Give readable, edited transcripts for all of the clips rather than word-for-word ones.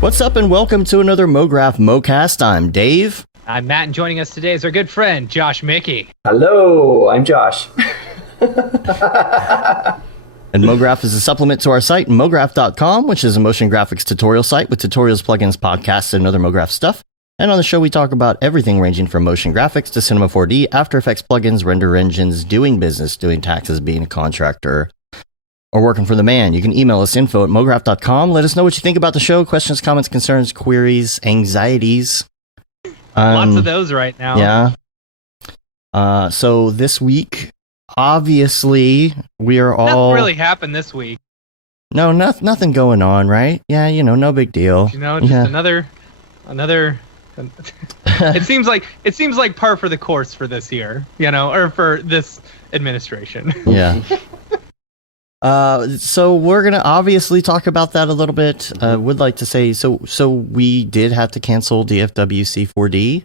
What's up and welcome to another Mograph Mocast. I'm Dave. I'm Matt, and joining us today is our good friend, Josh Michie. Hello, I'm Josh. And Mograph is a supplement to our site, mograph.com, which is a motion graphics tutorial site with tutorials, plugins, podcasts, and other Mograph stuff. And on the show, we talk about everything ranging from motion graphics to Cinema 4D, After Effects plugins, render engines, doing business, doing taxes, being a contractor, or working for the man. You can email us info@mograph.com. Let us know what you think about the show. Questions, comments, concerns, queries, anxieties. Lots of those right now. Yeah. So this week, obviously, we are all... Nothing really happened this week. No, nothing going on, right? Yeah, no big deal. Just another... It seems like par for the course for this year, or for this administration. Yeah. So we're gonna obviously talk about that a little bit. Would like to say so we did have to cancel DFWC 4D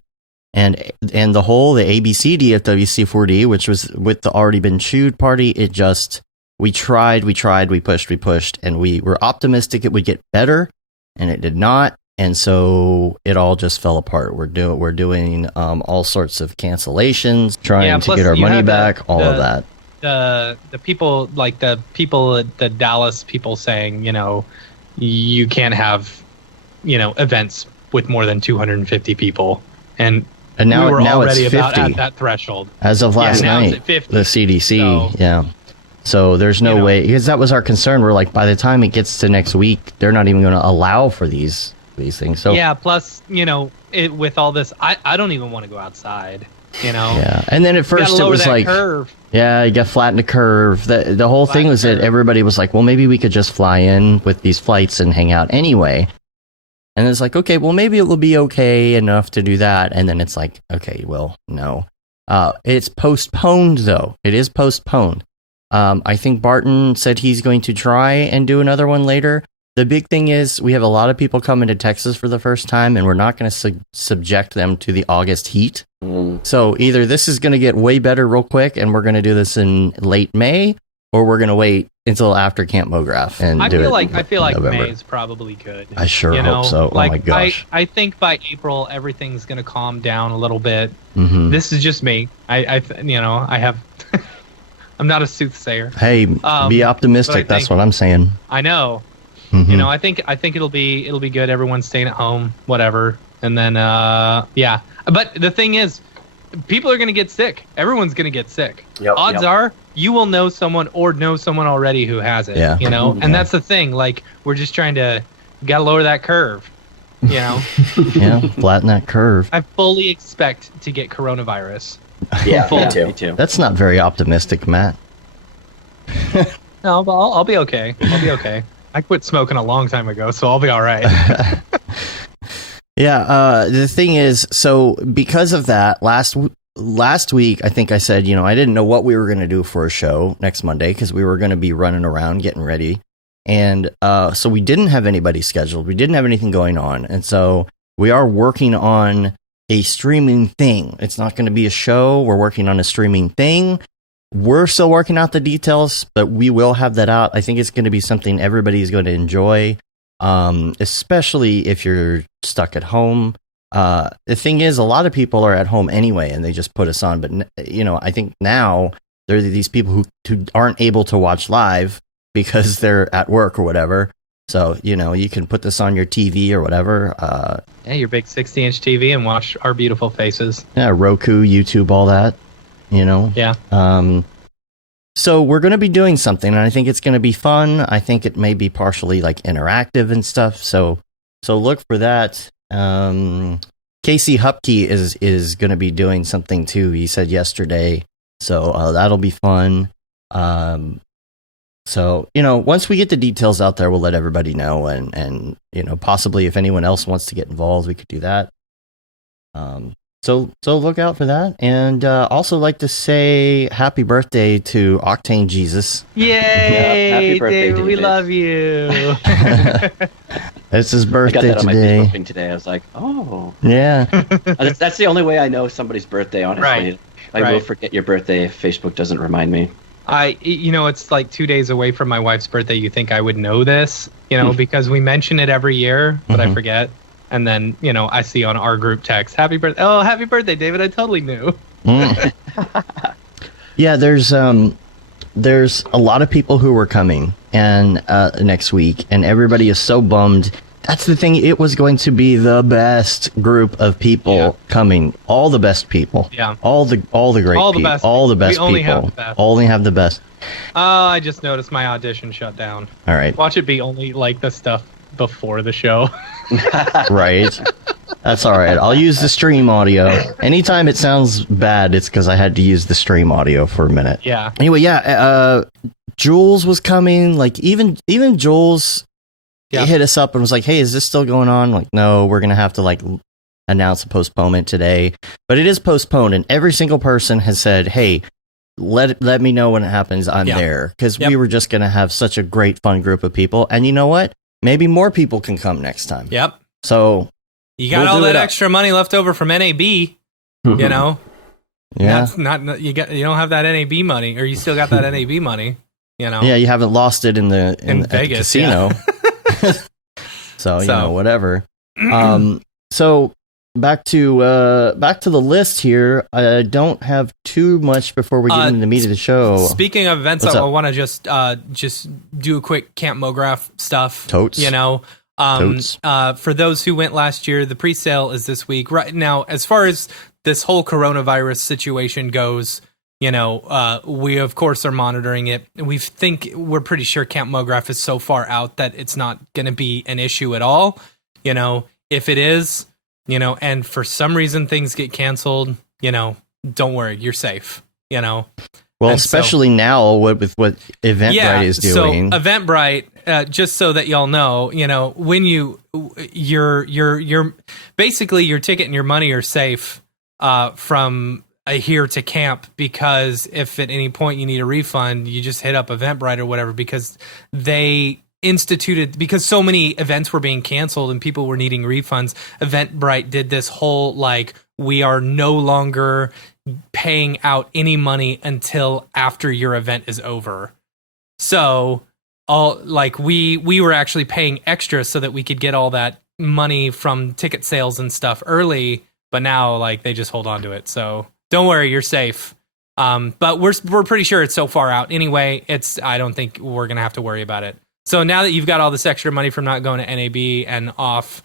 and the ABC DFWC 4D, which was with the already been chewed party. We tried, we pushed, and we were optimistic it would get better, and it did not. And so it all just fell apart. We're doing all sorts of cancellations, trying to get our money back, all of that. The people at the Dallas people saying, you can't have, events with more than 250 people, and now we were now already it's 50 about at that threshold as of last night. It's at 50, the CDC, So there's no way, because that was our concern. We're like, by the time it gets to next week, they're not even going to allow for these things. So yeah, plus with all this, I don't even want to go outside. Yeah, and then at first it was like curve. Yeah, you got to flatten the curve. The whole thing was that everybody was like, well, maybe we could just fly in with these flights and hang out anyway. And it's like, okay, well, maybe it will be okay enough to do that. And then it's like, okay, well, no. It's postponed, though. It is postponed. I think Barton said he's going to try and do another one later. The big thing is we have a lot of people coming to Texas for the first time, and we're not going to subject them to the August heat. So either this is going to get way better real quick, and we're going to do this in late May, or we're going to wait until after Camp Mograph and I feel like November. May is probably good. I sure hope so. Like, oh my gosh! I think by April everything's going to calm down a little bit. Mm-hmm. This is just me. I have. I'm not a soothsayer. Hey, be optimistic. That's what I'm saying. I know. Mm-hmm. I think it'll be good. Everyone's staying at home, whatever. And then yeah. But the thing is, people are going to get sick. Everyone's going to get sick. Odds are you will know someone or know someone already who has it. Yeah. And that's the thing. Like, we're just trying to gotta lower that curve. Yeah, flatten that curve. I fully expect to get coronavirus. Yeah, me too. That's not very optimistic, Matt. No, but I'll be okay. I quit smoking a long time ago, so I'll be all right. Yeah, the thing is, so because of that, last week, I think I said, I didn't know what we were going to do for a show next Monday because we were going to be running around getting ready. And so we didn't have anybody scheduled. We didn't have anything going on. And so we are working on a streaming thing. It's not going to be a show. We're working on a streaming thing. We're still working out the details, but we will have that out. I think it's going to be something everybody's going to enjoy, especially if you're stuck at home. The thing is, a lot of people are at home anyway, and they just put us on. But, I think now there are these people who aren't able to watch live because they're at work or whatever. So, you can put this on your TV or whatever. Yeah, your big 60-inch TV and watch our beautiful faces. Yeah, Roku, YouTube, all that. Yeah. So we're going to be doing something, and I think it's going to be fun. I think it may be partially like interactive and stuff. So look for that. Casey Hupke is going to be doing something too. He said yesterday. So that'll be fun. So once we get the details out there, we'll let everybody know, and possibly if anyone else wants to get involved, we could do that. So look out for that, and also like to say happy birthday to Octane Jesus. Yay! Yeah, happy birthday, David, we love you. It's his birthday I got that on my today. Facebook thing today. I was like, oh. Yeah. That's the only way I know somebody's birthday, honestly. Right. I will forget your birthday if Facebook doesn't remind me. It's like 2 days away from my wife's birthday. You think I would know this, because we mention it every year, but I forget. And then, I see on our group text, happy birthday. Oh, happy birthday, David. I totally knew. Yeah, there's a lot of people who were coming and next week, and everybody is so bummed. That's the thing. It was going to be the best group of people coming. All the best people. Yeah. All the great people. All the best people. Only have the best. Only have the best. I just noticed my audition shut down. All right. Watch it be only like the stuff before the show. Right. That's all right. I'll use the stream audio. Anytime it sounds bad, it's because I had to use the stream audio for a minute. Yeah. Anyway, Jules was coming. Like even Jules hit us up and was like, "Hey, is this still going on?" Like, no, we're gonna have to announce a postponement today. But it is postponed, and every single person has said, "Hey, let me know when it happens. I'm there," because we were just gonna have such a great, fun group of people. And you know what? Maybe more people can come next time. Yep. So you got all that extra money left over from NAB, you know. Yeah. Not you don't have that NAB money, or you still got that NAB money, you know. Yeah, you haven't lost it in Vegas, the casino. Yeah. So whatever. So back to the list here. I don't have too much before we get into the meat of the show. Speaking of events, I want to just do a quick Camp Mograph stuff. Totes. Totes. For those who went last year, the pre-sale is this week. Right now, as far as this whole coronavirus situation goes, we of course are monitoring it. We're pretty sure Camp Mograph is so far out that it's not going to be an issue at all. If it is, and for some reason things get canceled, don't worry, you're safe. Well, and especially now with what Eventbrite is doing. So Eventbrite, just so that y'all know, when you're basically your ticket and your money are safe from here to camp, because if at any point you need a refund, you just hit up Eventbrite or whatever, because they instituted, because so many events were being canceled and people were needing refunds. Eventbrite did this whole we are no longer paying out any money until after your event is over. So we were actually paying extra so that we could get all that money from ticket sales and stuff early, but now they just hold on to it. So don't worry, you're safe. But we're pretty sure it's so far out anyway. I don't think we're gonna have to worry about it. So now that you've got all this extra money from not going to NAB and off,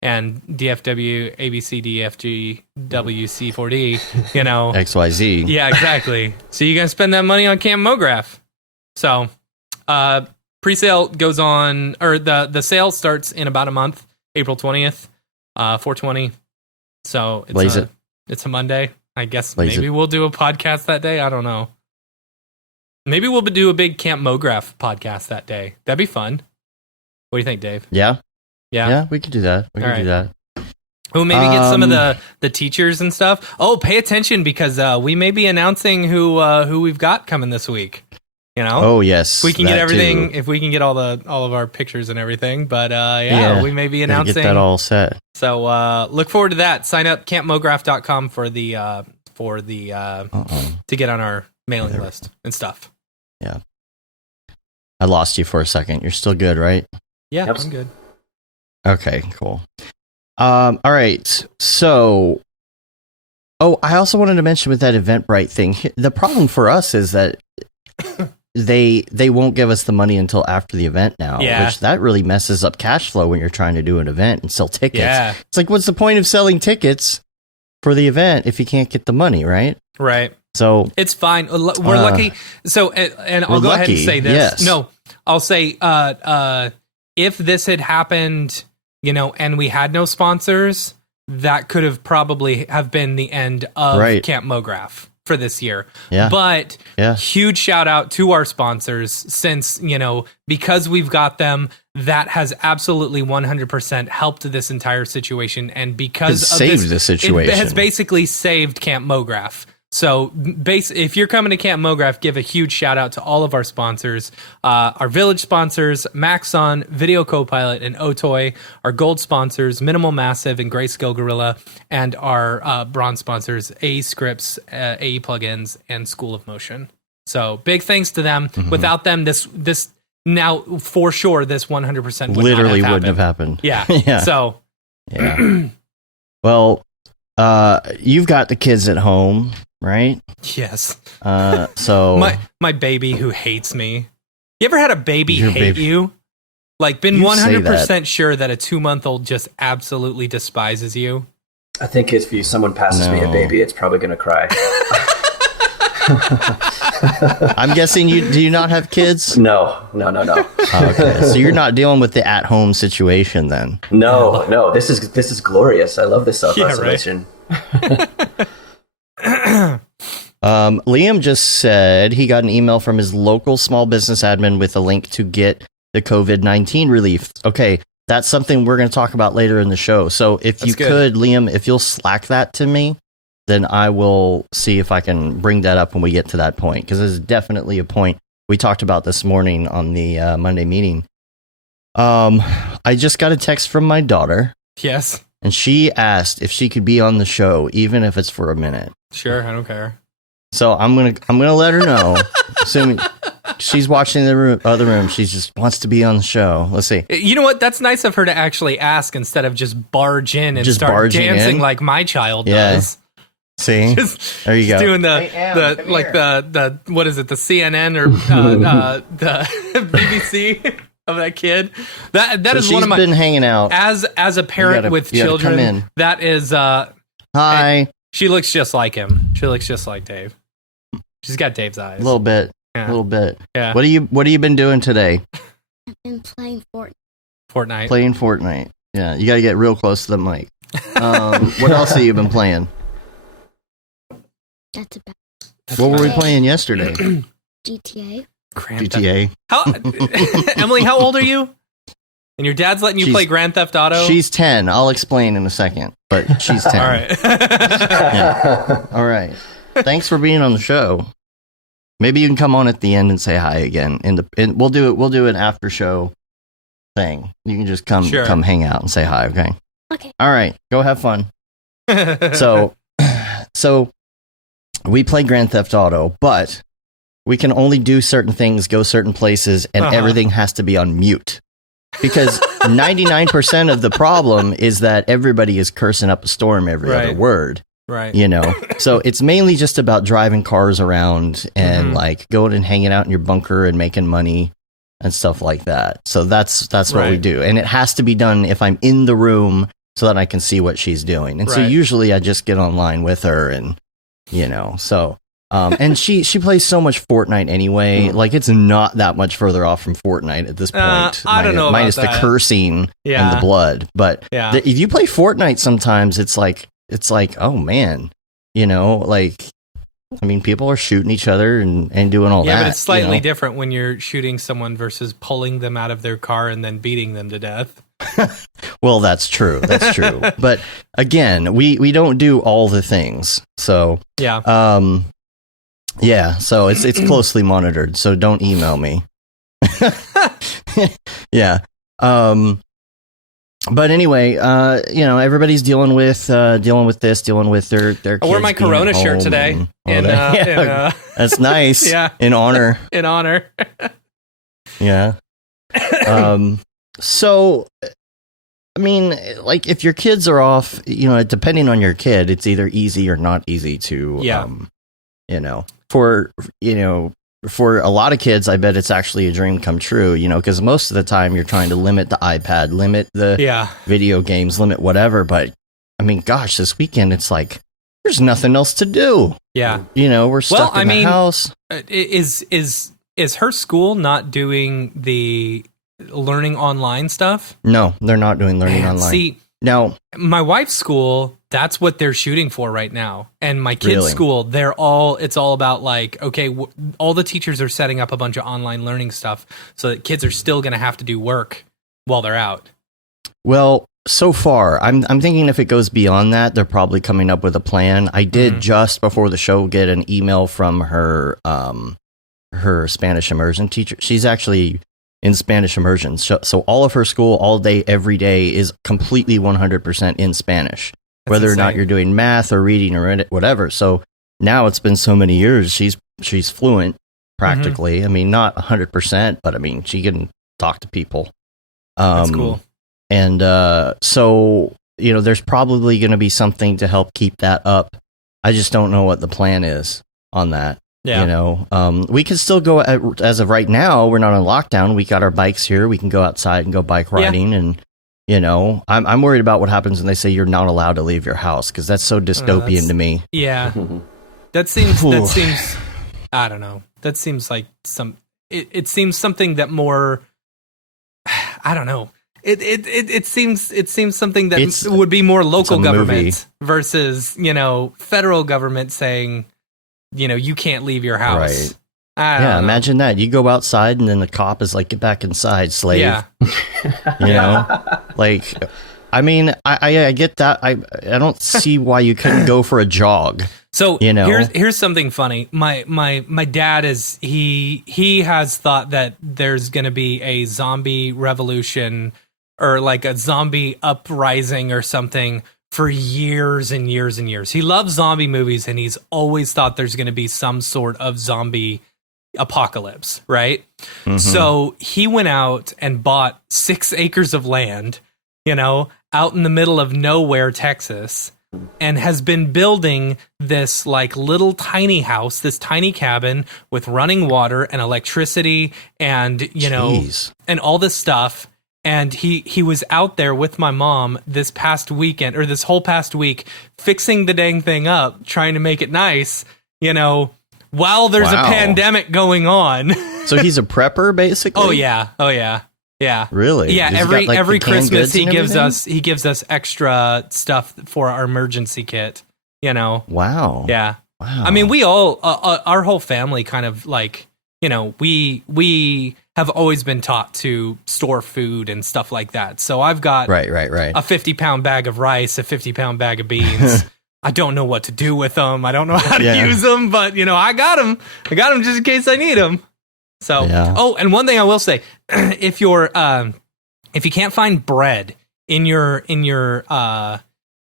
and DFW, ABC, DFG, WC4D, XYZ. Yeah, exactly. So you're gonna spend that money on Camp Mograph. So pre-sale goes on, or the sale starts in about a month, April 20th, 420. So it's a Monday. I guess maybe we'll do a podcast that day. I don't know. Maybe we'll do a big Camp Mograph podcast that day. That'd be fun. What do you think, Dave? Yeah, we could do that. We could do that. We'll maybe get some of the teachers and stuff. Oh, pay attention, because we may be announcing who we've got coming this week. Oh yes. If we can get everything. Too. If we can get all of our pictures and everything. But we may be announcing. Get that all set. So look forward to that. Sign up campmograph.com for the to get on our mailing list and stuff. Yeah. I lost you for a second. You're still good, right? Yeah, yep. I'm good. Okay, cool. All right. So, I also wanted to mention with that Eventbrite thing, the problem for us is that they won't give us the money until after the event now, which that really messes up cash flow when you're trying to do an event and sell tickets. Yeah. It's like, what's the point of selling tickets for the event if you can't get the money, right? Right. So it's fine. We're lucky. So, and I'll go ahead and say this. Yes. No, I'll say, if this had happened, and we had no sponsors, that could have probably have been the end of Camp Mograph for this year. Yeah. But huge shout out to our sponsors, since, because we've got them, that has absolutely 100% helped this entire situation. And because it saved the situation. It has basically saved Camp Mograph. So if you're coming to Camp Mograph, give a huge shout out to all of our sponsors, our village sponsors, Maxon, Video Copilot, and Otoy, our gold sponsors, Minimal Massive and Grayscale Gorilla, and our bronze sponsors, AE Scripts, AE Plugins, and School of Motion. So big thanks to them. Without them, this now for sure this 100% literally wouldn't have happened. Yeah. Yeah. So yeah. Well, you've got the kids at home, right? yes. So my baby who hates me. You ever had a baby Your hate baby. you? Like been You 100% sure that a 2-month-old just absolutely despises you? I think if someone passes me a No. baby, it's probably going to cry. I'm guessing do you not have kids? No. Oh, okay, so you're not dealing with the at-home situation then. No. This is glorious. I love this Yeah, right. self-isolation. Liam just said he got an email from his local small business admin with a link to get the COVID-19 relief. Okay, that's something we're going to talk about later in the show. So if you could, Liam, if you'll Slack that to me, then I will see if I can bring that up when we get to that point, because there's definitely a point we talked about this morning on the Monday meeting. I just got a text from my daughter. Yes. And she asked if she could be on the show, even if it's for a minute. Sure, I don't care. So I'm gonna let her know. Assuming she's watching the other room, she just wants to be on the show. Let's see. You know what? That's nice of her to actually ask instead of just barge in and Just start barging dancing in? like my child Yeah. does. See, Just there you go. doing Hey, Em, the come like here. the what is it? The CNN or the BBC of that kid. That So is she's one of my been hanging out. as a parent with you gotta come children. in. That is Hi, she looks just like him. She looks just like Dave. She's got Dave's eyes. a little bit, Yeah. a little bit. Yeah. What have you been doing today? I've been playing Fortnite. Playing Fortnite. Yeah, you got to get real close to the mic. What else have you been playing? That's about What were we playing yesterday? GTA. Grand GTA. How Emily, how old are you? And your dad's letting you She's- play Grand Theft Auto? She's 10. I'll explain in a second, but she's 10. All right. Yeah. All right. Thanks for being on the show. Maybe you can come on at the end and say hi again. We'll do an after show thing. You can just come hang out and say hi, okay? Okay. All right. Go have fun. So we play Grand Theft Auto, but we can only do certain things, go certain places, and everything has to be on mute. Because 99% of the problem is that everybody is cursing up a storm every other word. Right. You know, so it's mainly just about driving cars around and like going and hanging out in your bunker and making money and stuff like that. So that's what we do. And it has to be done if I'm in the room so that I can see what she's doing. And so usually I just get online with her and, you know, so, and she plays so much Fortnite anyway. Like it's not that much further off from Fortnite at this point. I don't know. Minus about the that. cursing and the blood. But if you play Fortnite sometimes it's like, oh man, you know, like, I mean, people are shooting each other and doing all that. Yeah, but it's slightly you know? different when you're shooting someone versus pulling them out of their car and then beating them to death. Well, that's true. That's true. But again, we don't do all the things. So yeah. So it's closely monitored. So don't email me. Yeah. But anyway, you know, everybody's dealing with this, dealing with their kids. I wore my being Corona at shirt home today. and all that. That's nice. Yeah. In honor. In honor. Yeah. So, I mean, like if your kids are off, you know, depending on your kid, it's either easy or not easy to, you know, for a lot of kids, I bet it's actually a dream come true, you know, because most of the time you're trying to limit the iPad, limit the video games, limit whatever. But I mean, gosh, this weekend, it's like, there's nothing else to do. Yeah. You know, we're stuck in the house. Is her school not doing the learning online stuff? No, they're not doing learning online. See, now my wife's school, that's what they're shooting for right now. And my kids' school, it's all about like, okay, all the teachers are setting up a bunch of online learning stuff so that kids are still going to have to do work while they're out. Well, so far, I'm thinking if it goes beyond that, they're probably coming up with a plan. I did just before the show get an email from her Spanish immersion teacher. She's actually in Spanish immersion. So all of her school, all day, every day is completely 100% in Spanish, whether or not you're doing math or reading or whatever. So now it's been so many years, she's fluent. practically. I mean, not 100%, but I mean, she can talk to people. That's cool. And so, you know, there's probably going to be something to help keep that up. I just don't know what the plan is on that. Yeah. You know, we can still go as of right now. We're not on lockdown. We got our bikes here. We can go outside and go bike riding. And, you know, I'm worried about what happens when they say you're not allowed to leave your house, because that's so dystopian to me. Yeah. That seems, I don't know. That seems like it seems something that more, I don't know. It seems something that would be more local government versus, you know, federal government saying, you know, you can't leave your house. Right. Imagine that. You go outside and then the cop is like, get back inside, slave. Yeah. You know? Like, I mean, I get that. I don't see why you couldn't go for a jog. So, you know? here's something funny. My dad is he has thought that there's going to be a zombie revolution or like a zombie uprising or something for years and years and years. He loves zombie movies, and he's always thought there's going to be some sort of zombie apocalypse, right? Mm-hmm. So he went out and bought 6 acres of land, you know, out in the middle of nowhere, Texas, and has been building this like little tiny house, this tiny cabin with running water and electricity and, you know, and all this stuff. And he was out there with my mom this past weekend, or this whole past week, fixing the dang thing up, trying to make it nice, you know, while there's a pandemic going on. So he's a prepper, basically? Oh yeah. Really? Yeah, every Christmas he gives us extra stuff for our emergency kit, you know. Wow. Yeah. Wow. I mean, we all our whole family kind of like, you know, we have always been taught to store food and stuff like that. So I've got right. a 50-pound bag of rice, a 50-pound bag of beans. I don't know what to do with them. I don't know how to use them, but you know, I got them. I got them just in case I need them. So, oh, and one thing I will say, if you can't find bread in your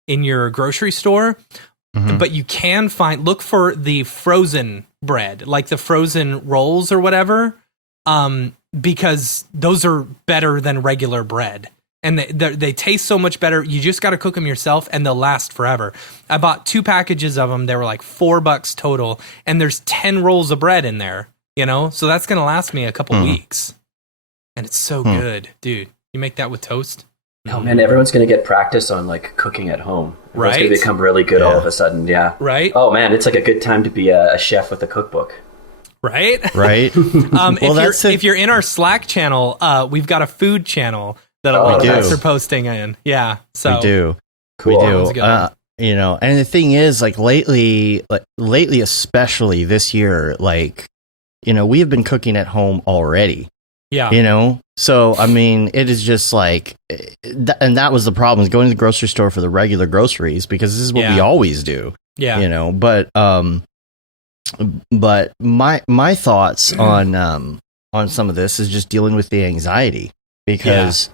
grocery store, but you can look for the frozen bread, like the frozen rolls or whatever, because those are better than regular bread. And they taste so much better. You just got to cook them yourself, and they'll last forever. I bought 2 packages of them. They were like $4 total, and there's 10 rolls of bread in there. You know, so that's gonna last me a couple weeks, and it's so good, dude. You make that with toast. Oh man, everyone's gonna get practice on like cooking at home. Everyone's right? Gonna become really good all of a sudden. Yeah. Right. Oh man, it's like a good time to be a chef with a cookbook. Right. Right. If you're in our Slack channel, we've got a food channel that we're posting in. Yeah. So we do. Cool. We do. You know, and the thing is, like lately, especially this year, like, you know, we have been cooking at home already. Yeah. You know, so I mean, it is just like, and that was the problem, is going to the grocery store for the regular groceries, because this is what we always do. Yeah. You know, but my thoughts on some of this is just dealing with the anxiety, because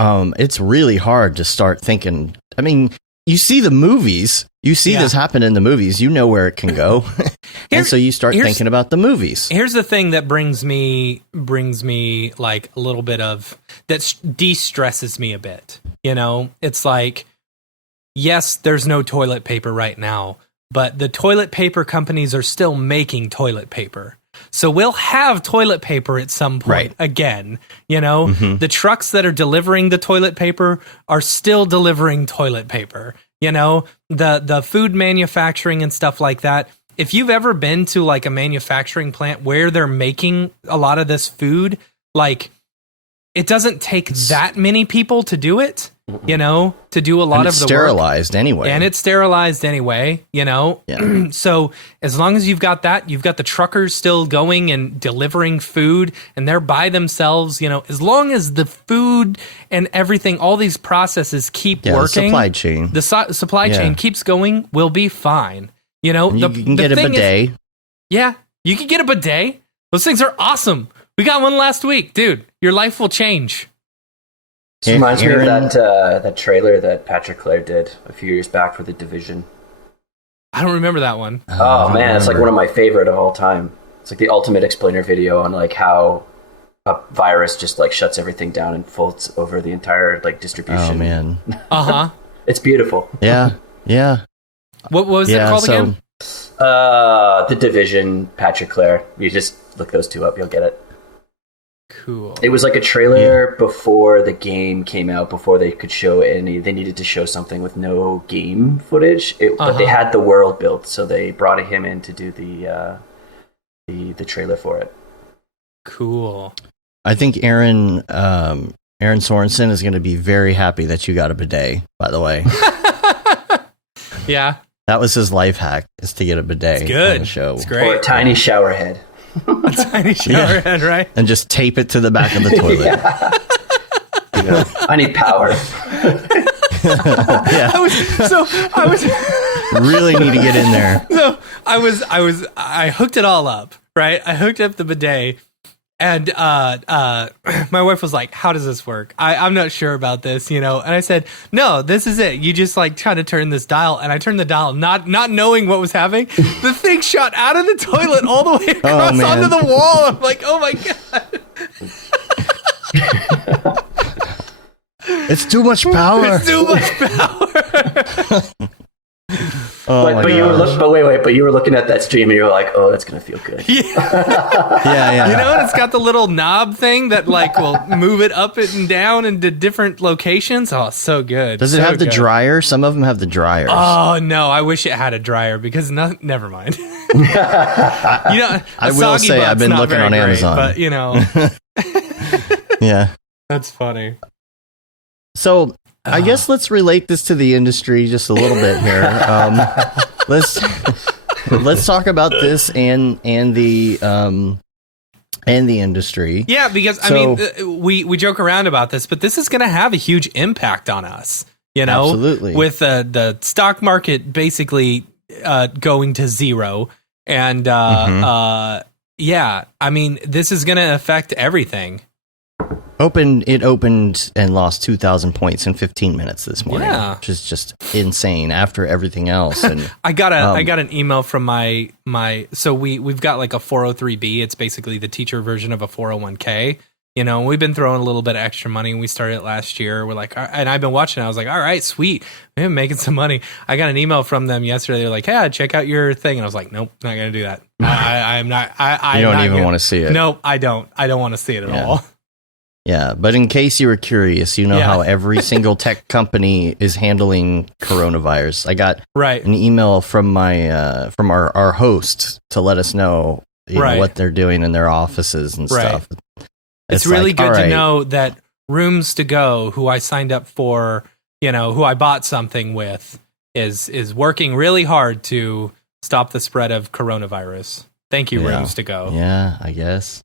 it's really hard to start thinking. I mean, you see the movies, you see this happen in the movies, you know where it can go. And so you start thinking about the movies. Here's the thing that brings me like a little bit of, that de-stresses me a bit. You know, it's like, yes, there's no toilet paper right now, but the toilet paper companies are still making toilet paper. So we'll have toilet paper at some point again. You know, the trucks that are delivering the toilet paper are still delivering toilet paper. You know, the food manufacturing and stuff like that. If you've ever been to like a manufacturing plant where they're making a lot of this food, like, it doesn't take that many people to do it, you know, to do a lot of the work. Sterilized anyway. And it's sterilized anyway, you know. Yeah. So as long as you've got that, you've got the truckers still going and delivering food, and they're by themselves, you know, as long as the food and everything, all these processes keep working. The supply chain keeps going, we'll be fine. You know, you can get a bidet. You can get a bidet. Those things are awesome. We got one last week, dude. Your life will change. This reminds me of that trailer that Patrick Clare did a few years back for The Division. I don't remember that one. Oh man, it's like one of my favorite of all time. It's like the ultimate explainer video on like how a virus just like shuts everything down and folds over the entire like distribution. Oh man. It's beautiful. Yeah. What was it called again? The Division, Patrick Clare. You just look those two up, you'll get it. Cool. It was like a trailer before the game came out, before they could show any. They needed to show something with no game footage, but they had the world built, so they brought him in to do the trailer for it. Cool. I think Aaron Sorensen is going to be very happy that you got a bidet, by the way. Yeah. That was his life hack, is to get a bidet. It's good. On the show. It's great. Or a tiny shower head. A tiny shower head, right? And just tape it to the back of the toilet. I need power. I was really need to get in there. No, I hooked it all up, right? I hooked up the bidet, and my wife was like, "How does this work? I'm not sure about this, you know." And I said, "No, this is it. You just like try to turn this dial." And I turned the dial, not knowing what was happening. The thing shot out of the toilet all the way across onto the wall. I'm like, "Oh my god!" It's too much power. It's too much power. But you were looking at that stream and you were like, "Oh, that's gonna feel good." Yeah. You know, and it's got the little knob thing that like will move it up and down into different locations. Oh, so good. Does it have the dryer? Some of them have the dryers. Oh no, I wish it had a dryer because never mind. I will say I've been looking on Amazon, but you know, yeah, that's funny. So I guess let's relate this to the industry just a little bit here. Let's talk about this and the industry. Yeah, because I mean, we joke around about this, but this is going to have a huge impact on us. You know, absolutely. With the stock market basically going to zero, and yeah, I mean, this is going to affect everything. It opened and lost 2,000 points in 15 minutes this morning, which is just insane after everything else. And I got an email from my so we've got like a 403b. It's basically the teacher version of a 401k. You know, we've been throwing a little bit of extra money, and we started it last year. We're like, and I've been watching it. I was like, all right, sweet, we've been making some money. I got an email from them yesterday. They're like, hey, check out your thing. And I was like, nope, not gonna do that. I'm not. I don't even want to see it. No, I don't. I don't want to see it at all. Yeah, but in case you were curious, you know how every single tech company is handling coronavirus. I got an email from our host to let us know, you know what they're doing in their offices and stuff. It's really good to know that Rooms to Go, who I signed up for, you know, who I bought something with, is working really hard to stop the spread of coronavirus. Thank you, Rooms to Go. Yeah, I guess.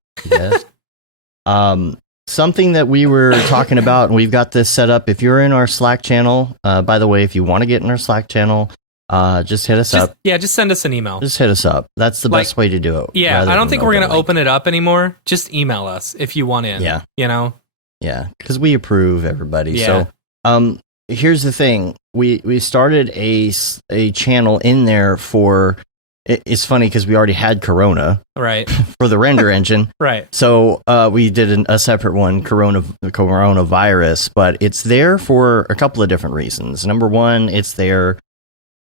Something that we were talking about, and we've got this set up. If you're in our Slack channel, by the way, if you want to get in our Slack channel, just hit us up. Yeah, just send us an email. Just hit us up. That's the best way to do it. Yeah, I don't think we're going to open it up anymore. Just email us if you want in. Yeah. You know? Yeah, because we approve everybody. Yeah. So here's the thing. We started a channel in there for... It's funny because we already had Corona for the render engine. So we did a separate one, coronavirus, but it's there for a couple of different reasons. Number one, it's there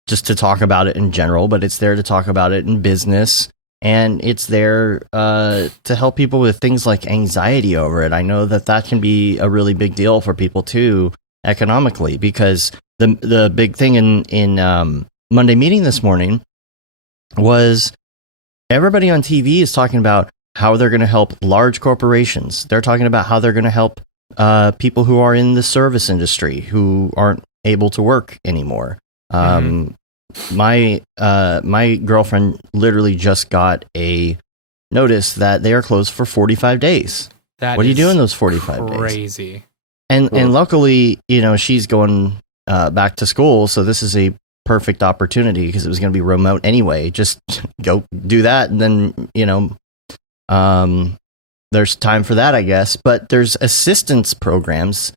just to talk about it in general, but it's there to talk about it in business. And it's there to help people with things like anxiety over it. I know that can be a really big deal for people too, economically, because the big thing in Monday meeting this morning was everybody on TV is talking about how they're going to help large corporations. They're talking about how they're going to help people who are in the service industry who aren't able to work anymore. My girlfriend literally just got a notice that they are closed for 45 days. What do you do in those 45 days? Crazy. And luckily, you know, she's going back to school, so this is a perfect opportunity because it was going to be remote anyway. Just go do that, and then, you know, there's time for that, I guess. But there's assistance programs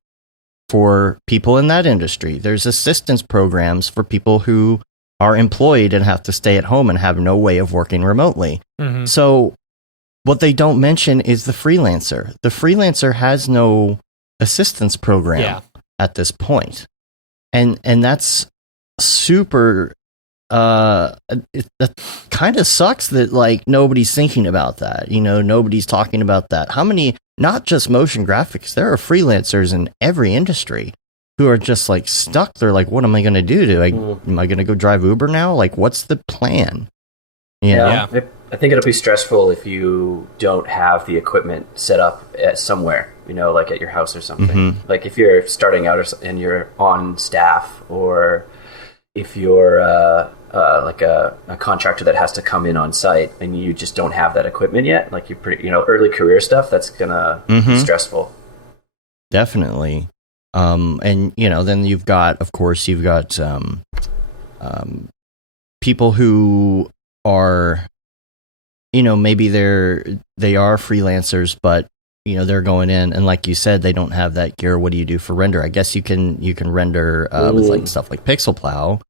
for people in that industry. There's assistance programs for people who are employed and have to stay at home and have no way of working remotely. So what they don't mention is the freelancer. The freelancer has no assistance program at this point. And that's super it kind of sucks that like nobody's thinking about that. Nobody's talking about that. How many, not just motion graphics, there are freelancers in every industry who are just like stuck. They're like, what am I going to do? Am I going to go drive Uber now? Like, what's the plan? Yeah. I think it'll be stressful if you don't have the equipment set up at somewhere, like at your house or something. Mm-hmm. Like if you're starting out and you're on staff, or if you're like a contractor that has to come in on site and you just don't have that equipment yet, like you're pretty, early career stuff, that's gonna be stressful. Definitely. And then you've got people who are, maybe they are freelancers, but they're going in, and like you said, they don't have that gear. What do you do for render? I guess you can render with like stuff like Pixel Plow,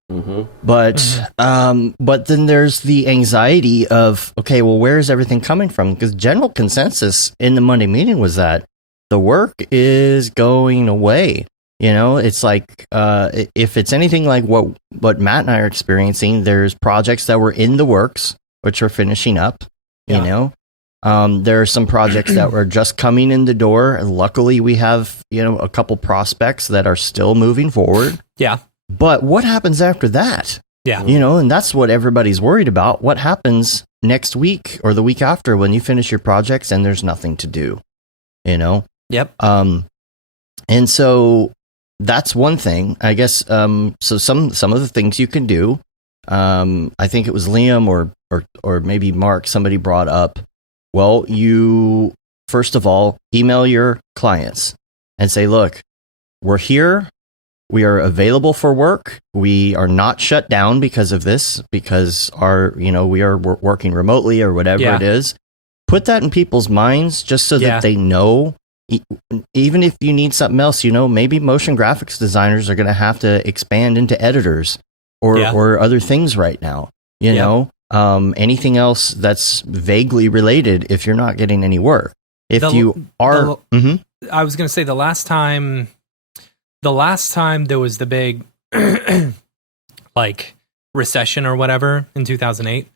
but then there's the anxiety of, okay, well, where is everything coming from? Because general consensus in the Monday meeting was that the work is going away. It's like if it's anything like what Matt and I are experiencing, there's projects that were in the works which are finishing up. There are some projects that were just coming in the door. Luckily, we have, a couple prospects that are still moving forward. Yeah. But what happens after that? Yeah. And that's what everybody's worried about. What happens next week or the week after when you finish your projects and there's nothing to do? Yep. And so that's one thing, I guess. So some of the things you can do, I think it was Liam or maybe Mark, somebody brought up, well, you, first of all, email your clients and say, look, we're here. We are available for work. We are not shut down because of this, because we are working remotely or whatever it is. Put that in people's minds just so that they know, even if you need something else, maybe motion graphics designers are going to have to expand into editors or other things right now, anything else that's vaguely related if you're not getting any work. If you are... I was going to say the last time there was the big like recession or whatever in 2008,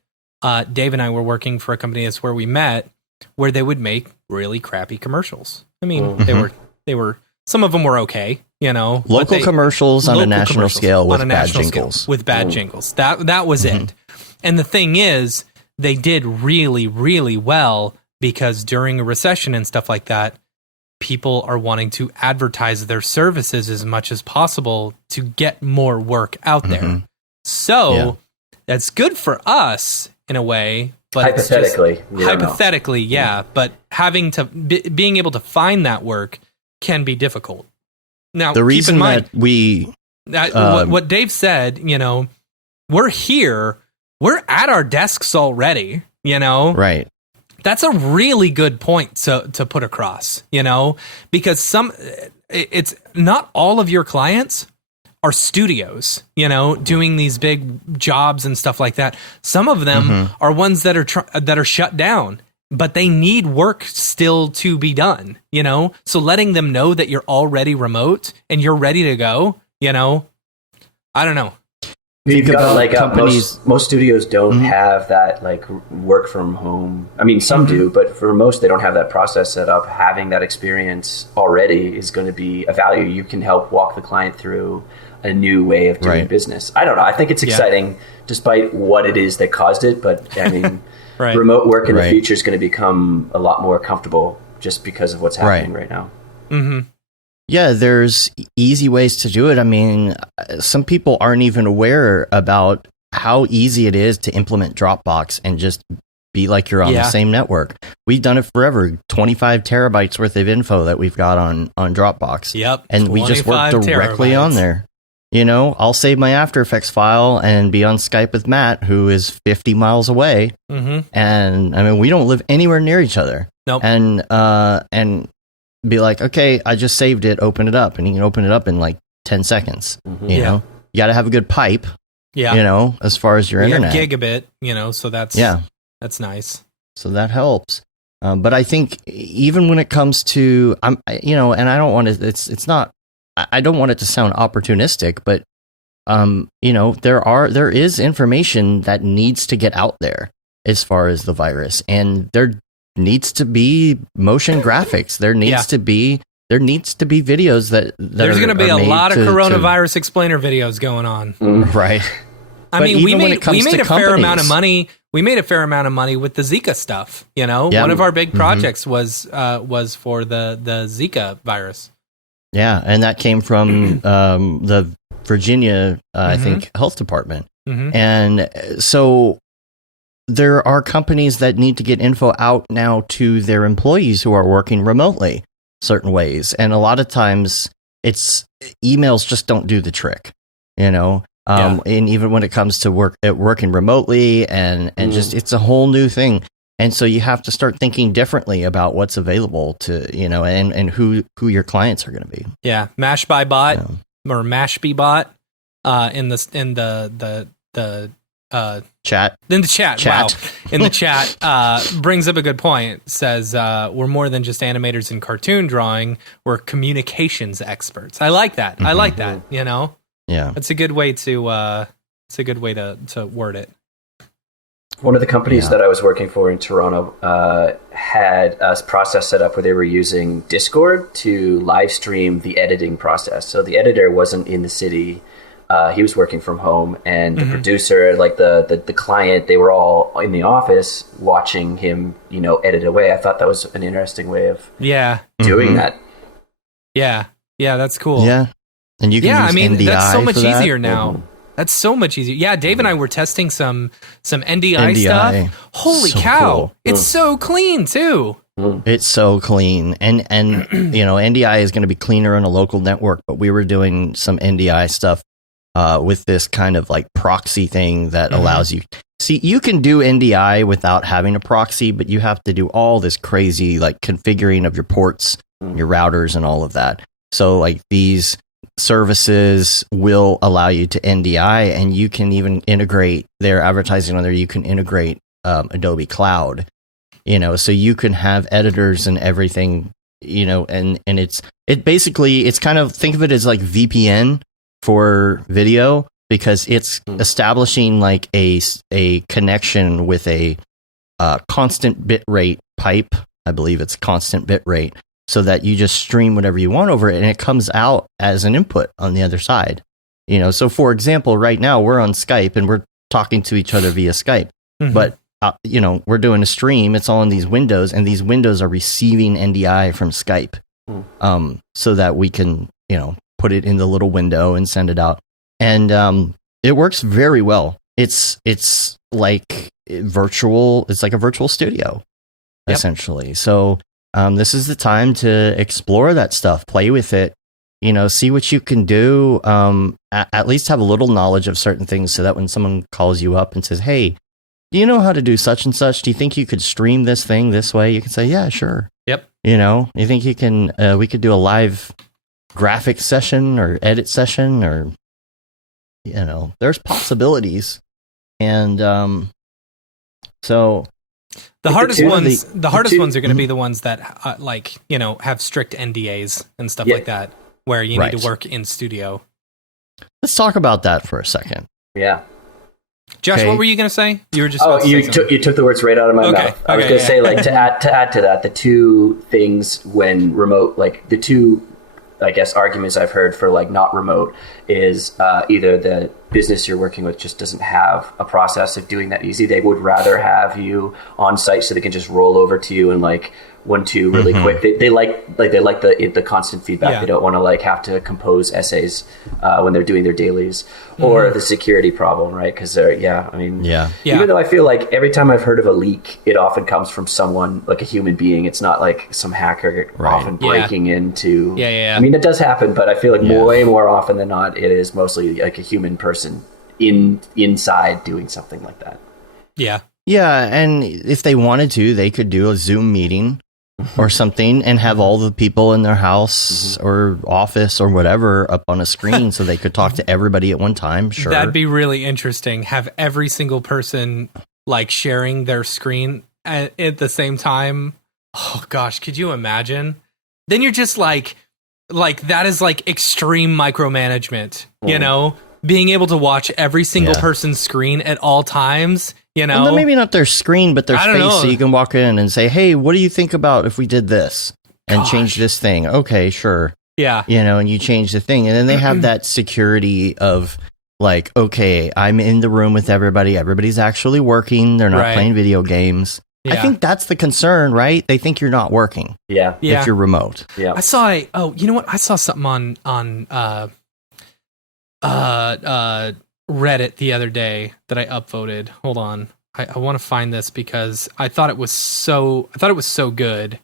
Dave and I were working for a company, that's where we met, where they would make really crappy commercials. I mean, they were some of them were okay, local commercials on a national scale with bad jingles. That was it. And the thing is, they did really, really well, because during a recession and stuff like that, people are wanting to advertise their services as much as possible to get more work out there. So that's good for us in a way, but hypothetically, but having to being able to find that work can be difficult. Now, the reason keep in mind that what Dave said, we're here, we're at our desks already, right. That's a really good point to put across, because it's not all of your clients are studios, doing these big jobs and stuff like that. Some of them are ones that are shut down, but they need work still to be done, So letting them know that you're already remote and you're ready to go, I don't know. You've got like most studios don't have that like work from home. I mean, some do, but for most, they don't have that process set up. Having that experience already is going to be a value. You can help walk the client through a new way of doing business. I don't know. I think it's exciting, despite what it is that caused it. But I mean, remote work in the future is going to become a lot more comfortable just because of what's happening right now. Yeah, there's easy ways to do it. I mean, some people aren't even aware about how easy it is to implement Dropbox and just be like you're on the same network. We've done it forever. 25 terabytes worth of info that we've got on Dropbox. Yep. And we just work directly on there. I'll save my After Effects file and be on Skype with Matt, who is 50 miles away. And I mean, we don't live anywhere near each other. Nope. And be like, okay, I just saved it, open it up, and you can open it up in like 10 seconds. You know, you got to have a good pipe. As far as your internet, gigabit. So that's nice. So that helps. But I think even when it comes to, and I don't want to, it's not, I don't want it to sound opportunistic, but, there is information that needs to get out there as far as the virus, and there needs to be motion graphics. There needs to be videos that there's going to be a lot of coronavirus explainer videos going on. Right. I mean, we made a fair amount of money. We made a fair amount of money with the Zika stuff. One of our big projects was for the Zika virus. Yeah, and that came from the Virginia, I think, health department. And so there are companies that need to get info out now to their employees who are working remotely certain ways. And a lot of times emails just don't do the trick, and even when it comes to working remotely and just, it's a whole new thing. And so you have to start thinking differently about what's available to, and who your clients are going to be. Yeah. Mash by bot or Mashby bot in the chat. In the chat. Wow. In the chat brings up a good point. Says we're more than just animators in cartoon drawing. We're communications experts. I like that. I like that. Yeah. It's a good way to word it. One of the companies that I was working for in Toronto had a process set up where they were using Discord to live stream the editing process. So the editor wasn't in the city. He was working from home, and the producer, like the client, they were all in the office watching him, edit away. I thought that was an interesting way of doing that. Yeah, that's cool. Yeah, and you can use NDI that's so much that. easier now. That's so much easier. Yeah, Dave and I were testing some NDI stuff. Holy cow. Cool. It's so clean too. It's so clean. And NDI is going to be cleaner on a local network, but we were doing some NDI stuff with this kind of like proxy thing that allows you. See, you can do NDI without having a proxy, but you have to do all this crazy like configuring of your ports, your routers and all of that. So like these services will allow you to NDI, and you can even integrate their advertising on there. You can integrate Adobe Cloud, so you can have editors and everything, and it's kind of, think of it as like VPN for video, because it's establishing like a connection with a constant bit rate pipe. I believe it's constant bit rate, so that you just stream whatever you want over it, and it comes out as an input on the other side. So for example, right now we're on Skype and we're talking to each other via Skype, but we're doing a stream. It's all in these windows, and these windows are receiving NDI from Skype, so that we can, put it in the little window and send it out. And it works very well. It's like virtual. It's like a virtual studio, essentially. So this is the time to explore that stuff, play with it, see what you can do. At least have a little knowledge of certain things, so that when someone calls you up and says, "Hey, do you know how to do such and such? Do you think you could stream this thing this way?" You can say, "Yeah, sure." Yep. You think you can? We could do a live graphic session or edit session, or there's possibilities, and so. The hardest ones are going to be the ones that have strict NDAs and stuff like that, where you need to work in studio. Let's talk about that for a second. Yeah. Josh, what were you going to say? You were just you took the words right out of my mouth. I was going to say, like, to add to that, the two things when remote, like the two, I guess, arguments I've heard for like not remote is either the business you're working with just doesn't have a process of doing that easy. They would rather have you on site so they can just roll over to you and like 1-2 really quick. They like the constant feedback. Yeah. They don't want to like have to compose essays when they're doing their dailies, or the security problem, right? Because they're even though I feel like every time I've heard of a leak, it often comes from someone, like a human being. It's not like some hacker often breaking into. I mean, it does happen, but I feel like way more often than not, it is mostly like a human person inside doing something like that. Yeah. Yeah, and if they wanted to, they could do a Zoom meeting or something and have all the people in their house or office or whatever up on a screen so they could talk to everybody at one time. Sure. That'd be really interesting. Have every single person like sharing their screen at the same time Oh gosh, could you imagine? Then you're just like that is like extreme micromanagement, you know, being able to watch every single person's screen at all times, you know. Well, maybe not their screen, but their face, know. so you can walk in and say, "Hey, what do you think about if we did this and change this thing?" Okay, sure. Yeah. You know, and you change the thing, and then they have that security of like, okay, I'm in the room with everybody. Everybody's actually working. They're not playing video games. Yeah. I think that's the concern, right? They think you're not working. Yeah. If you're remote. Yeah. I saw you know what? I saw something on Reddit the other day that I upvoted. Hold on. I want to find this because I thought it was so good.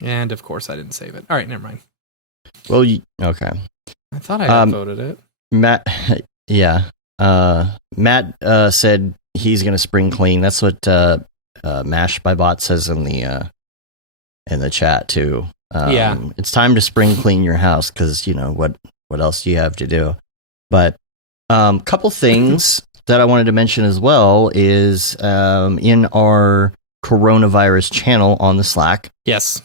And of course I didn't save it. All right, never mind. Well, okay. I thought I upvoted it. Matt, Matt said he's going to spring clean. That's what Mash by Bot says in the chat too. It's time to spring clean your house because you know what else do you have to do? But couple things that I wanted to mention as well is in our coronavirus channel on the Slack. Yes.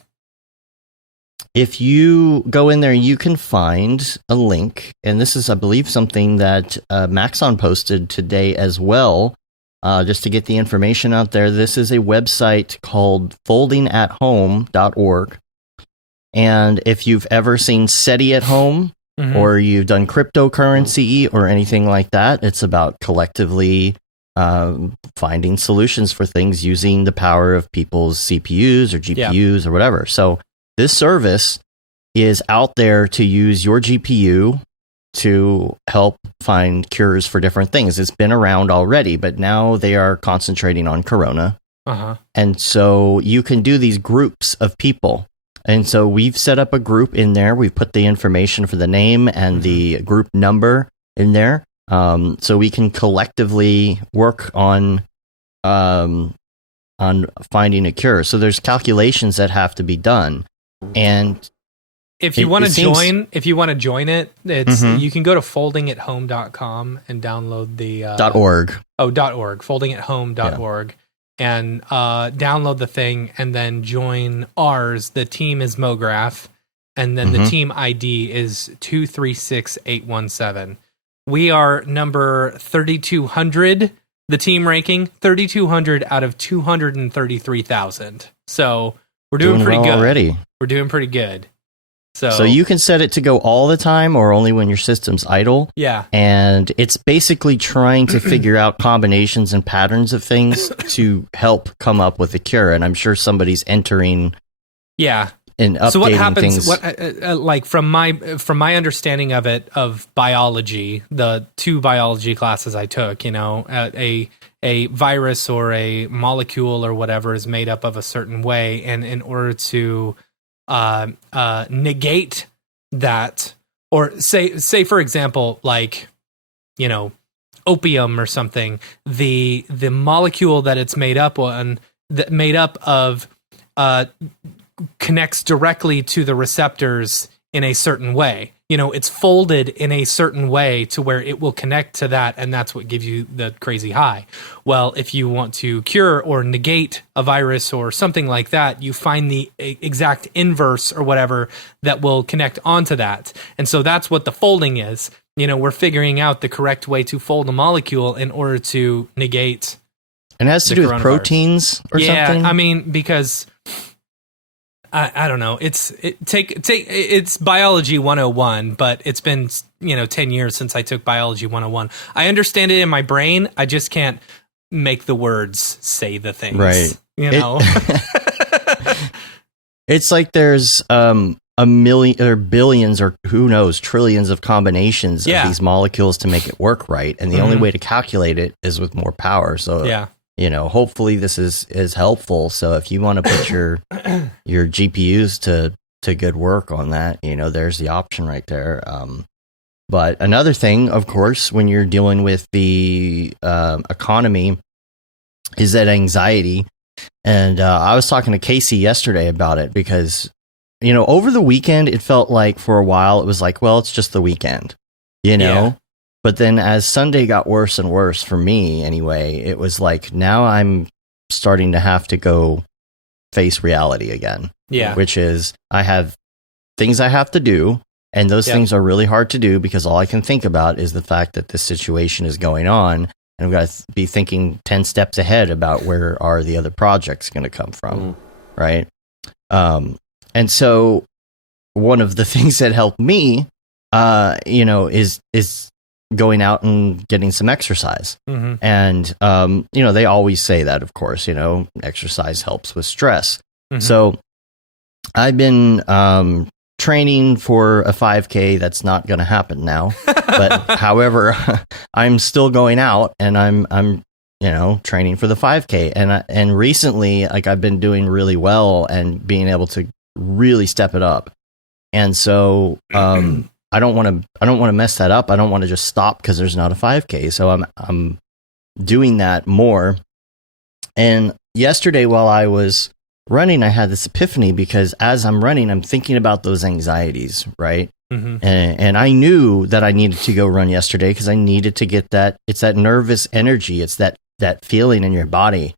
If you go in there, you can find a link, and this is, I believe, something that Maxon posted today as well, just to get the information out there. This is a website called foldingathome.org, and if you've ever seen SETI at home, or you've done cryptocurrency or anything like that, it's about collectively finding solutions for things using the power of people's CPUs or GPUs or whatever. So this service is out there to use your GPU to help find cures for different things. It's been around already, but now they are concentrating on corona. And so you can do these groups of people. And so we've set up a group in there. We've put the information for the name and the group number in there. So we can collectively work on finding a cure. So there's calculations that have to be done. And if you want to join, it, it's you can go to foldingathome.com and download the .org. .org, foldingathome.org, and download the thing, and then join ours. The team is Mograph, and then the team ID is 236817. We are number 3200. The team ranking 3200 out of 233,000. So we're doing pretty good already. We're doing pretty good. So you can set it to go all the time or only when your system's idle. Yeah. And it's basically trying to figure out combinations and patterns of things to help come up with a cure. And I'm sure somebody's entering. Yeah. And updating so what happens? things. Like from my understanding of it, of biology, the 2 biology classes I took, you know, a virus or a molecule or whatever is made up of a certain way, and in order to negate that, or say for example, like, you know, opium or something, the molecule that it's made up of connects directly to the receptors in a certain way. You know, it's folded in a certain way to where it will connect to that, and that's what gives you the crazy high. Well, if you want to cure or negate a virus or something like that, you find the exact inverse or whatever that will connect onto that. And so that's what the folding is. You know, we're figuring out the correct way to fold a molecule in order to negate. And it has to do with proteins or something? Yeah, I mean, because I don't know. It's biology 101, but it's been, 10 years since I took biology 101. I understand it in my brain. I just can't make the words say the things. Right. You know? It's like there's a million or billions or who knows, trillions of combinations of these molecules to make it work right. And the only way to calculate it is with more power. So hopefully this is helpful. So if you want to put your GPUs to good work on that, there's the option right there. But another thing, of course, when you're dealing with the economy, is that anxiety. And I was talking to Casey yesterday about it because, over the weekend, it felt like for a while it was like, well, it's just the weekend, But then as Sunday got worse and worse for me anyway, it was like now I'm starting to have to go face reality again. Yeah. Which is I have things I have to do, and those things are really hard to do because all I can think about is the fact that this situation is going on, and I've got to be thinking 10 steps ahead about where are the other projects going to come from, right? And so one of the things that helped me, is going out and getting some exercise. And, they always say that, of course, exercise helps with stress. So I've been training for a 5K. That's not going to happen now. But however, I'm still going out and I'm training for the 5K. And recently, like, I've been doing really well and being able to really step it up. And so I don't want to mess that up. I don't want to just stop because there's not a 5K. So I'm doing that more. And yesterday while I was running, I had this epiphany because as I'm running, I'm thinking about those anxieties, right? And I knew that I needed to go run yesterday because I needed to get that. It's that nervous energy. It's that feeling in your body.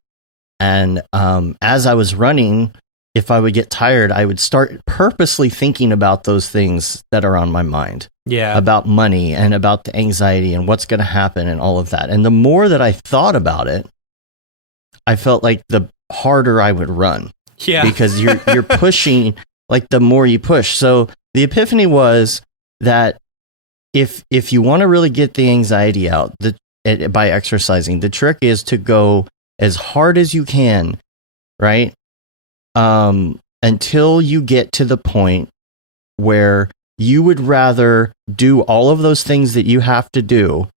And as I was running, if I would get tired, I would start purposely thinking about those things that are on my mind. Yeah. About money and about the anxiety and what's going to happen and all of that. And the more that I thought about it, I felt like the harder I would run. Yeah. Because you're pushing, like, the more you push. So the epiphany was that if you want to really get the anxiety out by exercising, the trick is to go as hard as you can, right? Until you get to the point where you would rather do all of those things that you have to do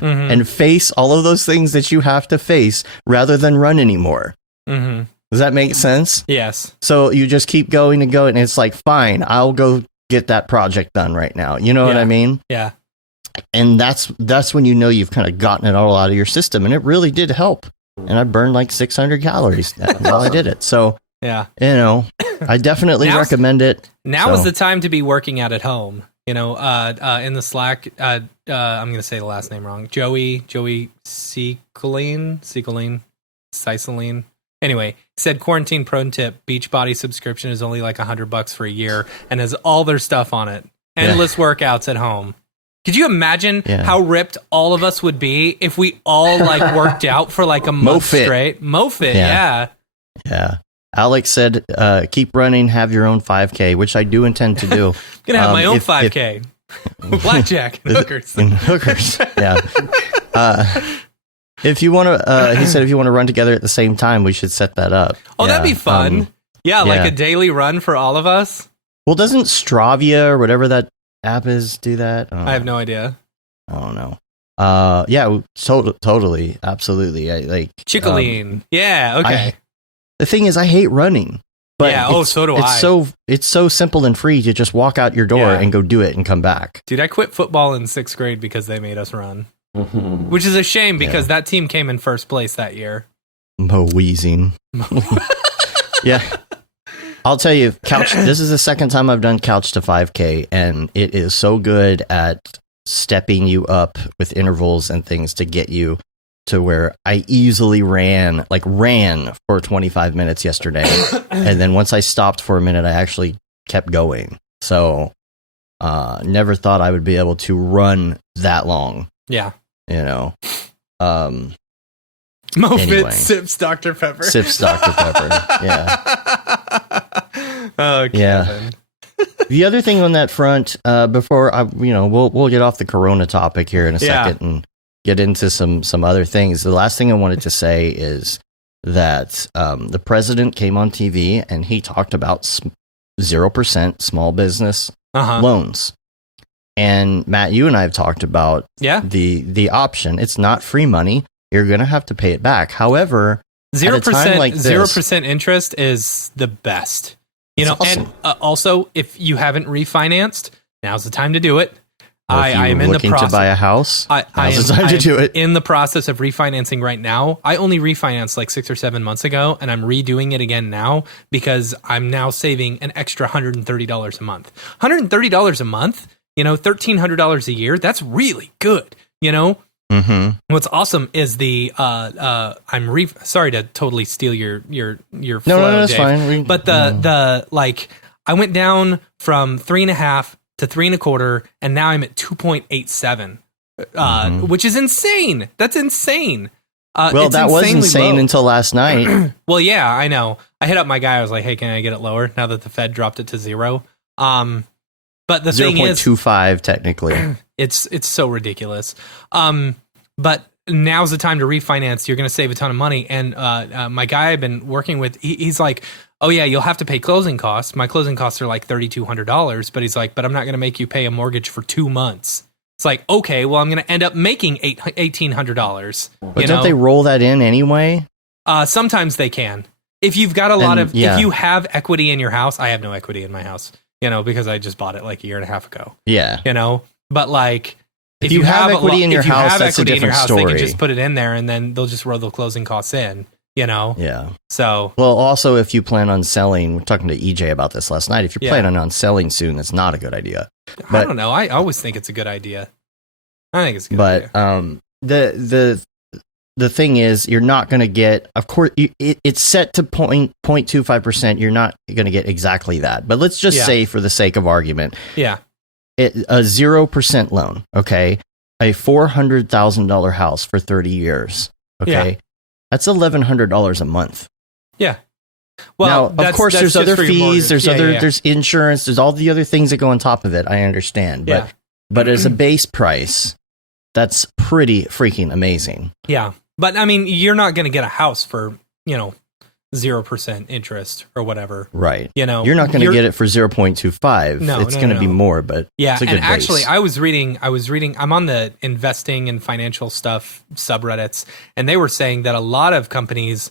and face all of those things that you have to face rather than run anymore. Does that make sense? Yes. So you just keep going and going, and it's like, fine, I'll go get that project done right now. You know what I mean? Yeah. And that's when you've kind of gotten it all out of your system, and it really did help. And I burned like 600 calories while I did it. So, I definitely recommend it. Now is the time to be working out at home. In the Slack, I'm going to say the last name wrong. Joey Ciceline. Anyway, said quarantine pro tip, Beachbody subscription is only like $100 for a year and has all their stuff on it. Endless workouts at home. Could you imagine how ripped all of us would be if we all like worked out for like a month straight? MoFit, yeah. Alex said, keep running, have your own 5K, which I do intend to do. I'm going to have my own 5K. Blackjack and hookers. Yeah. If you want to, he said, if you want to run together at the same time, we should set that up. Oh, that'd be fun. Like a daily run for all of us. Well, doesn't Stravia or whatever that app is do that? I have no idea. I don't know. Totally, absolutely. I like Chicoline. Okay. The thing is, I hate running. But so do I. It's so simple and free to just walk out your door and go do it and come back. Dude, I quit football in 6th grade because they made us run. Which is a shame because that team came in first place that year. Mo wheezing. Yeah. I'll tell you, this is the second time I've done Couch to 5K, and it is so good at stepping you up with intervals and things to get you to where I easily ran for 25 minutes yesterday. And then once I stopped for a minute, I actually kept going. So never thought I would be able to run that long. Yeah. Mofit sips Dr. Pepper. Sips Dr. Pepper. Yeah. Oh, Kevin. Yeah. The other thing on that front, before we'll get off the Corona topic here in a second and get into some other things. The last thing I wanted to say is that the president came on TV and he talked about 0% small business loans. And Matt, you and I have talked about the option. It's not free money. You're going to have to pay it back. However, 0% interest is the best. Awesome. And also, if you haven't refinanced, now's the time to do it. I am in the process to buy a house. Now's the time to do it. In the process of refinancing right now. I only refinanced like 6 or 7 months ago, and I'm redoing it again now because I'm now saving an extra $130 a month. $130 a month. $1,300 a year. That's really good. Mm-hmm. What's awesome is the sorry to totally steal your flow, No, that's Dave, fine. But the like I went down from 3.5 to 3.25, and now I'm at 2.87, which is insane. That's insane. Well, that was insane until last night. Well, yeah, I know. I hit up my guy. I was like, "Hey, can I get it lower?" Now that the Fed dropped it to 0. But the thing is, 0.25 technically. It's so ridiculous. But now's the time to refinance. You're going to save a ton of money. And my guy I've been working with, he's like, "Oh yeah, you'll have to pay closing costs. My closing costs are like $3,200." But he's like, "But I'm not going to make you pay a mortgage for 2 months." It's like, okay, well, I'm going to end up making $1,800. But don't they roll that in anyway? Sometimes they can. If you've got if you have equity in your house, I have no equity in my house, because I just bought it like a year and a half ago. Yeah. But like, if you have equity in your house, that's a different story. They can just put it in there and then they'll just roll the closing costs in, Yeah. So. Well, also, if you plan on selling, we're talking to EJ about this last night. If you're planning on selling soon, that's not a good idea. I don't know. I always think it's a good idea. I think it's a good idea. The thing is, you're not going to get, of course, it's set to 0.25%. You're not going to get exactly that. But let's just say, for the sake of argument, a 0% loan, okay? A $400,000 house for 30 years, okay? That's $1,100 a month. Yeah. Well, now, of course, there's other fees, there's insurance, there's all the other things that go on top of it. I understand, but as a base price, that's pretty freaking amazing. Yeah, but I mean, you're not going to get a house for 0% interest or whatever, right? You're not going to get it for 0.25. No, it's going to be more, but it's a good actually, base. I was reading. I'm on the investing and financial stuff subreddits, and they were saying that a lot of companies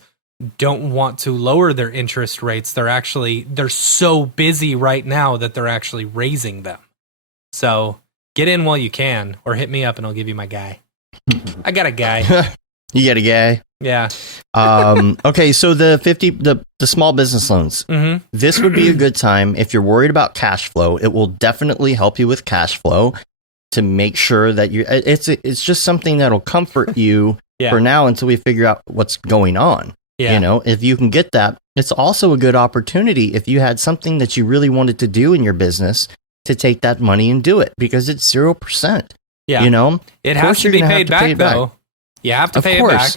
don't want to lower their interest rates. They're so busy right now that they're actually raising them. So get in while you can, or hit me up and I'll give you my guy. I got a guy. You got a guy? Yeah. Okay, so the small business loans. Mm-hmm. This would be a good time if you're worried about cash flow. It will definitely help you with cash flow to make sure that it's just something that'll comfort you for now until we figure out what's going on. Yeah. If you can get that, it's also a good opportunity if you had something that you really wanted to do in your business to take that money and do it, because it's 0%. Yeah. It has to be paid back, though. You have to pay it back.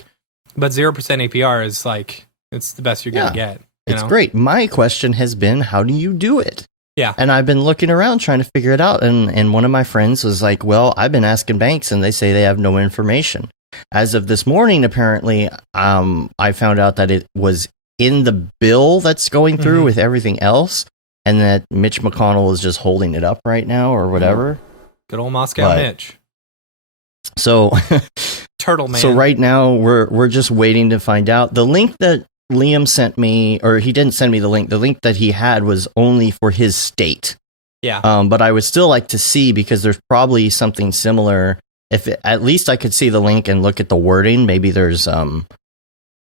But 0% APR is like, it's the best you're going to get. It's great. My question has been, how do you do it? Yeah. And I've been looking around trying to figure it out. And one of my friends was like, well, I've been asking banks and they say they have no information. As of this morning, apparently, I found out that it was in the bill that's going through with everything else, and that Mitch McConnell is just holding it up right now or whatever. Good old Moscow Mitch. So, Turtle Man. So right now we're just waiting to find out. The link that Liam sent me, or he didn't send me the link. The link that he had was only for his state. Yeah. But I would still like to see, because there's probably something similar. At least I could see the link and look at the wording. Maybe there's some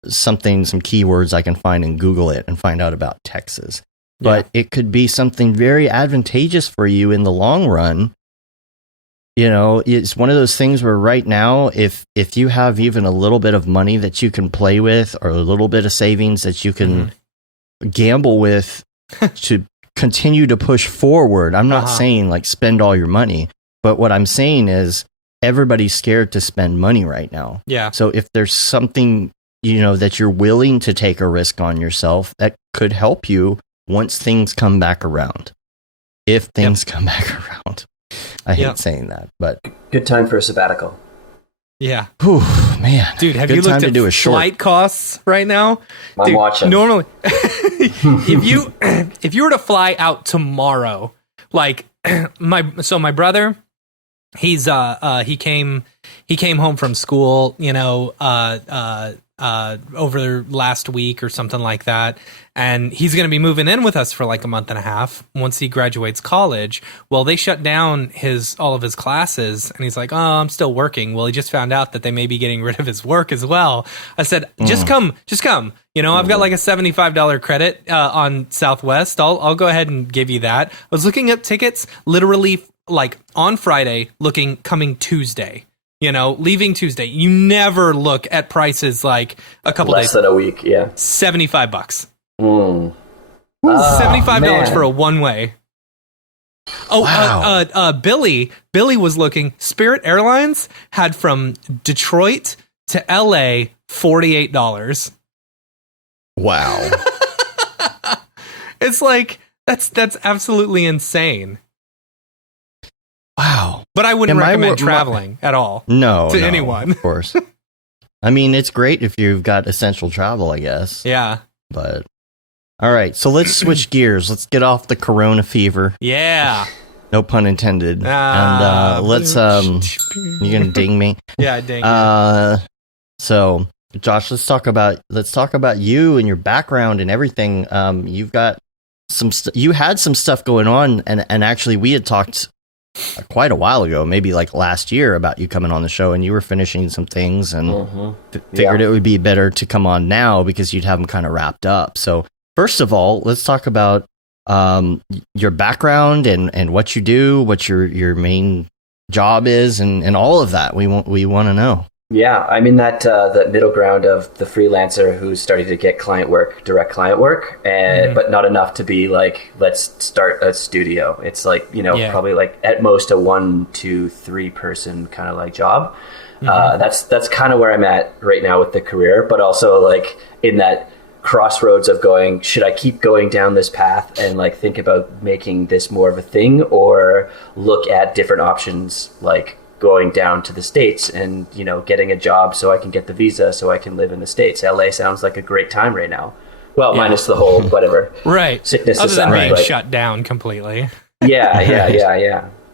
keywords I can find and Google it and find out about Texas. But it could be something very advantageous for you in the long run. It's one of those things where right now, if you have even a little bit of money that you can play with, or a little bit of savings that you can gamble with to continue to push forward, I'm not saying like spend all your money, but what I'm saying is everybody's scared to spend money right now. Yeah. So if there's something, that you're willing to take a risk on yourself, that could help you once things come back around. If things come back around. I hate saying that, but good time for a sabbatical. Yeah. Whew, man. Dude, have you looked at flight costs right now? I'm watching. Normally, if you were to fly out tomorrow, like my brother, he came home from school, over last week or something like that. And he's going to be moving in with us for like a month and a half once he graduates college. Well, they shut down all of his classes, and he's like, "Oh, I'm still working." Well, he just found out that they may be getting rid of his work as well. I said, just come. I've got like a $75 credit on Southwest. I'll go ahead and give you that. I was looking up tickets literally like on Friday, coming Tuesday. leaving Tuesday, you never look at prices like a couple less days. than a week. Yeah. $75. Mm. $75 for a one-way. Oh, Wow. Billy was looking. Spirit Airlines had from Detroit to LA $48. Wow. It's like that's absolutely insane. Wow. But I wouldn't recommend traveling at all. No, to anyone. Of course. I mean, it's great if you've got essential travel, I guess. Yeah. But all right, so let's switch gears. Let's get off the corona fever. Yeah. No pun intended. And let's you're gonna ding me. Yeah, ding. So Josh, let's talk about you and your background and everything. You've got you had some stuff going on, and actually we had talked quite a while ago, maybe like last year, about you coming on the show, and you were finishing some things, and figured it would be better to come on now because you'd have them kind of wrapped up. So first of all, let's talk about your background and what you do, what your main job is, and all of that. We want to know. Yeah, I'm in that middle ground of the freelancer who's starting to get direct client work, but not enough to be like, let's start a studio. It's like, probably like at most a 1, 2, 3 person kind of like job. That's kind of where I'm at right now with the career, but also like in that crossroads of going, should I keep going down this path and like think about making this more of a thing, or look at different options like going down to the States and, getting a job so I can get the visa so I can live in the States. LA sounds like a great time right now. Well, minus the whole whatever. Right. Sickness other aside, than being shut down completely. Yeah.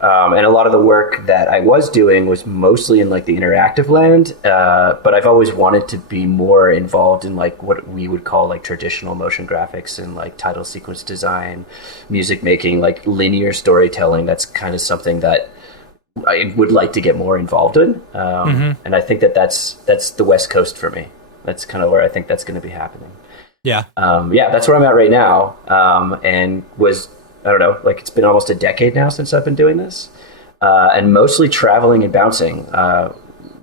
And a lot of the work that I was doing was mostly in like the interactive land, but I've always wanted to be more involved in like what we would call like traditional motion graphics and like title sequence design, music making, like linear storytelling. That's kind of something that I would like to get more involved in, and I think that's the West Coast for me. That's kind of where I think that's going to be happening. Yeah, that's where I'm at right now, and I don't know, like it's been almost a decade now since I've been doing this, and mostly traveling and bouncing.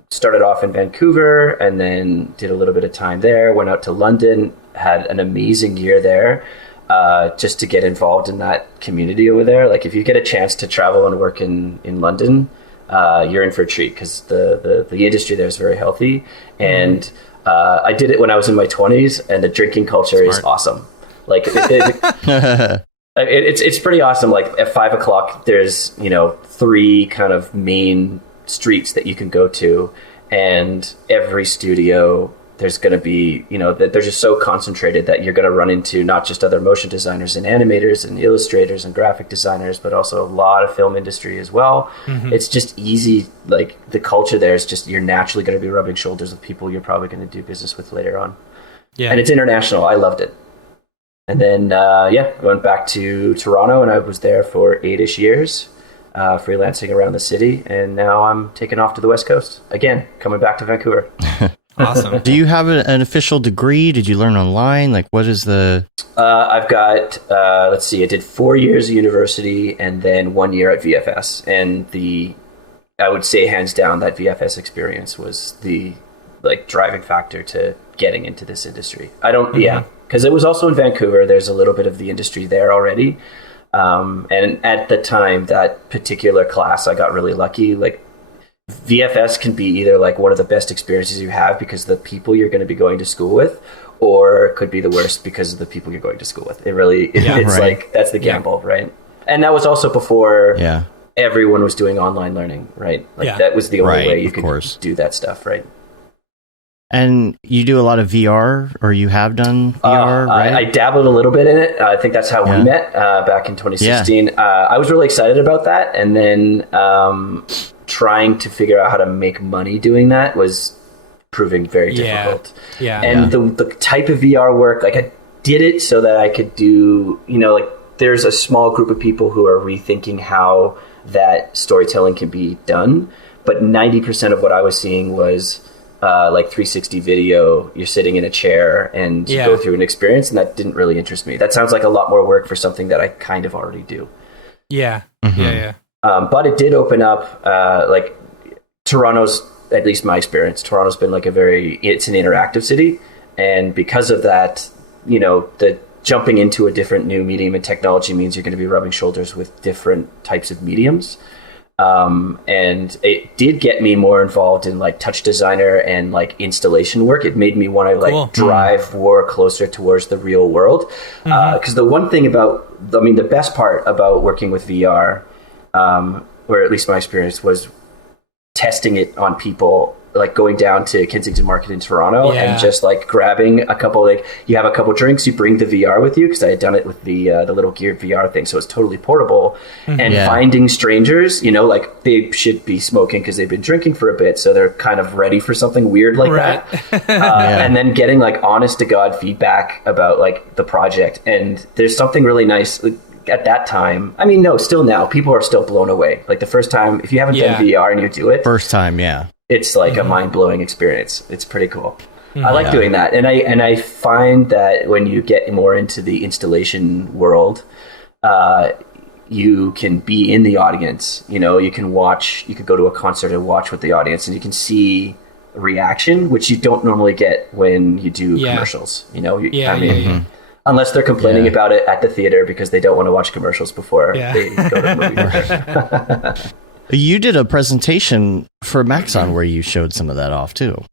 Started off in Vancouver, and then did a little bit of time there. Went out to London, had an amazing year there. Just to get involved in that community over there. Like if you get a chance to travel and work in London, you're in for a treat because the industry there is very healthy. And I did it when I was in my 20s, and the drinking culture is awesome. Like it's pretty awesome. Like at 5 o'clock, there's 3 kind of main streets that you can go to, and every studio, there's going to be, they're just so concentrated that you're going to run into not just other motion designers and animators and illustrators and graphic designers, but also a lot of film industry as well. It's just easy. Like the culture there is just, you're naturally going to be rubbing shoulders with people you're probably going to do business with later on. Yeah. And it's international. I loved it. And then, went back to Toronto, and I was there for 8-ish years, freelancing around the city. And now I'm taking off to the West Coast again, coming back to Vancouver. Awesome. Do you have an official degree? Did you learn online? Like, what is the... I've got, let's see, I did 4 years of university and then 1 year at VFS. And I would say hands down that VFS experience was the driving factor to getting into this industry. Because it was also in Vancouver. There's a little bit of the industry there already. And at the time, that particular class, I got really lucky. Like, VFS can be either like one of the best experiences you have because the people you're going to be going to school with, or it could be the worst because of the people you're going to school with. It's like, that's the gamble, right? And that was also before everyone was doing online learning, right? Like that was the only way you could do that stuff, right? And you do a lot of VR, or you have done VR, right? I dabbled a little bit in it. I think that's how we met back in 2016. I was really excited about that, and then trying to figure out how to make money doing that was proving very difficult. And the type of VR work, like I did it so that I could do, like there's a small group of people who are rethinking how that storytelling can be done. But 90% of what I was seeing was like 360 video, you're sitting in a chair and you go through an experience, and that didn't really interest me. That sounds like a lot more work for something that I kind of already do. Yeah. But it did open up, like Toronto's at least my experience, Toronto's been like it's an interactive city. And because of that, the jumping into a different new medium and technology means you're going to be rubbing shoulders with different types of mediums. And it did get me more involved in like touch designer and like installation work. It made me want to like drive more closer towards the real world. Because the one thing the best part about working with VR, or at least my experience, was testing it on people, like going down to Kensington Market in Toronto and just like grabbing a couple, like you have a couple drinks, you bring the VR with you, because I had done it with the little geared VR thing, so it's totally portable. And finding strangers, like they should be smoking because they've been drinking for a bit, so they're kind of ready for something weird like that. And then getting like honest to God feedback about like the project. And there's something really nice. At that time, still now, people are still blown away. Like the first time, if you haven't done VR and you do it, first time, it's like a mind-blowing experience. It's pretty cool. I like doing that, and I find that when you get more into the installation world, you can be in the audience. You can watch. You could go to a concert and watch with the audience, and you can see reaction, which you don't normally get when you do commercials. Unless they're complaining about it at the theater because they don't want to watch commercials before they go to the movie. You did a presentation for Maxon where you showed some of that off too.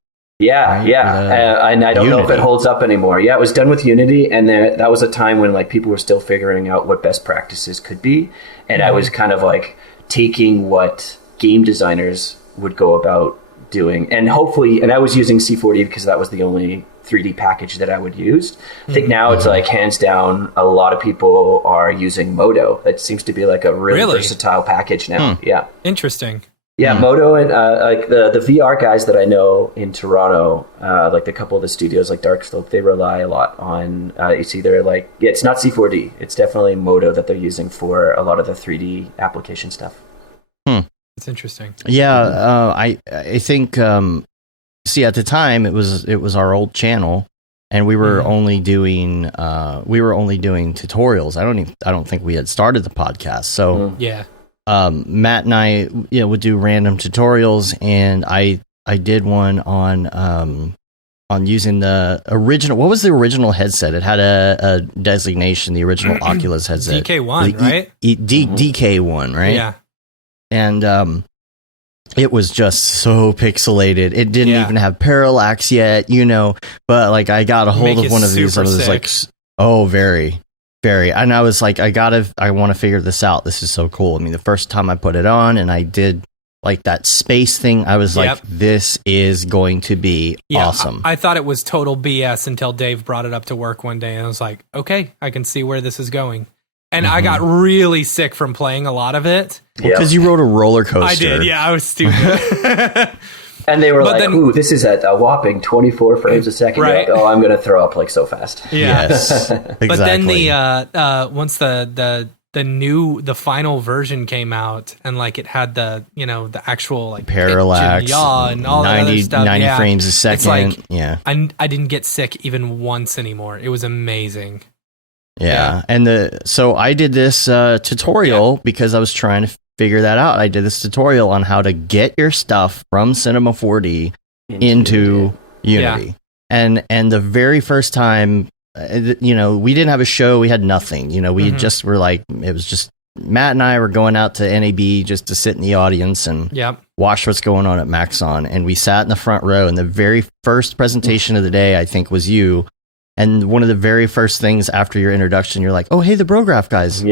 And I don't know if it holds up anymore. It was done with Unity, and that was a time when like people were still figuring out what best practices could be, and I was kind of like taking what game designers would go about doing, and I was using C4D because that was the only 3D package that I would use. I think now it's like hands down, a lot of people are using Modo. It seems to be like a really versatile package now. Interesting. Modo, and like the VR guys that I know in Toronto, like a couple of the studios like Darkslope, they rely a lot on it's either like it's not C4D, it's definitely Modo that they're using for a lot of the 3D application stuff. That's interesting. I think see, at the time it was our old channel, and we were only doing tutorials. I don't think we had started the podcast. So Matt and I would do random tutorials, and I did one on using the original. What was the original headset? It had a designation, the original Oculus headset. DK1, right? DK1, right? Yeah. And it was just so pixelated. It didn't even have parallax yet, but like I got a hold of one of these. I was like, oh, very, very. And I was like, I want to figure this out. This is so cool. The first time I put it on and I did like that space thing, I was like, this is going to be awesome. I thought it was total BS until Dave brought it up to work one day, and I was like, okay, I can see where this is going. And I got really sick from playing a lot of it. Because you rode a roller coaster. I did, I was stupid. And they were ooh, this is at a whopping 24 frames a second. Right. Like, I'm going to throw up like so fast. Yes, exactly. But then once the final version came out, and like it had the actual like parallax, and all 90, that other stuff. 90 frames a second. It's like, I didn't get sick even once anymore. It was amazing. And so I did this tutorial because I was trying to figure that out. I did this tutorial on how to get your stuff from Cinema 4D into Unity. And the very first time, we didn't have a show, we had nothing. We just were like, it was just Matt and I were going out to NAB just to sit in the audience and watch what's going on at Maxon. And we sat in the front row, and the very first presentation of the day, I think, was you. And one of the very first things after your introduction, you're like, "Oh, hey, the Mograph guys!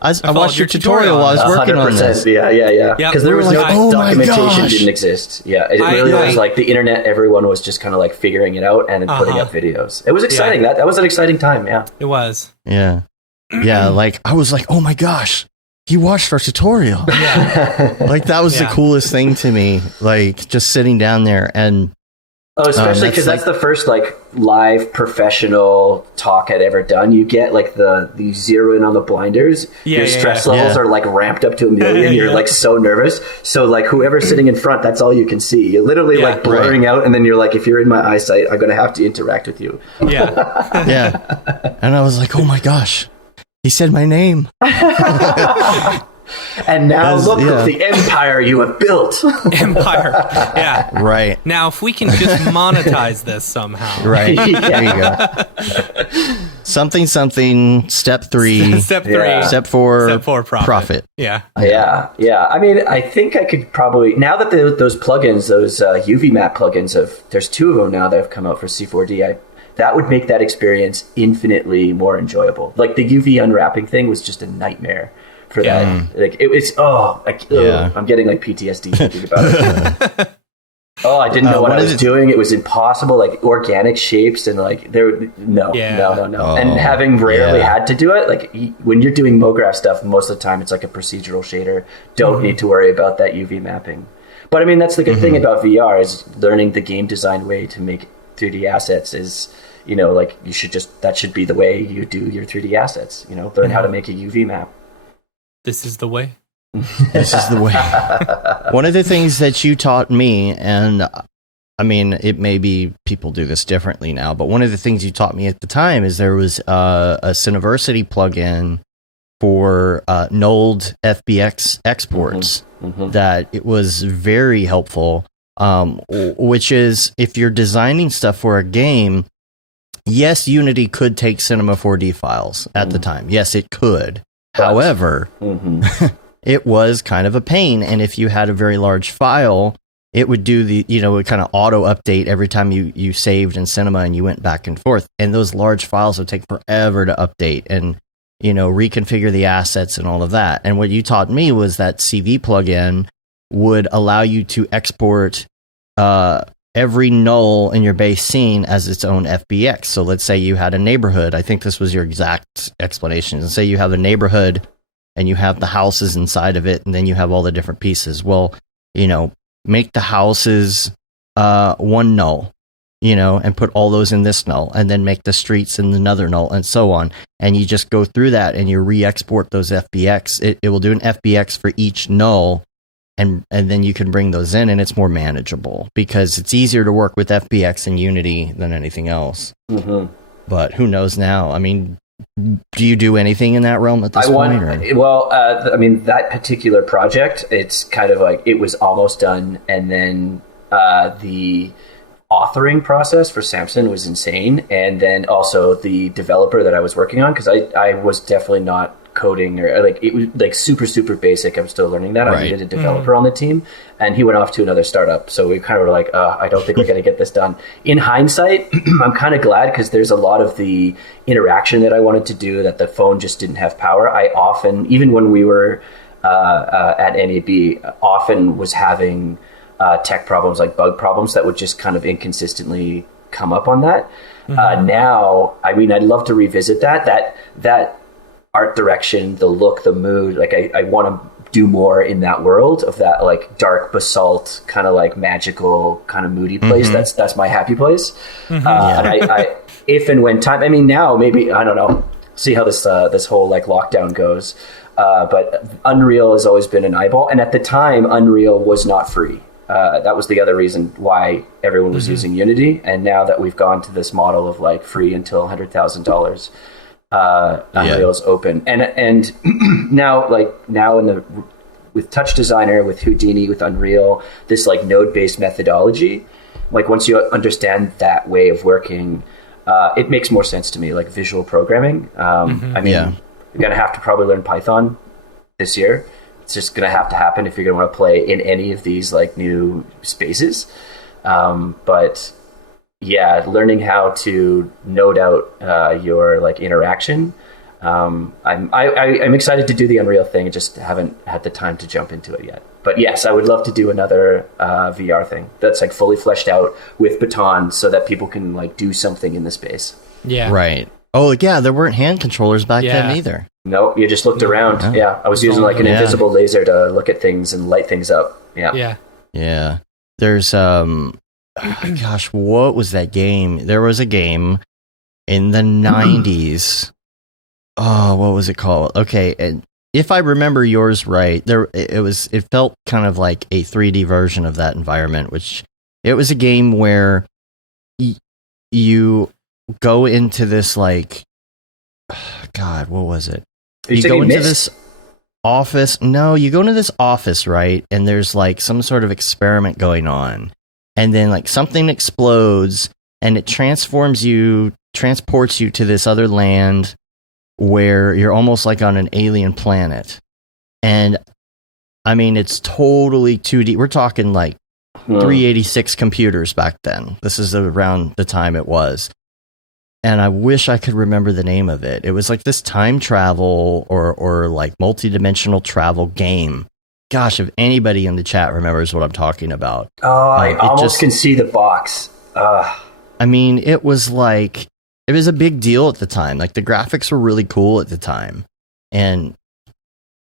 I watched your tutorial while I was working on this." Because there was no documentation, didn't exist. It really was like the internet. Everyone was just kind of like figuring it out and putting up videos. It was exciting. That was an exciting time. It was. Like I was like, "Oh my gosh, he watched our tutorial!" Like that was the coolest thing to me. Like just sitting down there and. Oh, especially because that's the first like live professional talk I'd ever done. You get like you zero in on the blinders. Your stress levels are like ramped up to 1,000,000. You're like so nervous. So like whoever's sitting in front, that's all you can see. You're literally like blurring out, and then you're like, if you're in my eyesight, I'm gonna have to interact with you. And I was like, oh my gosh, he said my name. And now look at the empire you have built. Empire. Yeah. Right. Now, if we can just monetize this somehow. Right. There you go. Something, step 3. Step 3. Yeah. Step 4, profit. Yeah. Yeah. I mean, I think I could probably, now that those plugins, those UV map plugins, there's 2 of them now that have come out for C4D, that would make that experience infinitely more enjoyable. Like the UV unwrapping thing was just a nightmare for that. Like it was, I'm getting like PTSD thinking about it. I didn't know what I was doing. It was impossible. Like organic shapes and like no. And having rarely had to do it, like when you're doing Mograph stuff, most of the time it's like a procedural shader. Don't need to worry about that UV mapping. But I mean, that's the good thing about VR is learning the game design way to make 3D assets is, like that should be the way you do your 3D assets, learn how to make a UV map. This is the way. This is the way. One of the things that you taught me, and I mean, it may be people do this differently now, but one of the things you taught me at the time is there was a Cineversity plugin for Nold FBX exports that it was very helpful, which is if you're designing stuff for a game, yes, Unity could take Cinema 4D files at the time. Yes, it could. However, it was kind of a pain, and if you had a very large file, it would do it would kind of auto update every time you saved in Cinema and you went back and forth, and those large files would take forever to update and reconfigure the assets and all of that. And what you taught me was that CV plugin would allow you to export every null in your base scene as its own FBX. So let's say you had a neighborhood. I think this was your exact explanation. Let's say you have a neighborhood and you have the houses inside of it, and then you have all the different pieces. Well, make the houses one null, and put all those in this null, and then make the streets in another null, and so on. And you just go through that and you re-export those FBX. It will do an FBX for each null, and then you can bring those in, and it's more manageable because it's easier to work with FBX in Unity than anything else. But who knows now? I mean, do you do anything in that realm at this point? I mean, that particular project, it's kind of like it was almost done, and then the authoring process for Samson was insane, and then also the developer that I was working on, because I was definitely not coding, or like it was like super basic. I'm still learning that. I needed a developer on the team, and he went off to another startup, so we kind of were like, I don't think we're going to get this done. In hindsight, I'm kind of glad, because there's a lot of the interaction that I wanted to do that the phone just didn't have power. I often, even when we were at NAB, often was having tech problems, like bug problems that would just kind of inconsistently come up on that. Now, I mean, I'd love to revisit that art direction, the look, the mood. Like I want to do more in that world of that like dark basalt kind of like magical kind of moody place. That's my happy place. And I if and when time, I mean, now maybe, I don't know, see how this whole like lockdown goes. But Unreal has always been an eyeball, and at the time Unreal was not free. That was the other reason why everyone was using Unity. And now that we've gone to this model of like free until $100,000, Unreal is open. And now with Touch Designer, with Houdini, with Unreal, this like node-based methodology, like once you understand that way of working, it makes more sense to me, like visual programming. I mean, you're going to have to probably learn Python this year. It's just going to have to happen if you're going to want to play in any of these like new spaces. But yeah, learning how to node out your like interaction. I'm excited to do the Unreal thing. I just haven't had the time to jump into it yet. But yes, I would love to do another VR thing that's like fully fleshed out with Baton, so that people can like do something in the space. Yeah. Right. Oh yeah, there weren't hand controllers back then either. Nope, you just looked around. Yeah, I was using like an invisible laser to look at things and light things up. Yeah. There's gosh, what was that game? There was a game in the 90s. Oh, what was it called? Okay, and if I remember yours right, it felt kind of like a 3D version of that environment, which it was a game where you go into this like, God, what was it? You go into this. office. No, you go into this office, right? And there's like some sort of experiment going on. And then like something explodes and it transports you to this other land where you're almost like on an alien planet. And I mean, it's totally 2D. We're talking like 386 computers back then. This is around the time it was. And I wish I could remember the name of it. It was like this time travel or like multi-dimensional travel game. Gosh, if anybody in the chat remembers what I'm talking about. Oh, I almost can see the box. I mean, it was a big deal at the time. Like the graphics were really cool at the time. And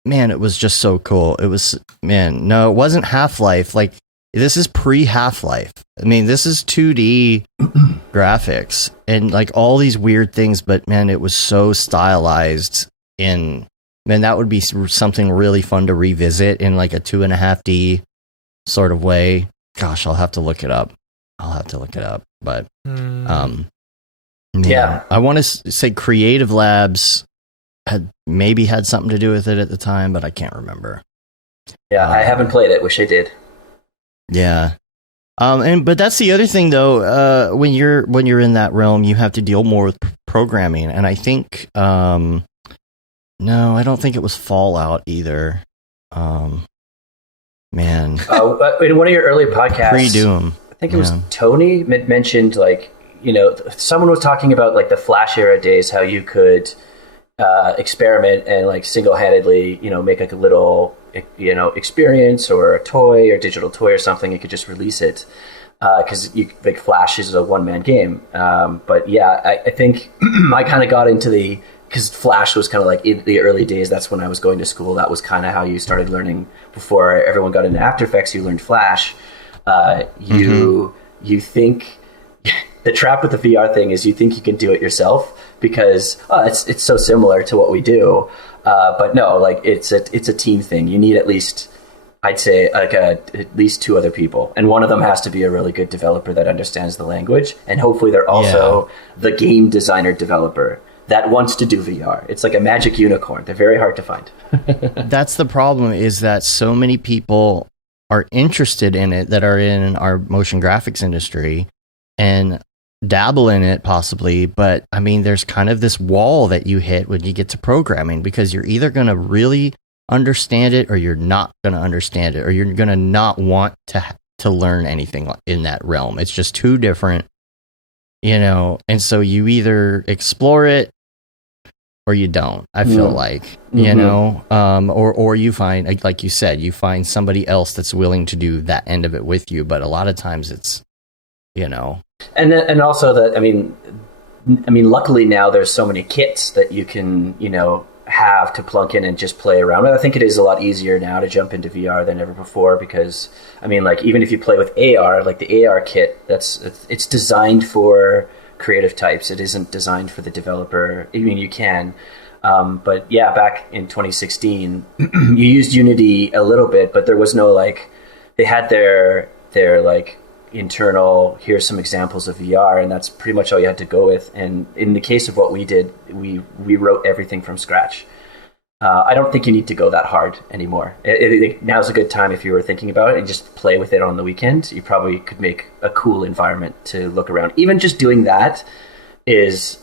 man, it was just so cool. It wasn't Half-Life. Like this is pre-Half-Life. I mean, this is 2D graphics and like all these weird things, but man, it was so stylized man, that would be something really fun to revisit in like a 2.5D sort of way. Gosh, I'll have to look it up. But, yeah, I want to say Creative Labs had something to do with it at the time, but I can't remember. Yeah, I haven't played it. Wish I did. Yeah. But that's the other thing though, when you're in that realm, you have to deal more with programming. And I think, no, I don't think it was Fallout either. Man. In one of your early podcasts, pre-Doom, I think it was Tony mentioned like, someone was talking about like the Flash era days, how you could experiment and like single-handedly, make like a little, experience or a toy or digital toy or something. You could just release it because like Flash is a one-man game. But yeah, I think I kind of got into because Flash was kind of like in the early days. That's when I was going to school. That was kind of how you started learning. Before everyone got into After Effects, you learned Flash. You think the trap with the VR thing is you think you can do it yourself because it's so similar to what we do. But no, like it's a team thing. You need at least, I'd say, like at least 2 other people, and one of them has to be a really good developer that understands the language, and hopefully they're also the game designer developer that wants to do VR. It's like a magic unicorn. They're very hard to find. That's the problem, is that so many people are interested in it that are in our motion graphics industry and dabble in it possibly, but I mean, there's kind of this wall that you hit when you get to programming, because you're either going to really understand it or you're not going to understand it, or you're going to not want to learn anything in that realm. It's just too different, and so you either explore it or you don't. I feel like, or you find, like you said, you find somebody else that's willing to do that end of it with you. But a lot of times it's, and also that, I mean, luckily now there's so many kits that you can, have to plunk in and just play around with. I think it is a lot easier now to jump into VR than ever before, because I mean, like, even if you play with AR, like the AR kit, it's designed for creative types. It isn't designed for the developer. I mean, you can, but yeah, back in 2016, you used Unity a little bit, but there was no like, they had their like internal, here's some examples of VR, and that's pretty much all you had to go with. And in the case of what we did, we wrote everything from scratch. I don't think you need to go that hard anymore. Now's a good time, if you were thinking about it, and just play with it on the weekend. You probably could make a cool environment to look around. Even just doing that is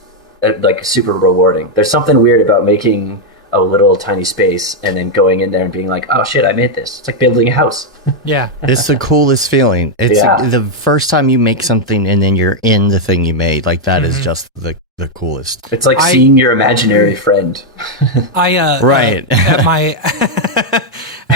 like super rewarding. There's something weird about making a little tiny space and then going in there and being like, oh shit, I made this. It's like building a house. Yeah. It's the coolest feeling. It's the first time you make something and then you're in the thing you made. Like that is just the coolest. It's like seeing your imaginary friend. Right. At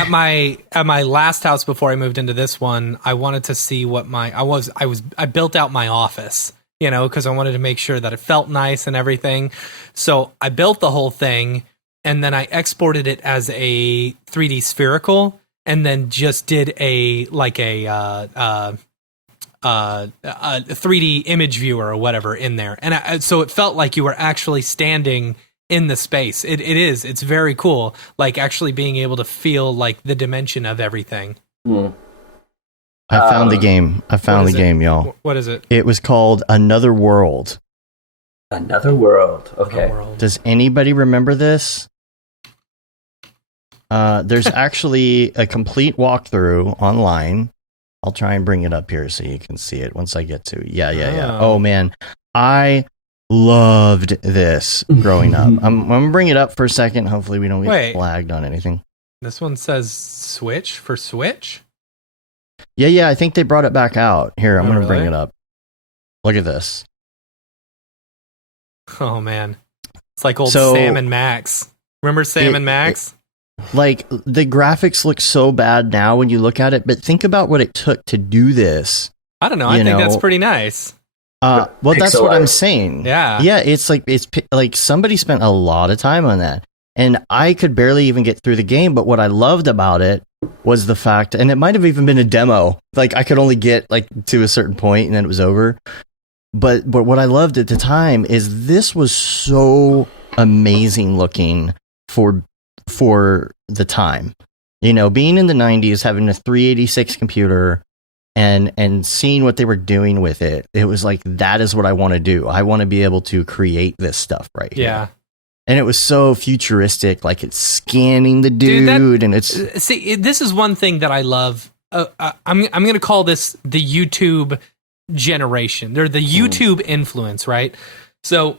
my last house before I moved into this one, I wanted to see what I built out my office, because I wanted to make sure that it felt nice and everything. So I built the whole thing, and then I exported it as a 3D spherical, and then just did a 3D image viewer or whatever in there. And so it felt like you were actually standing in the space. It's very cool. Like actually being able to feel like the dimension of everything. I found the game. Y'all. What is it? It was called Another World. Another World. Okay. Does anybody remember this? There's actually a complete walkthrough online. I'll try and bring it up here so you can see it once I get to. Yeah. Oh man, I loved this growing up. I'm gonna bring it up for a second. Hopefully we don't get flagged on anything. This one says Switch for Switch. Yeah. I think they brought it back out. Here, I'm gonna bring it up. Look at this. Oh man, it's like old Sam and Max. Remember Sam and Max? Like, the graphics look so bad now when you look at it, but think about what it took to do this. I don't know. I think that's pretty nice. Well, that's what I'm saying. Yeah. It's like somebody spent a lot of time on that, and I could barely even get through the game. But what I loved about it was the fact, and it might have even been a demo. Like, I could only get like to a certain point, and then it was over. But what I loved at the time is this was so amazing looking for the time. Being in the 90s, having a 386 computer and seeing what they were doing with it, it was like, that is what I want to do. I want to be able to create this stuff right here. Yeah. And it was so futuristic, like it's scanning the dude and it's... See, this is one thing that I love. I'm going to call this the YouTube generation. They're the YouTube influence, right? So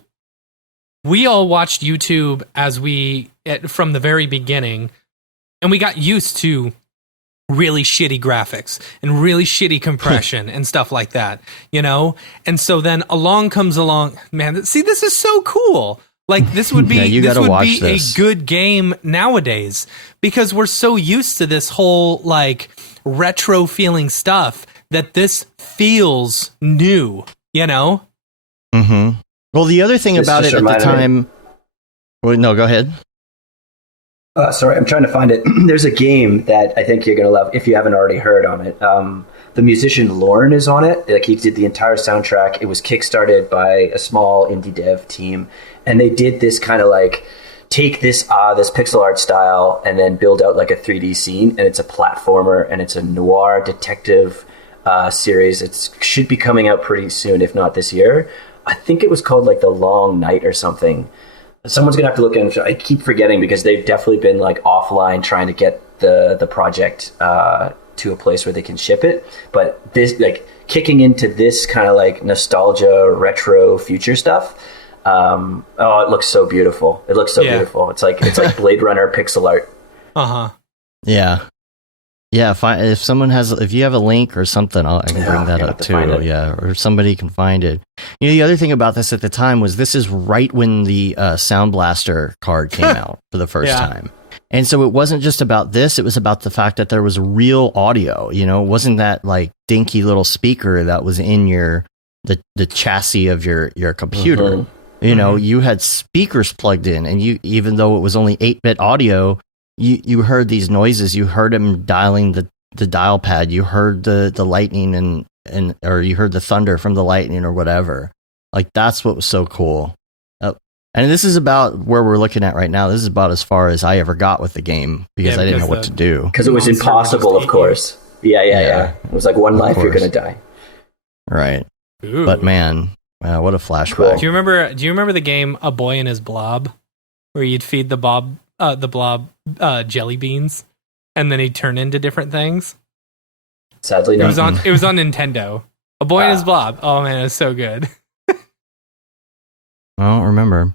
we all watched YouTube from the very beginning, and we got used to really shitty graphics and really shitty compression and stuff like that, And so then comes along, man, see, this is so cool. Like, this would be, a good game nowadays, because we're so used to this whole like retro feeling stuff that this feels new, Mm-hmm. Well, the other thing about it at the time... Well, no, go ahead. Sorry, I'm trying to find it. There's a game that I think you're going to love if you haven't already heard on it. The musician Lorne is on it. Like, he did the entire soundtrack. It was kickstarted by a small indie dev team. And they did this kind of like, take this pixel art style and then build out like a 3D scene. And it's a platformer and it's a noir detective series. It should be coming out pretty soon, if not this year. I think it was called like The Long Night or something. Someone's gonna have to look into it. I keep forgetting because they've definitely been like offline trying to get the project to a place where they can ship it. But this, like, kicking into this kind of like nostalgia, retro future stuff. It looks so beautiful. It looks so beautiful. It's like Blade Runner pixel art. Yeah. Yeah, if you have a link or something, I can bring that up too. Yeah, or somebody can find it. The other thing about this at the time was this is right when the Sound Blaster card came out for the first time. And so it wasn't just about this, it was about the fact that there was real audio, it wasn't that like dinky little speaker that was in the chassis of your computer. You had speakers plugged in, and even though it was only 8-bit audio, you heard these noises. You heard him dialing the dial pad. You heard the lightning or you heard the thunder from the lightning or whatever. Like, that's what was so cool. And this is about where we're looking at right now. This is about as far as I ever got with the game because I didn't know what to do. Because it was impossible, of course. Yeah. It was like one life, you're going to die. Right. Ooh. But man, what a flashback. Cool. Do you remember the game A Boy and His Blob, where you'd feed the blob jelly beans, and then he'd turn into different things? Sadly, no. It was on Nintendo. A Boy and His Blob. Oh man, it was so good. I don't remember.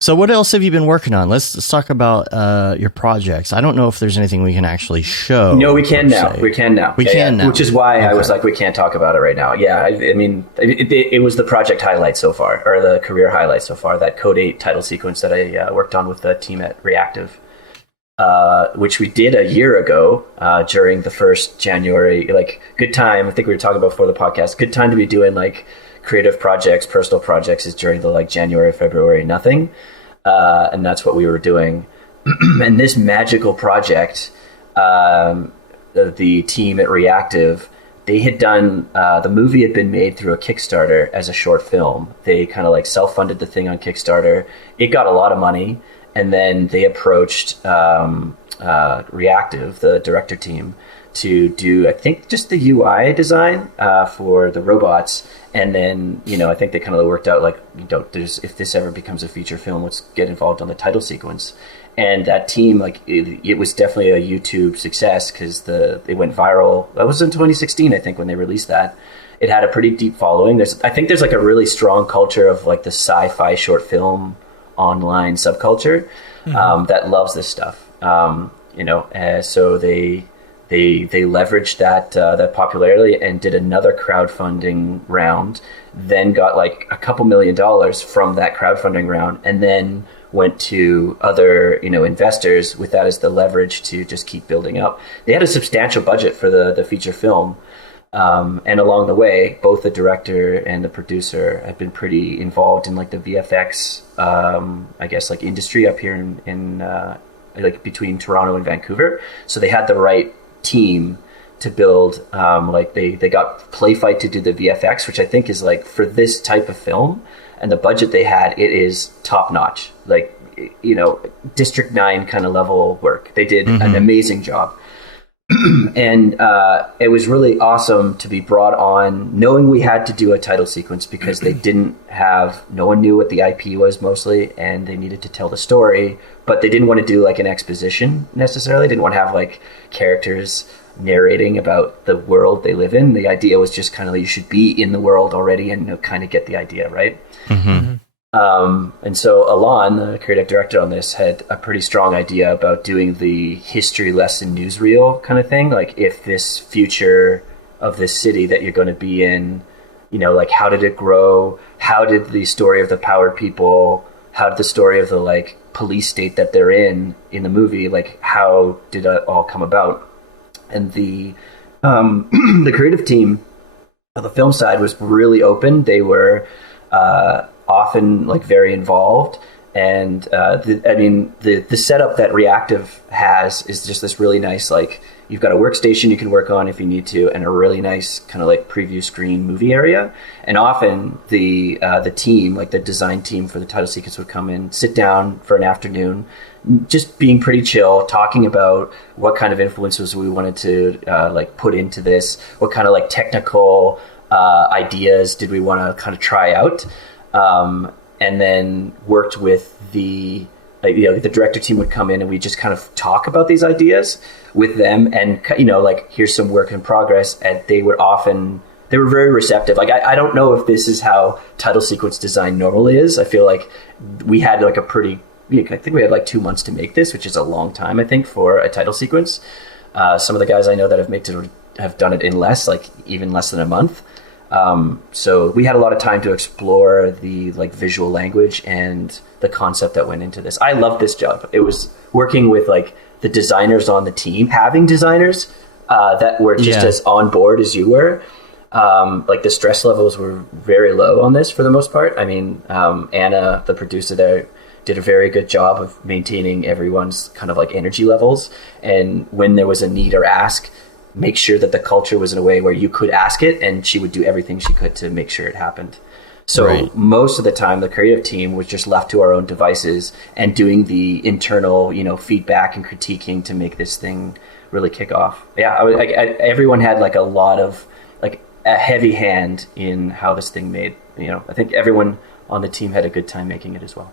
So what else have you been working on? Let's talk about your projects. I don't know if there's anything we can actually show. No, we can now. We can now. Which is why I was like, we can't talk about it right now. Yeah, I mean, it was the project highlight so far, or the career highlight so far, that Code 8 title sequence that I worked on with the team at Reactive, which we did a year ago during the first January. Like, good time. I think we were talking about before the podcast. Good time to be doing like creative projects, personal projects is during the like January, February, nothing. And that's what we were doing. And this magical project, the team at Reactive, they had done, the movie had been made through a Kickstarter as a short film. They kind of like self-funded the thing on Kickstarter. It got a lot of money. And then they approached Reactive, the director team, to do, I think, just the UI design for the robots. And then, I think they kind of worked out like, if this ever becomes a feature film, let's get involved on the title sequence. And that team, like, it was definitely a YouTube success because they went viral. That was in 2016, I think, when they released that. It had a pretty deep following. I think there's like a really strong culture of like the sci-fi short film online subculture that loves this stuff. So they leveraged that popularity and did another crowdfunding round. Then got like a couple $1 million from that crowdfunding round, and then went to other investors with that as the leverage to just keep building up. They had a substantial budget for the feature film. And along the way, both the director and the producer have been pretty involved in like the VFX, I guess, like industry up here in like between Toronto and Vancouver. So they had the right team to build. Like they got Playfight to do the VFX, which I think is like for this type of film and the budget they had, it is top notch. Like District 9 kind of level work. They did an amazing job. And it was really awesome to be brought on, knowing we had to do a title sequence because no one knew what the IP was mostly, and they needed to tell the story, but they didn't want to do like an exposition necessarily. Didn't want to have like characters narrating about the world they live in. The idea was just kind of like you should be in the world already and kind of get the idea, right? And so Alon, the creative director on this, had a pretty strong idea about doing the history lesson newsreel kind of thing. Like, if this future of this city that you're going to be in, like, how did it grow? How did the story of the powered people, how did the story of the, like, police state that they're in the movie, like, how did it all come about? And the creative team on the film side was really open. They were often like very involved, and the setup that Reactive has is just this really nice, like, you've got a workstation you can work on if you need to, and a really nice kind of like preview screen movie area. And often the team, like the design team for the title sequence, would come in, sit down for an afternoon, just being pretty chill, talking about what kind of influences we wanted to like put into this, what kind of like technical ideas did we want to kind of try out. And then worked with the director team would come in, and we just kind of talk about these ideas with them, and like, here's some work in progress. And they were very receptive. Like, I don't know if this is how title sequence design normally is. I feel like we had like I think we had like 2 months to make this, which is a long time, I think, for a title sequence. Some of the guys I know that have made it have done it in even less than a month. So we had a lot of time to explore the like visual language and the concept that went into this. I love this job. It was working with like the designers on the team, having designers that were just as on board as you were. Like, the stress levels were very low on this for the most part. I mean, Anna, the producer there, did a very good job of maintaining everyone's kind of like energy levels. And when there was a need or ask, make sure that the culture was in a way where you could ask it, and she would do everything she could to make sure it happened. So most of the time, the creative team was just left to our own devices and doing the internal, feedback and critiquing to make this thing really kick off. Yeah, everyone had like a lot of like a heavy hand in how this thing made. I think everyone on the team had a good time making it as well.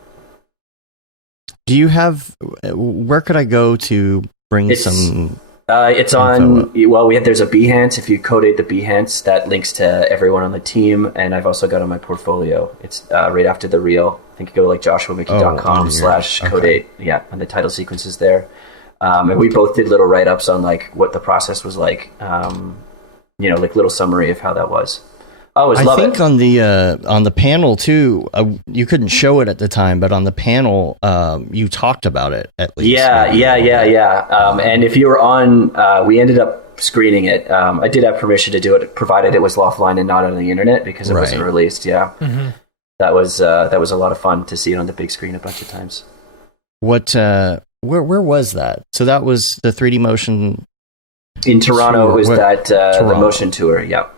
Do you have? Where could I go to bring some? It's on, there's a Behance. If you codate the Behance, that links to everyone on the team. And I've also got on my portfolio. It's right after the reel. I think you go to like joshuamickey.com/codate. Yeah, and the title sequence is there. And we both did little write-ups on like what the process was like, like little summary of how that was. I think on the panel too, you couldn't show it at the time, but on the panel, you talked about it at least. Yeah. And if you were on, we ended up screening it. I did have permission to do it, provided it was offline and not on the internet, because it wasn't released. Yeah, that was a lot of fun to see it on the big screen a bunch of times. What? Where was that? So that was the 3D motion in Toronto. Tour. It was the motion tour. Yep.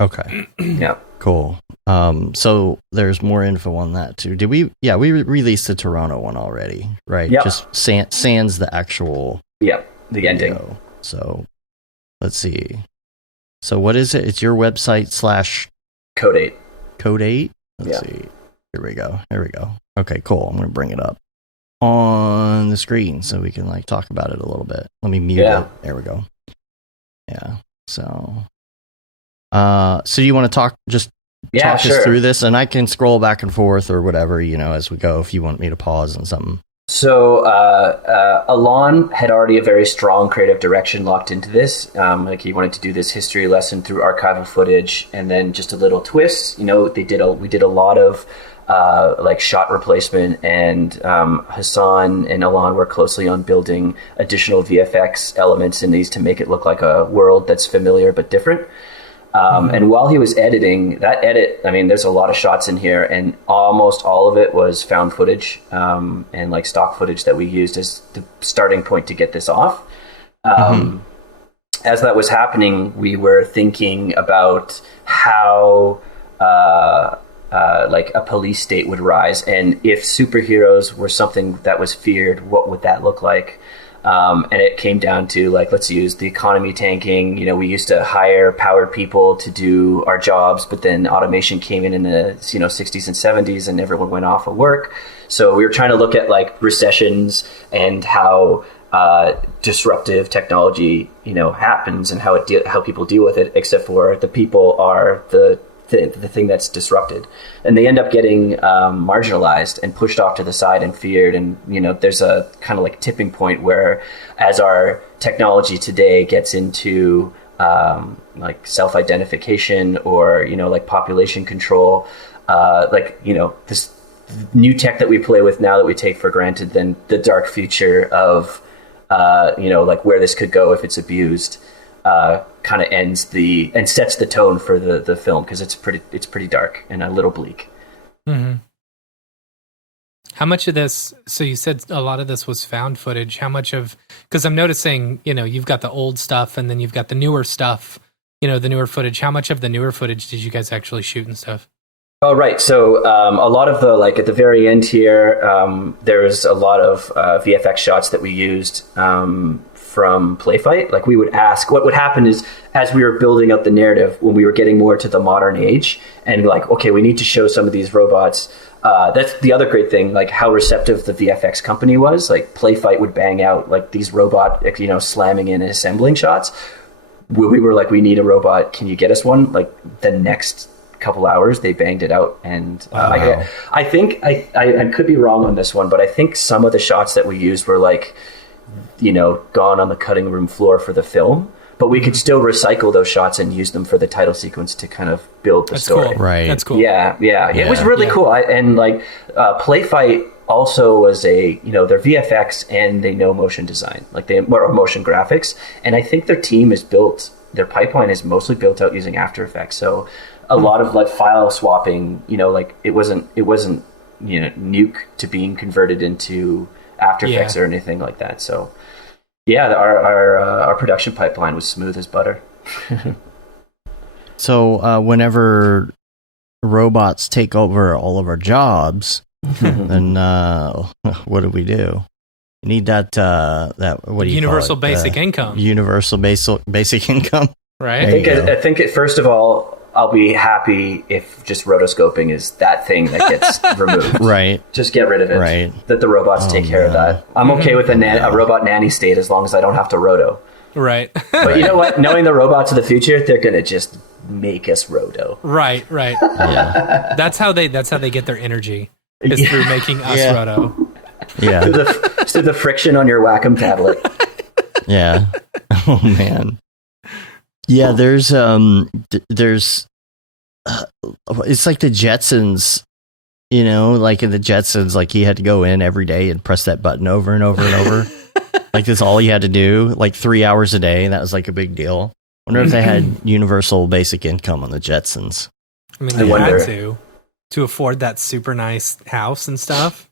Okay. Yeah. Cool. So there's more info on that too. Did we? Yeah, we released the Toronto one already, right? Yep. Just sans the actual. Yeah, the ending. So let's see. So what is it? It's your website / Codate. Codate. Let's see. Here we go. Okay, cool. I'm going to bring it up. on the screen so we can like talk about it a little bit. Let me mute it. There we go. Yeah. So you want to talk talk us through this, and I can scroll back and forth or whatever, as we go, if you want me to pause on something. So Alon had already a very strong creative direction locked into this. Like he wanted to do this history lesson through archival footage, and then just a little twist. We did a lot of like shot replacement, and Hassan and Alon worked closely on building additional VFX elements in these to make it look like a world that's familiar but different. And while he was editing that edit, I mean, there's a lot of shots in here, and almost all of it was found footage and like stock footage that we used as the starting point to get this off. As that was happening, we were thinking about how like a police state would rise, and if superheroes were something that was feared, what would that look like? And it came down to like, let's use the economy tanking. We used to hire powered people to do our jobs, but then automation came in the 60s and 70s, and everyone went off of work. So we were trying to look at like recessions and how disruptive technology happens, and how people deal with it. Except for the people are the thing that's disrupted, and they end up getting marginalized and pushed off to the side and feared. And there's a kind of like tipping point where, as our technology today gets into like self-identification or like population control, this new tech that we play with now that we take for granted, then the dark future of like where this could go if it's abused kind of and sets the tone for the film, because it's pretty dark and a little bleak. Mm-hmm. How much of this? So you said a lot of this was found footage. How much of? Because I'm noticing, you've got the old stuff and then you've got the newer stuff. The newer footage. How much of the newer footage did you guys actually shoot and stuff? Oh, right. So a lot of the, like at the very end here, there's a lot of VFX shots that we used from Playfight. Like we would ask, what would happen is, as we were building up the narrative, when we were getting more to the modern age, and like, okay, we need to show some of these robots. That's the other great thing, like how receptive the VFX company was. Like Playfight would bang out like these robot, slamming in and assembling shots. We were like, we need a robot. Can you get us one? Like the next couple hours, they banged it out. And I think I could be wrong on this one, but I think some of the shots that we used were like, gone on the cutting room floor for the film, but we could still recycle those shots and use them for the title sequence to kind of build the story. Cool. Right. That's cool. Yeah. It was really cool. Playfight also was their VFX, and they know motion design, or motion graphics. And I think their pipeline is mostly built out using After Effects. So a lot of like file swapping, it wasn't Nuke to being converted into After Effects or anything like that. So yeah, our production pipeline was smooth as butter. So whenever robots take over all of our jobs, then what do we do? You need that what do you universal call it? Basic income. Universal basic income. Right. I think first of all, I'll be happy if just rotoscoping is that thing that gets removed. Right. Just get rid of it. Right. That the robots take care of that. I'm okay with a robot nanny state as long as I don't have to roto. Right. But you know what? Knowing the robots of the future, they're going to just make us roto. Right. Yeah. That's how they get their energy, is through making us roto. Yeah. through the friction on your Wacom tablet. Yeah. Oh man. Yeah, there's it's like the Jetsons, like in the Jetsons, like he had to go in every day and press that button over and over and over. Like that's all he had to do, like 3 hours a day, and that was like a big deal. I wonder if they had universal basic income on the Jetsons. I mean, they had to afford that super nice house and stuff.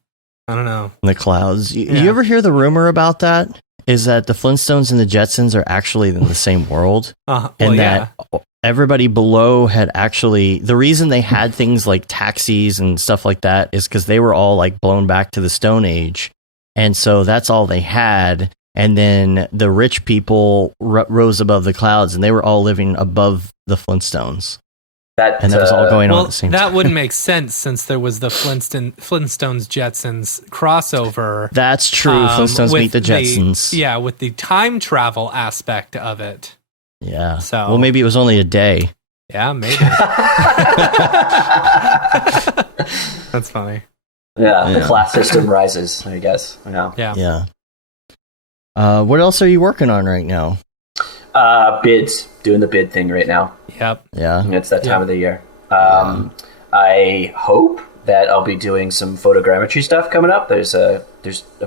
I don't know. In the clouds. You ever hear the rumor about that? Is that the Flintstones and the Jetsons are actually in the same world, and that everybody below had actually, the reason they had things like taxis and stuff like that is because they were all like blown back to the Stone Age, and so that's all they had. And then the rich people rose above the clouds, and they were all living above the Flintstones. That and that was all going on at the same that time. wouldn't make sense since there was the Flintstones Jetsons crossover. That's true. Flintstones with meet the Jetsons. with the time travel aspect of it. Yeah. So well, maybe it was only a day. Yeah, maybe. That's funny. Yeah, the class system rises, I guess. Yeah. What else are you working on right now? Bids. Doing the bid thing right now. Yep. Yeah. It's that time of the year. I hope that I'll be doing some photogrammetry stuff coming up. There's a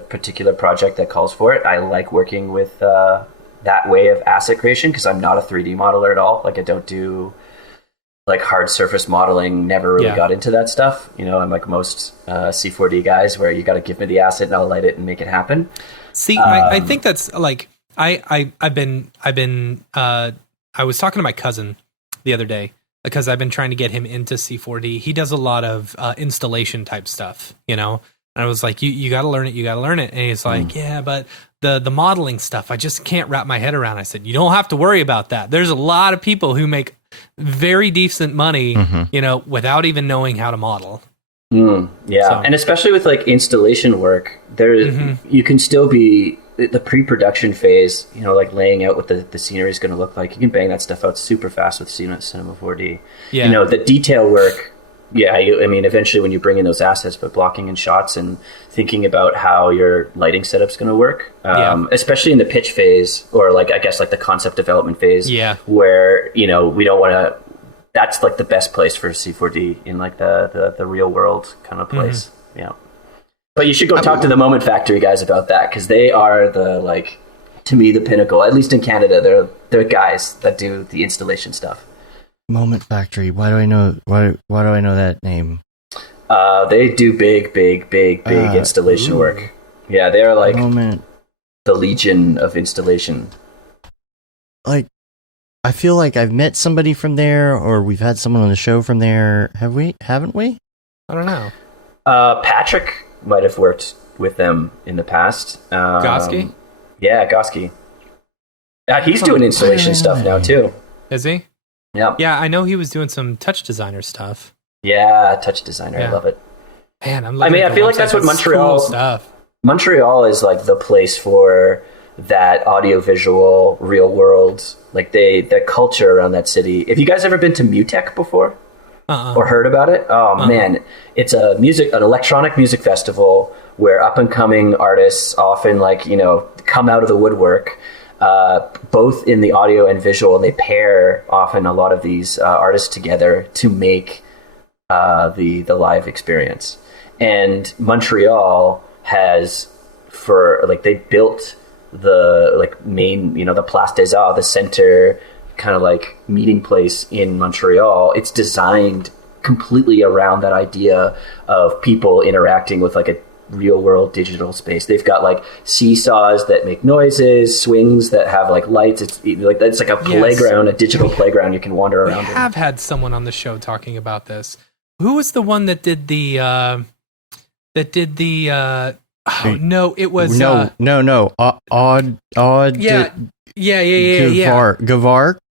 particular project that calls for it. I like working with that way of asset creation because I'm not a 3D modeler at all. Like I don't do like hard surface modeling, never really got into that stuff. You know, I'm like most C4D guys where you got to give me the asset and I'll light it and make it happen. See, I think that's like, I was talking to my cousin the other day because I've been trying to get him into C4D. He does a lot of installation type stuff, you know? And I was like, you got to learn it. You got to learn it. And he's like, yeah, but the modeling stuff, I just can't wrap my head around. I said, you don't have to worry about that. There's a lot of people who make very decent money, you know, without even knowing how to model. Yeah. So. And especially with like installation work, there you can still be the pre-production phase, you know, like laying out what the scenery is going to look like. You can bang that stuff out super fast with Cinema 4D. Yeah. You know, the detail work, I mean, eventually when you bring in those assets, but blocking in shots and thinking about how your lighting setup's going to work, especially in the pitch phase or like, I guess like the concept development phase, where, you know, we don't want to, that's like the best place for C4D in like the real world kind of place. Yeah. But you should go talk to the Moment Factory guys about that because they are the, like, to me, the pinnacle. At least in Canada, they're guys that do the installation stuff. Moment Factory. Why do I know? Why do I know that name? They do big installation work. Yeah, they are like the legion of installation. Like, I feel like I've met somebody from there, or we've had someone on the show from there. Haven't we? I don't know. Patrick might have worked with them in the past. Goski? Yeah, Goski. He's doing installation stuff now too. Is he? Yeah. Yeah, I know he was doing some touch designer stuff. Yeah, touch designer. I love it. Man, I feel like that's what Montreal stuff. Montreal is like the place for that audiovisual real world. Like the culture around that city. Have you guys ever been to Mutech before? Or heard about it? Oh man, it's an electronic music festival where up and coming artists often like, you know, come out of the woodwork, both in the audio and visual, and they pair often a lot of these artists together to make the live experience. And Montreal has they built the like main, you know, the Place des Arts, the center kind of like meeting place in Montreal. It's designed completely around that idea of people interacting with like a real world digital space. They've got like seesaws that make noises, swings that have like lights. It's like a playground, a digital playground you can wander around. We have had someone on the show talking about this. Who was the one that did the no, it was odd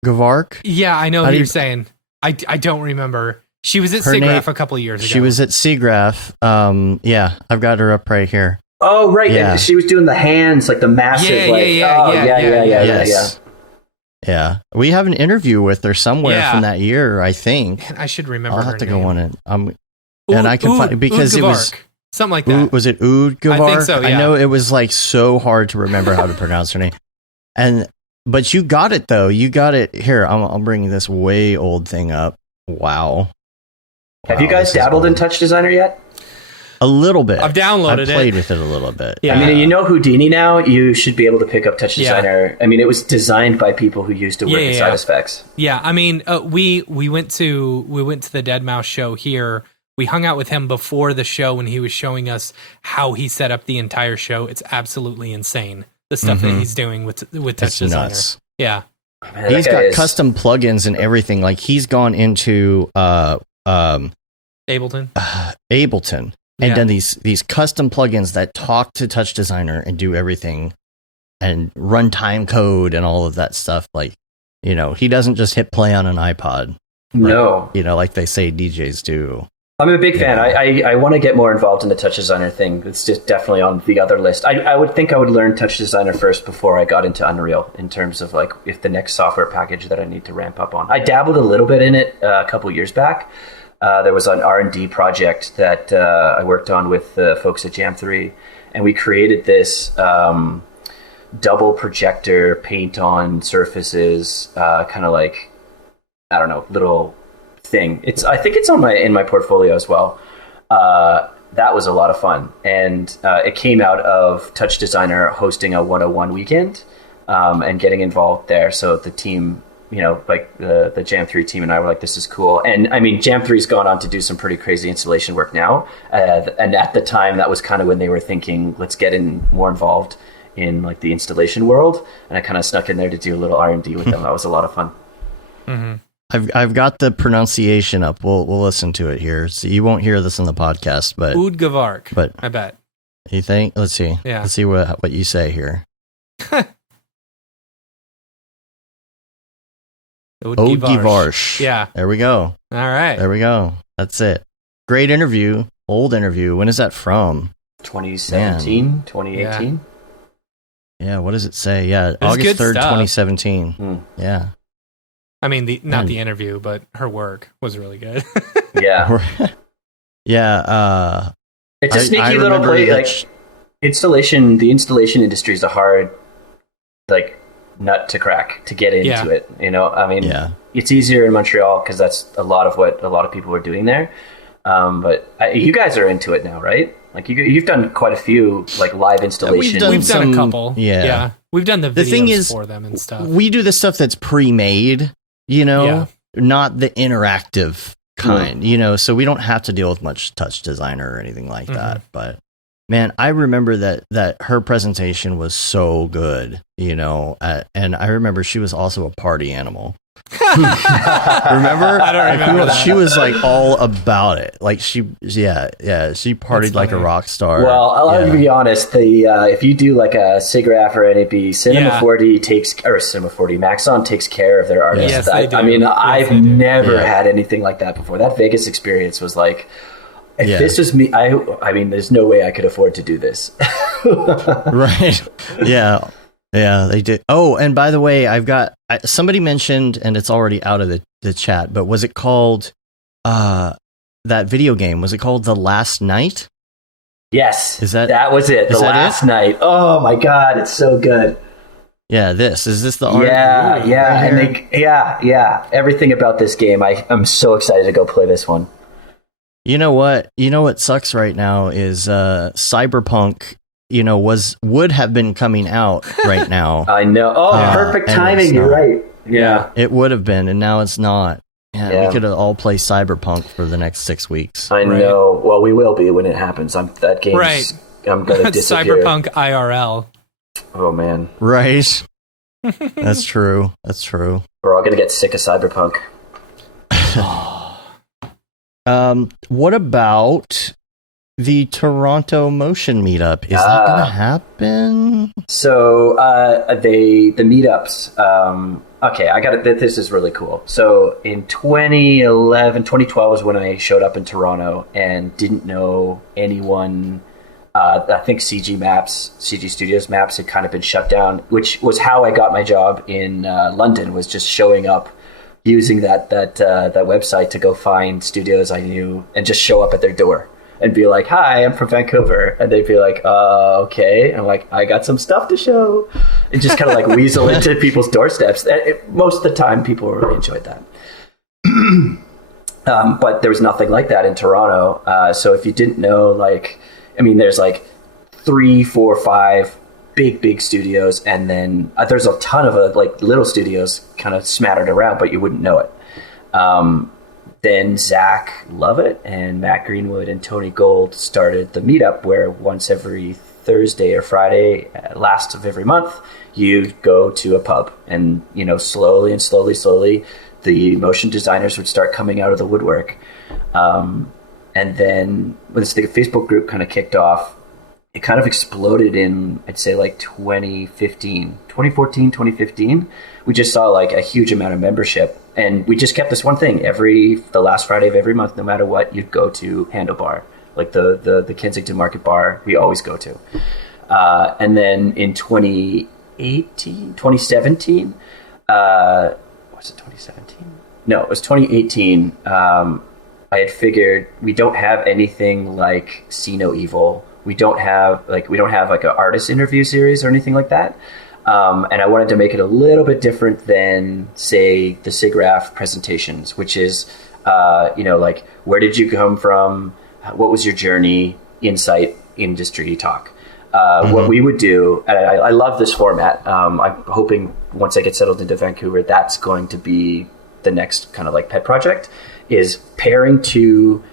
Gavark. Yeah, I know who you're saying. I don't remember. She was at SIGGRAPH a couple of years ago. She was at SIGGRAPH. Yeah, I've got her up right here. Oh, right. Yeah. She was doing the hands, like the massive. Yeah. We have an interview with her somewhere from that year, I think. Man, I should remember. I'll have to go on it. And I can find because it was something like that. Was it Oud Gavark? I think so. Yeah. I know it was like so hard to remember how to pronounce her name. But you got it though. You got it. Here, I'll bring this way old thing up. Wow. Have you guys dabbled in Touch Designer yet? A little bit. I've downloaded it. I played with it a little bit. Yeah. I mean, you know Houdini now. You should be able to pick up Touch Designer. I mean, it was designed by people who used to work at Side Effects. Yeah, I mean, we went to the Dead Mouse show here. We hung out with him before the show when he was showing us how he set up the entire show. It's absolutely insane, the stuff that he's doing with Touch Designer. Nuts. Yeah. Man, he's got custom plugins and everything. Like he's gone into Ableton. Ableton. And done these custom plugins that talk to Touch Designer and do everything and run time code and all of that stuff. Like, you know, he doesn't just hit play on an iPod. No. Like they say DJs do. I'm a big fan. I want to get more involved in the touch designer thing. It's just definitely on the other list. I would think I would learn touch designer first before I got into Unreal in terms of like if the next software package that I need to ramp up on. I dabbled a little bit in it a couple years back. There was an R&D project that I worked on with folks at Jam 3, and we created this double projector paint on surfaces, kind of like, I don't know, little thing. I think it's in my portfolio as well. That was a lot of fun, and it came out of Touch Designer hosting a 101 weekend and getting involved there. So the team, like the Jam 3 team and I were like, this is cool. And I mean, Jam 3's gone on to do some pretty crazy installation work now, and at the time that was kind of when they were thinking, let's get more involved in like the installation world, and I kind of snuck in there to do a little R&D with them. That was a lot of fun. Mm-hmm. I've got the pronunciation up. We'll listen to it here. So you won't hear this in the podcast, but Udgevark. But I bet. You think? Let's see. Yeah. Let's see what you say here. Udgevarsh. Yeah. There we go. All right. There we go. That's it. Great interview. Old interview. When is that from? 2017, 2018. Yeah. What does it say? Yeah. It's August 3rd, stuff. 2017. Yeah. I mean, not the interview, but her work was really good. Yeah. Yeah. It's a sneaky little place. Like the installation industry is a hard, like, nut to crack to get into it. I mean, it's easier in Montreal because that's a lot of what a lot of people are doing there. But you guys are into it now, right? Like you've done quite a few like live installations. We've done a couple. Yeah. We've done the videos thing is, for them and stuff. We do the stuff that's pre-made, not the interactive kind, so we don't have to deal with much touch designer or anything like that. But man, I remember that her presentation was so good, and I remember she was also a party animal. Remember? I don't remember that. She was like all about it. Like she partied like a rock star. Well, I'll be honest. If you do like a SIGGRAPH or NAB, Cinema 4D Maxon takes care of their artists. Yes, they do. I mean, Yes, I've never had anything like that before. That Vegas experience was like, if this was me, I mean, there's no way I could afford to do this. Right. Yeah. Yeah, they did. Oh, and by the way, somebody mentioned, and it's already out of the chat, but was it called, that video game, was it called The Last Night? Yes. That was it. The Last Night. Oh my God, it's so good. Yeah, is this the art? Yeah. Everything about this game, I'm so excited to go play this one. You know what sucks right now is Cyberpunk would have been coming out right now. I know. Oh, perfect timing. You're right. Yeah. It would have been, and now it's not. Yeah. We could all play Cyberpunk for the next 6 weeks. I know. Well, we will be when it happens. That game. Right. I'm going to disappear. Cyberpunk IRL. Oh, man. Right. That's true. We're all going to get sick of Cyberpunk. What about the Toronto Motion Meetup? Is that going to happen? So the meetups. Okay, I got it. This is really cool. So in 2012 was when I showed up in Toronto and didn't know anyone. I think CG Studios Maps had kind of been shut down, which was how I got my job in London. Was just showing up, using that website to go find studios I knew and just show up at their door and be like, "Hi, I'm from Vancouver," and they'd be like, "Okay." I'm like, "I got some stuff to show," and just kind of like weasel into people's doorsteps. Most of the time, people really enjoyed that. But there was nothing like that in Toronto. So if you didn't know, there's like 3, 4, 5 big studios, and then there's a ton of little studios kind of smattered around, but you wouldn't know it. Then Zach Lovett and Matt Greenwood and Tony Gold started the meetup, where once every Thursday or Friday, last of every month, you go to a pub, and slowly, the motion designers would start coming out of the woodwork. And then once the Facebook group kind of kicked off, it kind of exploded in, I'd say, like 2014, 2015. We just saw like a huge amount of membership, and we just kept this one thing the last Friday of every month, no matter what, you'd go to Handlebar, like the Kensington Market Bar we always go to. And then in 2017, was it 2017? No, it was 2018. I had figured we don't have anything like See No Evil. We don't have like an artist interview series or anything like that. And I wanted to make it a little bit different than, say, the SIGGRAPH presentations, which is, like, where did you come from? What was your journey? Insight, industry talk. What we would do, and I love this format. I'm hoping once I get settled into Vancouver, that's going to be the next kind of like pet project, is pairing two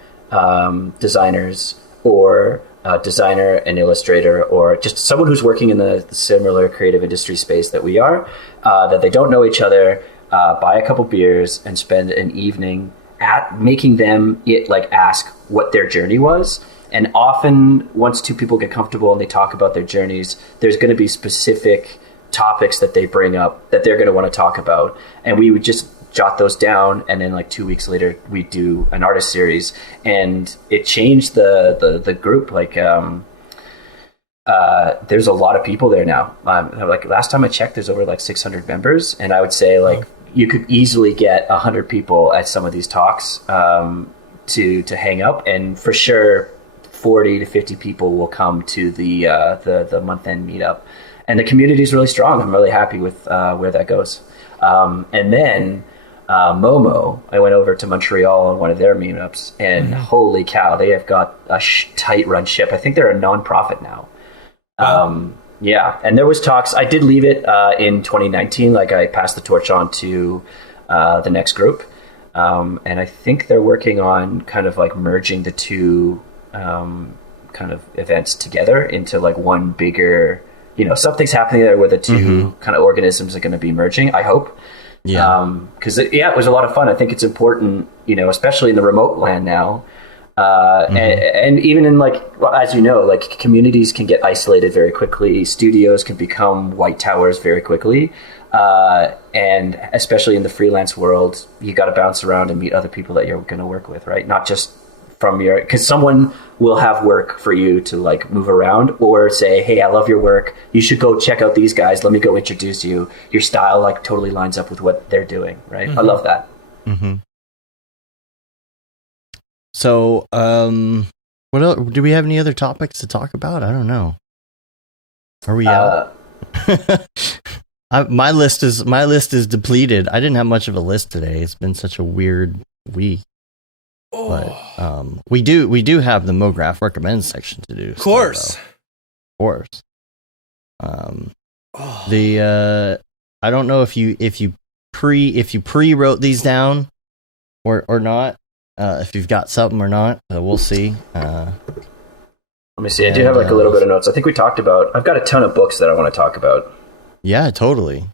designers or a designer, an illustrator, or just someone who's working in the similar creative industry space that we are, that they don't know each other, buy a couple beers and spend an evening at making them ask what their journey was. And often once two people get comfortable and they talk about their journeys, there's going to be specific topics that they bring up that they're going to want to talk about. And we would just jot those down, and then like 2 weeks later we do an artist series, and it changed the group. There's a lot of people there now. Like last time I checked, there's over like 600 members, and I would say you could easily get 100 people at some of these talks to hang up, and for sure 40 to 50 people will come to the month end meetup, and the community is really strong. I'm really happy with where that goes. And then Momo, I went over to Montreal on one of their meetups, and holy cow, they have got a tight run ship. I think they're a non-profit now. Wow. Yeah, and there was talks. I did leave it in 2019. Like I passed the torch on to the next group, and I think they're working on kind of like merging the two kind of events together into like one bigger. Something's happening there where the two kind of organisms are going to be merging, I hope. Yeah. Because it was a lot of fun. I think it's important, especially in the remote land now. And even in as you know, like communities can get isolated very quickly. Studios can become white towers very quickly. And especially in the freelance world, you got to bounce around and meet other people that you're going to work with, right? Not just from because someone will have work for you to like move around, or say, hey, I love your work, you should go check out these guys, let me go introduce you. Your style like totally lines up with what they're doing, right? I love that. So what else? Do we have any other topics to talk about? I don't know. Are we out? My list is depleted. I didn't have much of a list today. It's been such a weird week. But we do have the Mograph recommend section to do. Of course. I don't know if you pre-wrote these down or not. If you've got something or not, we'll see. Let me see. I do have like a little bit of notes. I think we talked about. I've got a ton of books that I want to talk about. Yeah, totally.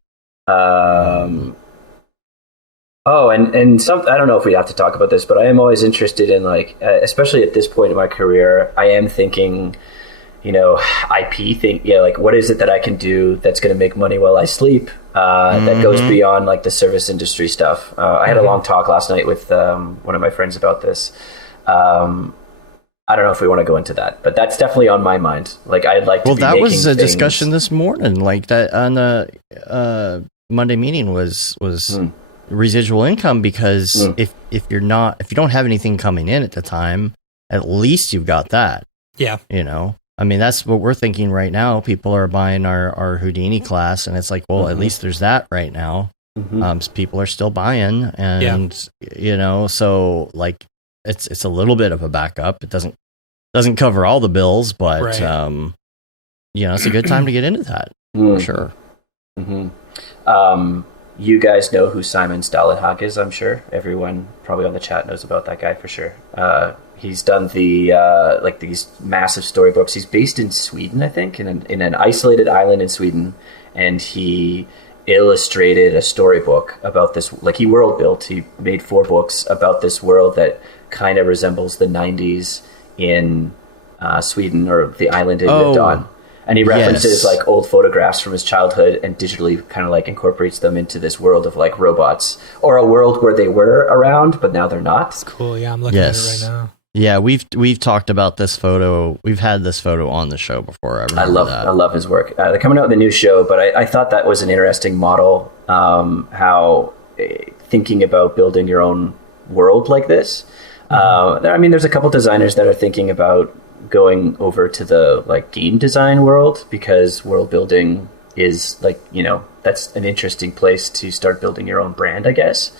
Oh, and some, I don't know if we have to talk about this, but I am always interested in especially at this point in my career, I am thinking, IP like what is it that I can do that's going to make money while I sleep, that goes beyond like the service industry stuff. I had a long talk last night with one of my friends about this. I don't know if we want to go into that, but that's definitely on my mind. Like I'd like to be making was a things. Discussion this morning, like that on the Monday meeting was residual income, because if you don't have anything coming in at the time, at least you've got that. Yeah. I mean, that's what we're thinking right now. People are buying our Houdini class, and it's like, well, at least there's that right now. People are still buying, and so like it's a little bit of a backup. It doesn't cover all the bills, but right. It's a good time to get into that for sure. You guys know who Simon Stalenhag is, I'm sure. Everyone probably on the chat knows about that guy for sure. He's done these massive storybooks. He's based in Sweden, I think, in an isolated island in Sweden, and he illustrated a storybook about this. Like he world built. He made 4 books about this world that kind of resembles the 90s in Sweden, or the island he lived on. And he references like old photographs from his childhood and digitally kind of like incorporates them into this world of like robots, or a world where they were around, but now they're not. It's cool. Yeah, I'm looking at it right now. Yeah, we've talked about this photo. We've had this photo on the show before. I love his work. They're coming out with a new show, but I thought that was an interesting model. How thinking about building your own world like this. I mean, there's a couple designers that are thinking about going over to the like game design world, because world building is like, that's an interesting place to start building your own brand, I guess.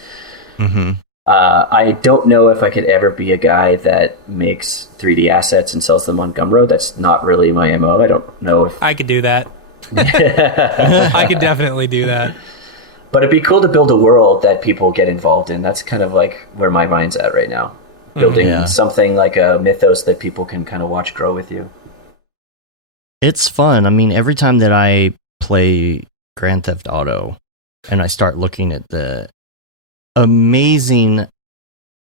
I don't know if I could ever be a guy that makes 3D assets and sells them on Gumroad. That's not really my MO. I don't know if I could do that. I could definitely do that. But it'd be cool to build a world that people get involved in. That's kind of like where my mind's at right now. Building something like a mythos that people can kind of watch grow with you. It's fun. I mean, every time that I play Grand Theft Auto and I start looking at the amazing,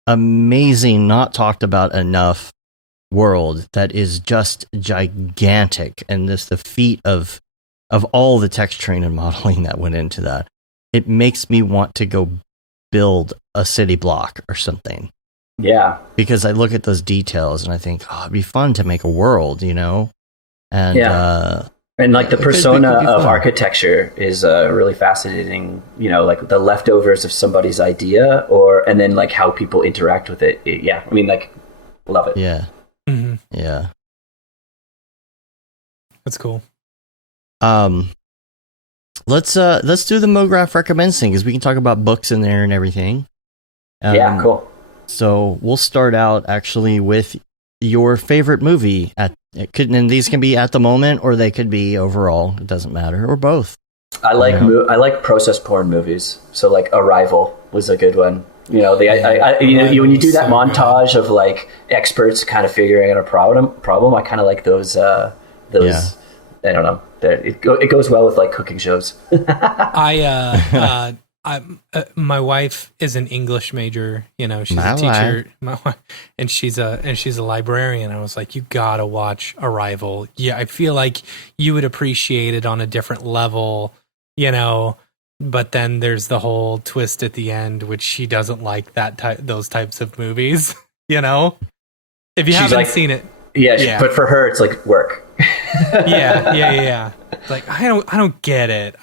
not talked about enough world that is just gigantic, and this the feat of all the texturing and modeling that went into that, it makes me want to go build a city block or something. Yeah, because I look at those details and I think, it'd be fun to make a world, and and like the persona of architecture is really fascinating. Like the leftovers of somebody's idea, and then like how people interact with it. I mean, like, love it. Yeah, yeah, that's cool. Let's do the Mograph recommends thing, because we can talk about books in there and everything. Yeah, cool. So we'll start out actually with your favorite movie. And these can be at the moment, or they could be overall. It doesn't matter, or both. I like process porn movies. So like Arrival was a good one. When you do that montage of like experts kind of figuring out a problem, I kind of like those. I don't know. It goes well with like cooking shows. My wife is an English major. She's a teacher. My wife, and she's a librarian. I was like, you gotta watch Arrival. Yeah, I feel like you would appreciate it on a different level. But then there's the whole twist at the end, which she doesn't like those types of movies. If you haven't seen it, but for her, it's like work. yeah. It's like I don't get it.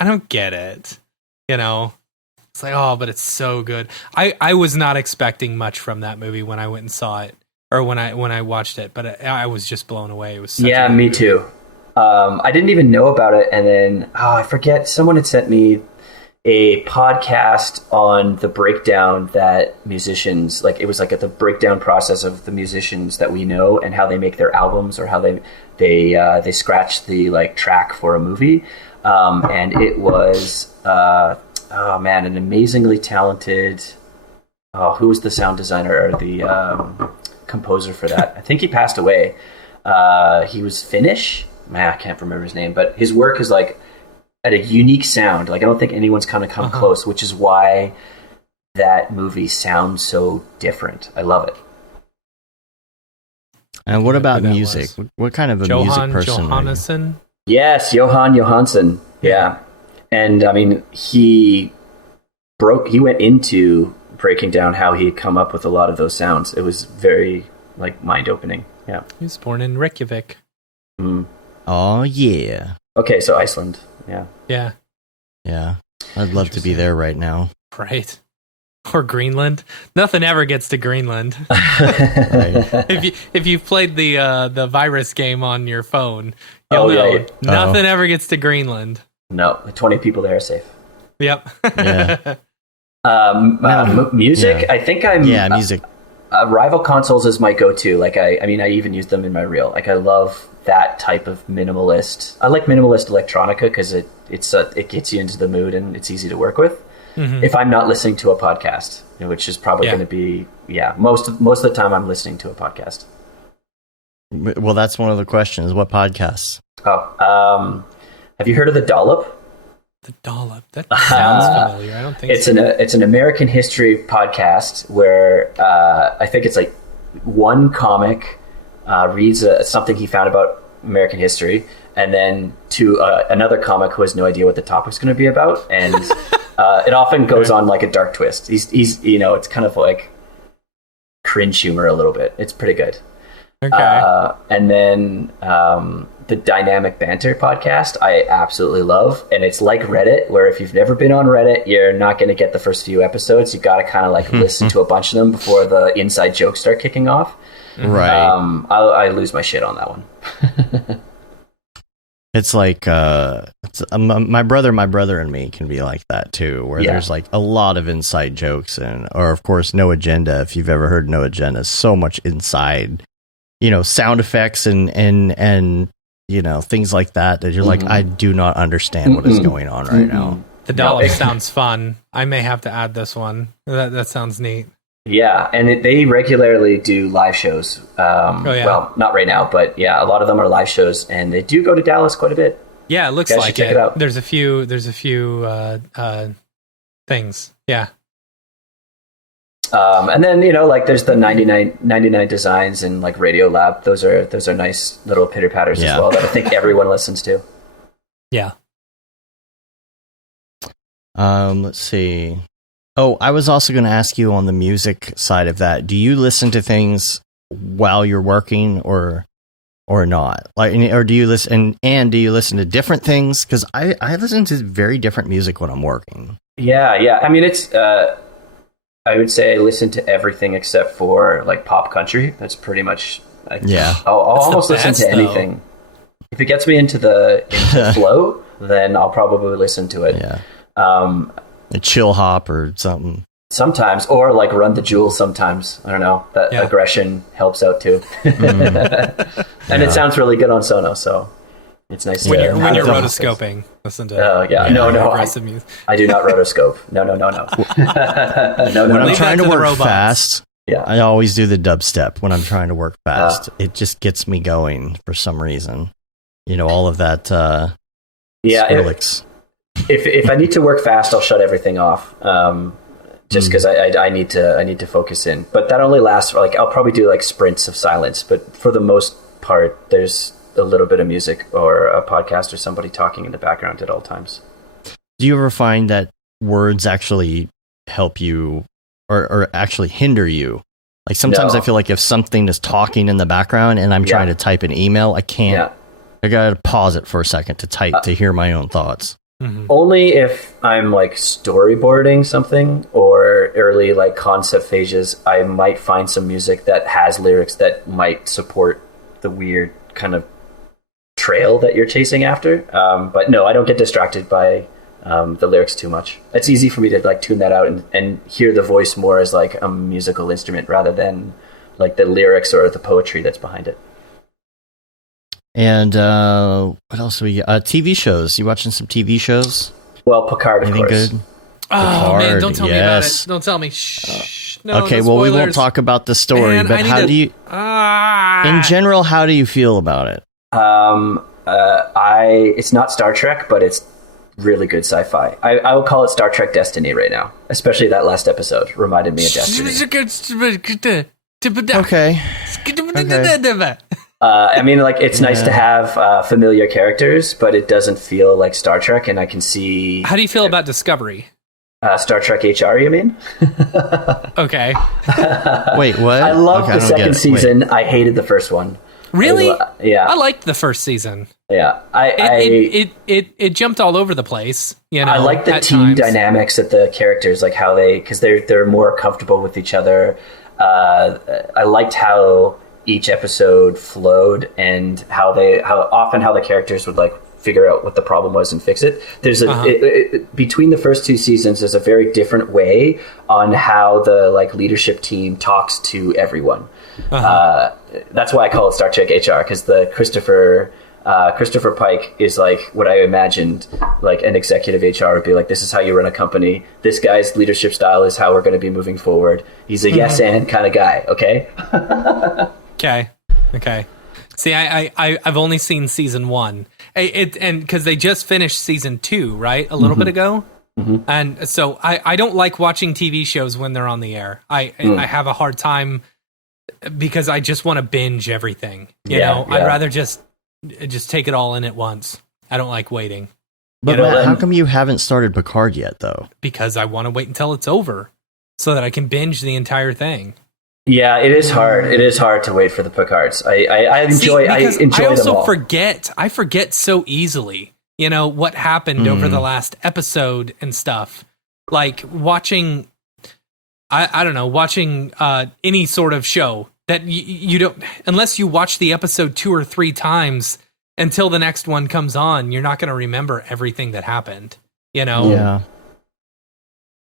It's like, but it's so good. I was not expecting much from that movie when I went and saw it, or when I watched it, but I was just blown away. It was such me too. I didn't even know about it, and then I forget, someone had sent me a podcast on the breakdown that musicians, like it was like the breakdown process of the musicians that we know and how they make their albums, or how they scratch the like track for a movie, and it was an amazingly talented. Who was the sound designer or the composer for that? I think he passed away. He was Finnish. I can't remember his name, but his work is like at a unique sound. Like I don't think anyone's kind of come close, which is why that movie sounds so different. I love it. And what about music? What kind of a music person? Johannesson? Yes, Johan Johansson. Yeah. And I mean, he went into breaking down how he had come up with a lot of those sounds. It was very like mind-opening. Yeah. He was born in Reykjavik. Oh yeah. Okay, so Iceland. Yeah. Yeah. Yeah. I'd love to be there right now. Right. Or Greenland. Nothing ever gets to Greenland. If you've played the virus game on your phone, you'll know nothing ever gets to Greenland. No, 20 people there are safe. Yep. Yeah. Music. Yeah. I think music. Rival consoles is my go-to. Like I even use them in my reel. Like I love that type of minimalist. I like minimalist electronica because it gets you into the mood and it's easy to work with. Mm-hmm. If I'm not listening to a podcast, which is probably going to be most of the time I'm listening to a podcast. Well, that's one of the questions. What podcasts? Have you heard of The Dollop? The Dollop. That sounds familiar. I don't think it's an American history podcast where I think it's like one comic reads something he found about American history, and then to another comic who has no idea what the topic's going to be about, and it often goes on like a dark twist. He's it's kind of like cringe humor a little bit. It's pretty good. Okay. And then the Dynamic Banter podcast I absolutely love, and it's like Reddit, where if you've never been on Reddit, you're not going to get the first few episodes. You got to kind of like listen to a bunch of them before the inside jokes start kicking off. Right. I lose my shit on that one. It's like my brother and me can be like that too, where there's like a lot of inside jokes, or of course No Agenda. If you've ever heard No Agenda, so much inside, sound effects and things like that you're like, I do not understand what is going on right now. The dollop sounds fun. I may have to add this one. That sounds neat. Yeah, and they regularly do live shows. Well, not right now, but yeah, a lot of them are live shows, and they do go to Dallas quite a bit. Yeah, it looks like check it out. There's a few things. Yeah. And then there's the 99 Designs and like Radio Lab. Those are nice little pitter patters as well that I think everyone listens to. Yeah. Let's see. Oh, I was also going to ask you on the music side of that. Do you listen to things while you're working or not? Like, or do you listen and do you listen to different things? Because I listen to very different music when I'm working. Yeah. I mean, it's. I would say I listen to everything except for like pop country. That's pretty much. I'll almost listen to anything. If it gets me into the flow, then I'll probably listen to it. Yeah. A chill hop or something. Sometimes, or like Run the Jewels sometimes. I don't know. That aggression helps out too. And it sounds really good on Sonos, so it's nice when you're rotoscoping. Listen to no, aggressive music. I do not rotoscope. No. No. When I'm trying to work fast, yeah, I always do the dubstep when I'm trying to work fast. It just gets me going for some reason. All of that Skrillex. If I need to work fast, I'll shut everything off. Just because I need to focus in. But that only lasts for I'll probably do like sprints of silence. But for the most part, there's a little bit of music or a podcast or somebody talking in the background at all times. Do you ever find that words actually help you or actually hinder you? Like sometimes I feel like if something is talking in the background and I'm trying to type an email, I can't. Yeah. I gotta pause it for a second to type to hear my own thoughts. Mm-hmm. Only if I'm like storyboarding something or early like concept phases, I might find some music that has lyrics that might support the weird kind of trail that you're chasing after. But no, I don't get distracted by the lyrics too much. It's easy for me to like tune that out and hear the voice more as like a musical instrument rather than like the lyrics or the poetry that's behind it. And what else do we got? TV shows. You watching some TV shows? Well, Picard, of course. Good? Oh, man, don't tell me about it. Don't tell me. Shh. No, okay, well, we won't talk about the story, man, but how do you... in general, how do you feel about it? It's not Star Trek, but it's really good sci-fi. I would call it Star Trek Destiny right now. Especially that last episode reminded me of Destiny. Okay. I mean, like, it's nice to have familiar characters, but it doesn't feel like Star Trek, and I can see... How do you feel about Discovery? Star Trek HR, you mean? Okay. Wait, what? I loved the second season. Wait. I hated the first one. Really? Yeah. I liked the first season. Yeah. It jumped all over the place. I like the team dynamics of the characters, like how because they're more comfortable with each other. I liked how each episode flowed and how the characters would like figure out what the problem was and fix it. There's between the first two seasons, there's a very different way on how the like leadership team talks to everyone. That's why I call it Star Trek HR, because the Christopher Pike is like what I imagined like an executive HR would be like. This is how you run a company. This guy's leadership style is how we're going to be moving forward. He's a yes and kind of guy. Okay. Okay. See, I've only seen season 1. And because they just finished season 2, right? A little bit ago. Mm-hmm. And so I don't like watching TV shows when they're on the air. I have a hard time because I just want to binge everything. You know, I'd rather just take it all in at once. I don't like waiting. But Matt, how come you haven't started Picard yet, though? Because I want to wait until it's over so that I can binge the entire thing. Yeah, it is hard. It is hard to wait for the Picards. I enjoy I also them all. I forget so easily, you know, what happened over the last episode and stuff. Like watching, I don't know, watching any sort of show that you don't, unless you watch the episode 2 or 3 times until the next one comes on, you're not going to remember everything that happened, you know? Yeah.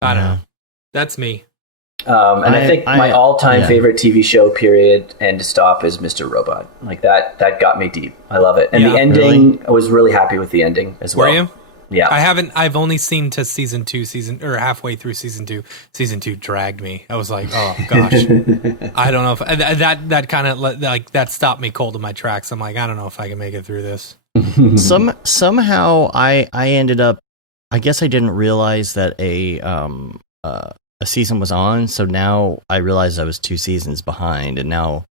I don't know. That's me. And I think my all-time favorite TV show, period, and stop, is Mr. Robot. Like that got me deep. I love it. And the ending, really? I was really happy with the ending as well. Were you? Yeah. I've only seen to season 2, halfway through season 2. Season 2 dragged me. I was like, oh gosh. I don't know if that kind of like that stopped me cold in my tracks. I'm like, I don't know if I can make it through this. Somehow I ended up, I guess I didn't realize that a season was on, so now I realized I was 2 seasons behind, and now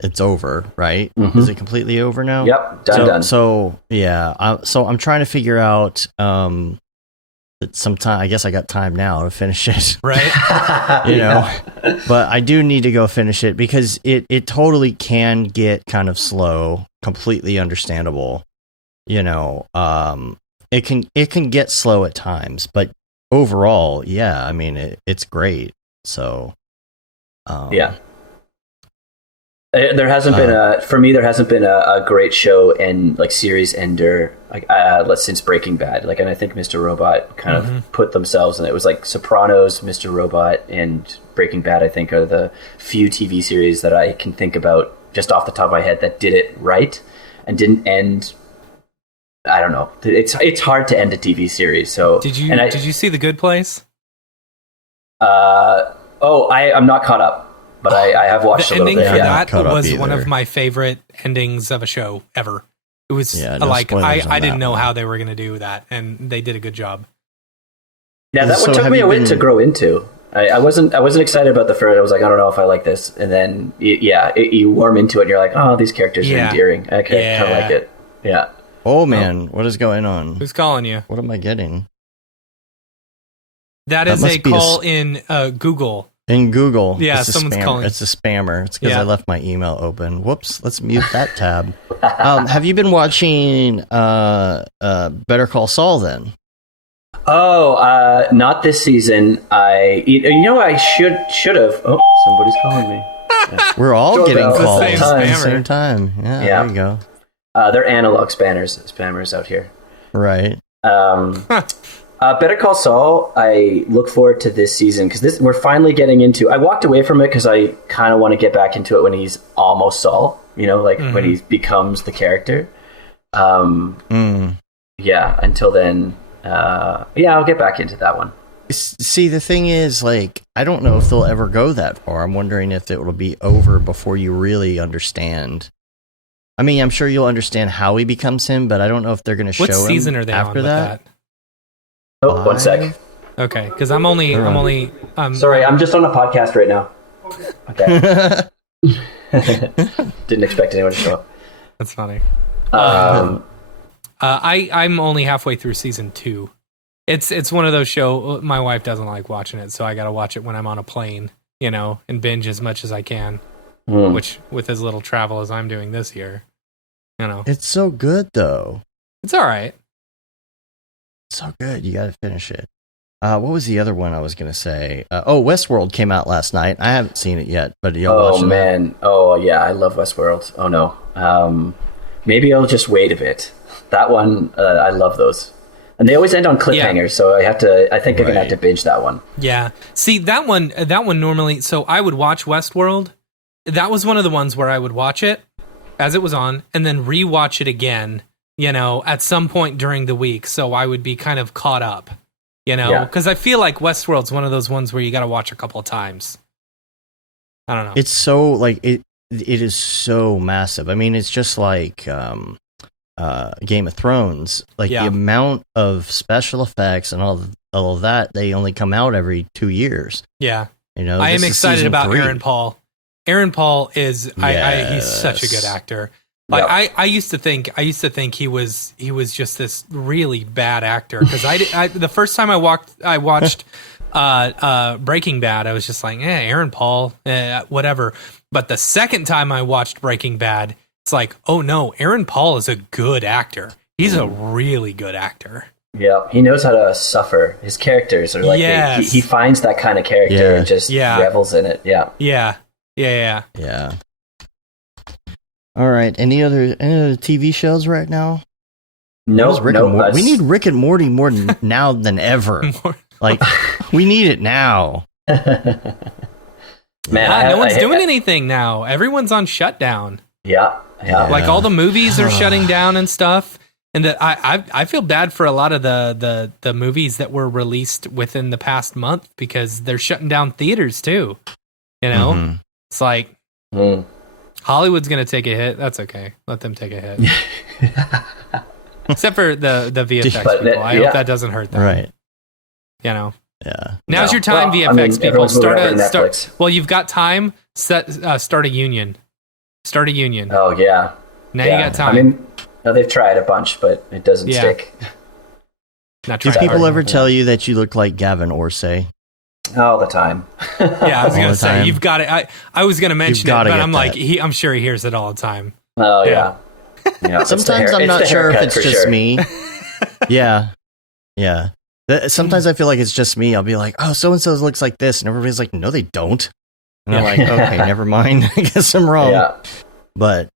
it's over, right? Mm-hmm. Is it completely over now? Yep, done. So yeah, so I'm trying to figure out that sometime. I guess I got time now to finish it, right? You know, but I do need to go finish it because it totally can get kind of slow. Completely understandable, you know. It can get slow at times, but overall, yeah, I mean, it's great. So, yeah. There hasn't been a great show and like series ender since Breaking Bad. Like, and I think Mr. Robot kind of put themselves in it. It was like Sopranos, Mr. Robot, and Breaking Bad, I think, are the few TV series that I can think about just off the top of my head that did it right and didn't end. I don't know. It's hard to end a TV series. So did you see The Good Place? I'm not caught up. But I have watched a little bit. The ending for that was one of my favorite endings of a show ever. It was I didn't know how they were going to do that, and they did a good job. Yeah, that one took me a bit to grow into. I wasn't excited about the first. I was like, I don't know if I like this, and then you warm into it, and you're like, oh, these characters are endearing. I kind of like it. Yeah. Oh man, what is going on? Who's calling you? What am I getting? That is a call in Google. In Google, yeah, someone's calling. It's a spammer. It's because I left my email open. Whoops! Let's mute that tab. Have you been watching Better Call Saul then? Oh, not this season. I should have. Oh, somebody's calling me. Yeah. We're all getting calls at the same time. Yeah, there you go. They're analog spammers out here. Right. Better Call Saul, I look forward to this season because we're finally getting into. I walked away from it because I kind of want to get back into it when he's almost Saul, you know, like when he becomes the character. Yeah. Until then, I'll get back into that one. See, the thing is, like, I don't know if they'll ever go that far. I'm wondering if it will be over before you really understand. I mean, I'm sure you'll understand how he becomes him, but I don't know if they're going to show him. What season are they after on that? With that? Oh, 1 sec. Okay, because I'm only. Sorry, I'm just on a podcast right now. Okay. Didn't expect anyone to show up. That's funny. I'm only halfway through season 2. It's one of those shows. My wife doesn't like watching it, so I got to watch it when I'm on a plane, you know, and binge as much as I can. Which, with as little travel as I'm doing this year, you know, it's so good though. It's all right. So good, you got to finish it. What was the other one I was going to say? Westworld came out last night. I haven't seen it yet, but y'all watching man. Oh, yeah, I love Westworld. Oh, no. Maybe I'll just wait a bit. That one, I love those. And they always end on cliffhangers, so I think I'm going to have to binge that one. Yeah. See, that one normally, so I would watch Westworld. That was one of the ones where I would watch it as it was on, and then rewatch it again, you know, at some point during the week, so I would be kind of caught up, you know, because I feel like Westworld's one of those ones where you got to watch a couple of times. I don't know. It's so like it is so massive. I mean, it's just like Game of Thrones. Like the amount of special effects and all of that, they only come out every 2 years. Yeah, you know, I am excited about Aaron Paul Aaron Paul is he's such a good actor. Like I used to think he was just this really bad actor, because I the first time I watched Breaking Bad, I was just like, Aaron Paul, whatever. But the second time I watched Breaking Bad, it's like, oh no, Aaron Paul is a good actor. He's a really good actor. Yeah, he knows how to suffer. His characters are like, he finds that kind of character and just revels in it. Yeah. All right. Any other TV shows right now? No. We need Rick and Morty more now than ever. Like, we need it now. Man, no one's doing anything now. Everyone's on shutdown. Yeah. Like all the movies are shutting down and stuff. And that I feel bad for a lot of the movies that were released within the past month, because they're shutting down theaters too. You know, it's like Hollywood's gonna take a hit. That's okay. Let them take a hit. Except for the VFX people. I hope that doesn't hurt them. Right. You know. Yeah. Now's your time, VFX people. Start. Well, you've got time. Start a union. Start a union. Oh yeah. Now you got time. I mean, they've tried a bunch, but it doesn't stick. Do people ever tell you that you look like Gavin Orsay? All the time. Yeah, I was going to say, you've got it. I was going to mention it, but I'm like, I'm sure he hears it all the time. Oh, yeah. Sometimes I'm not sure if it's just me. Yeah. Sometimes I feel like it's just me. I'll be like, oh, so-and-so looks like this. And everybody's like, no, they don't. And I'm like, okay, never mind. I guess I'm wrong. Yeah. But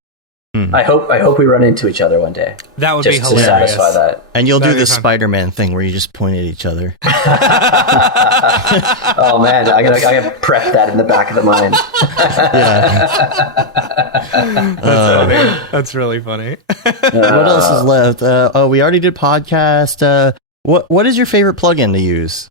I hope we run into each other one day. That would be hilarious. To satisfy that. And you'll do the Spider-Man thing where you just point at each other. Oh man, I gotta prep that in the back of the mind. That's really funny. What else is left? We already did podcast. What is your favorite plugin to use?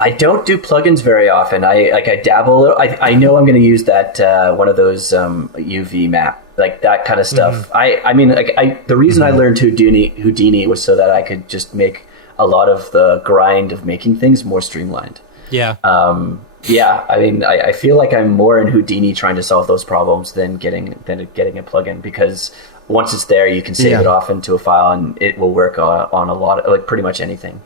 I don't do plugins very often. I dabble. I know I'm going to use that one of those UV map, like that kind of stuff. I mean, the reason I learned Houdini was so that I could just make a lot of the grind of making things more streamlined. Yeah. I mean, I feel like I'm more in Houdini trying to solve those problems than getting a plugin, because once it's there, you can save it off into a file and it will work on a lot of, like, pretty much anything.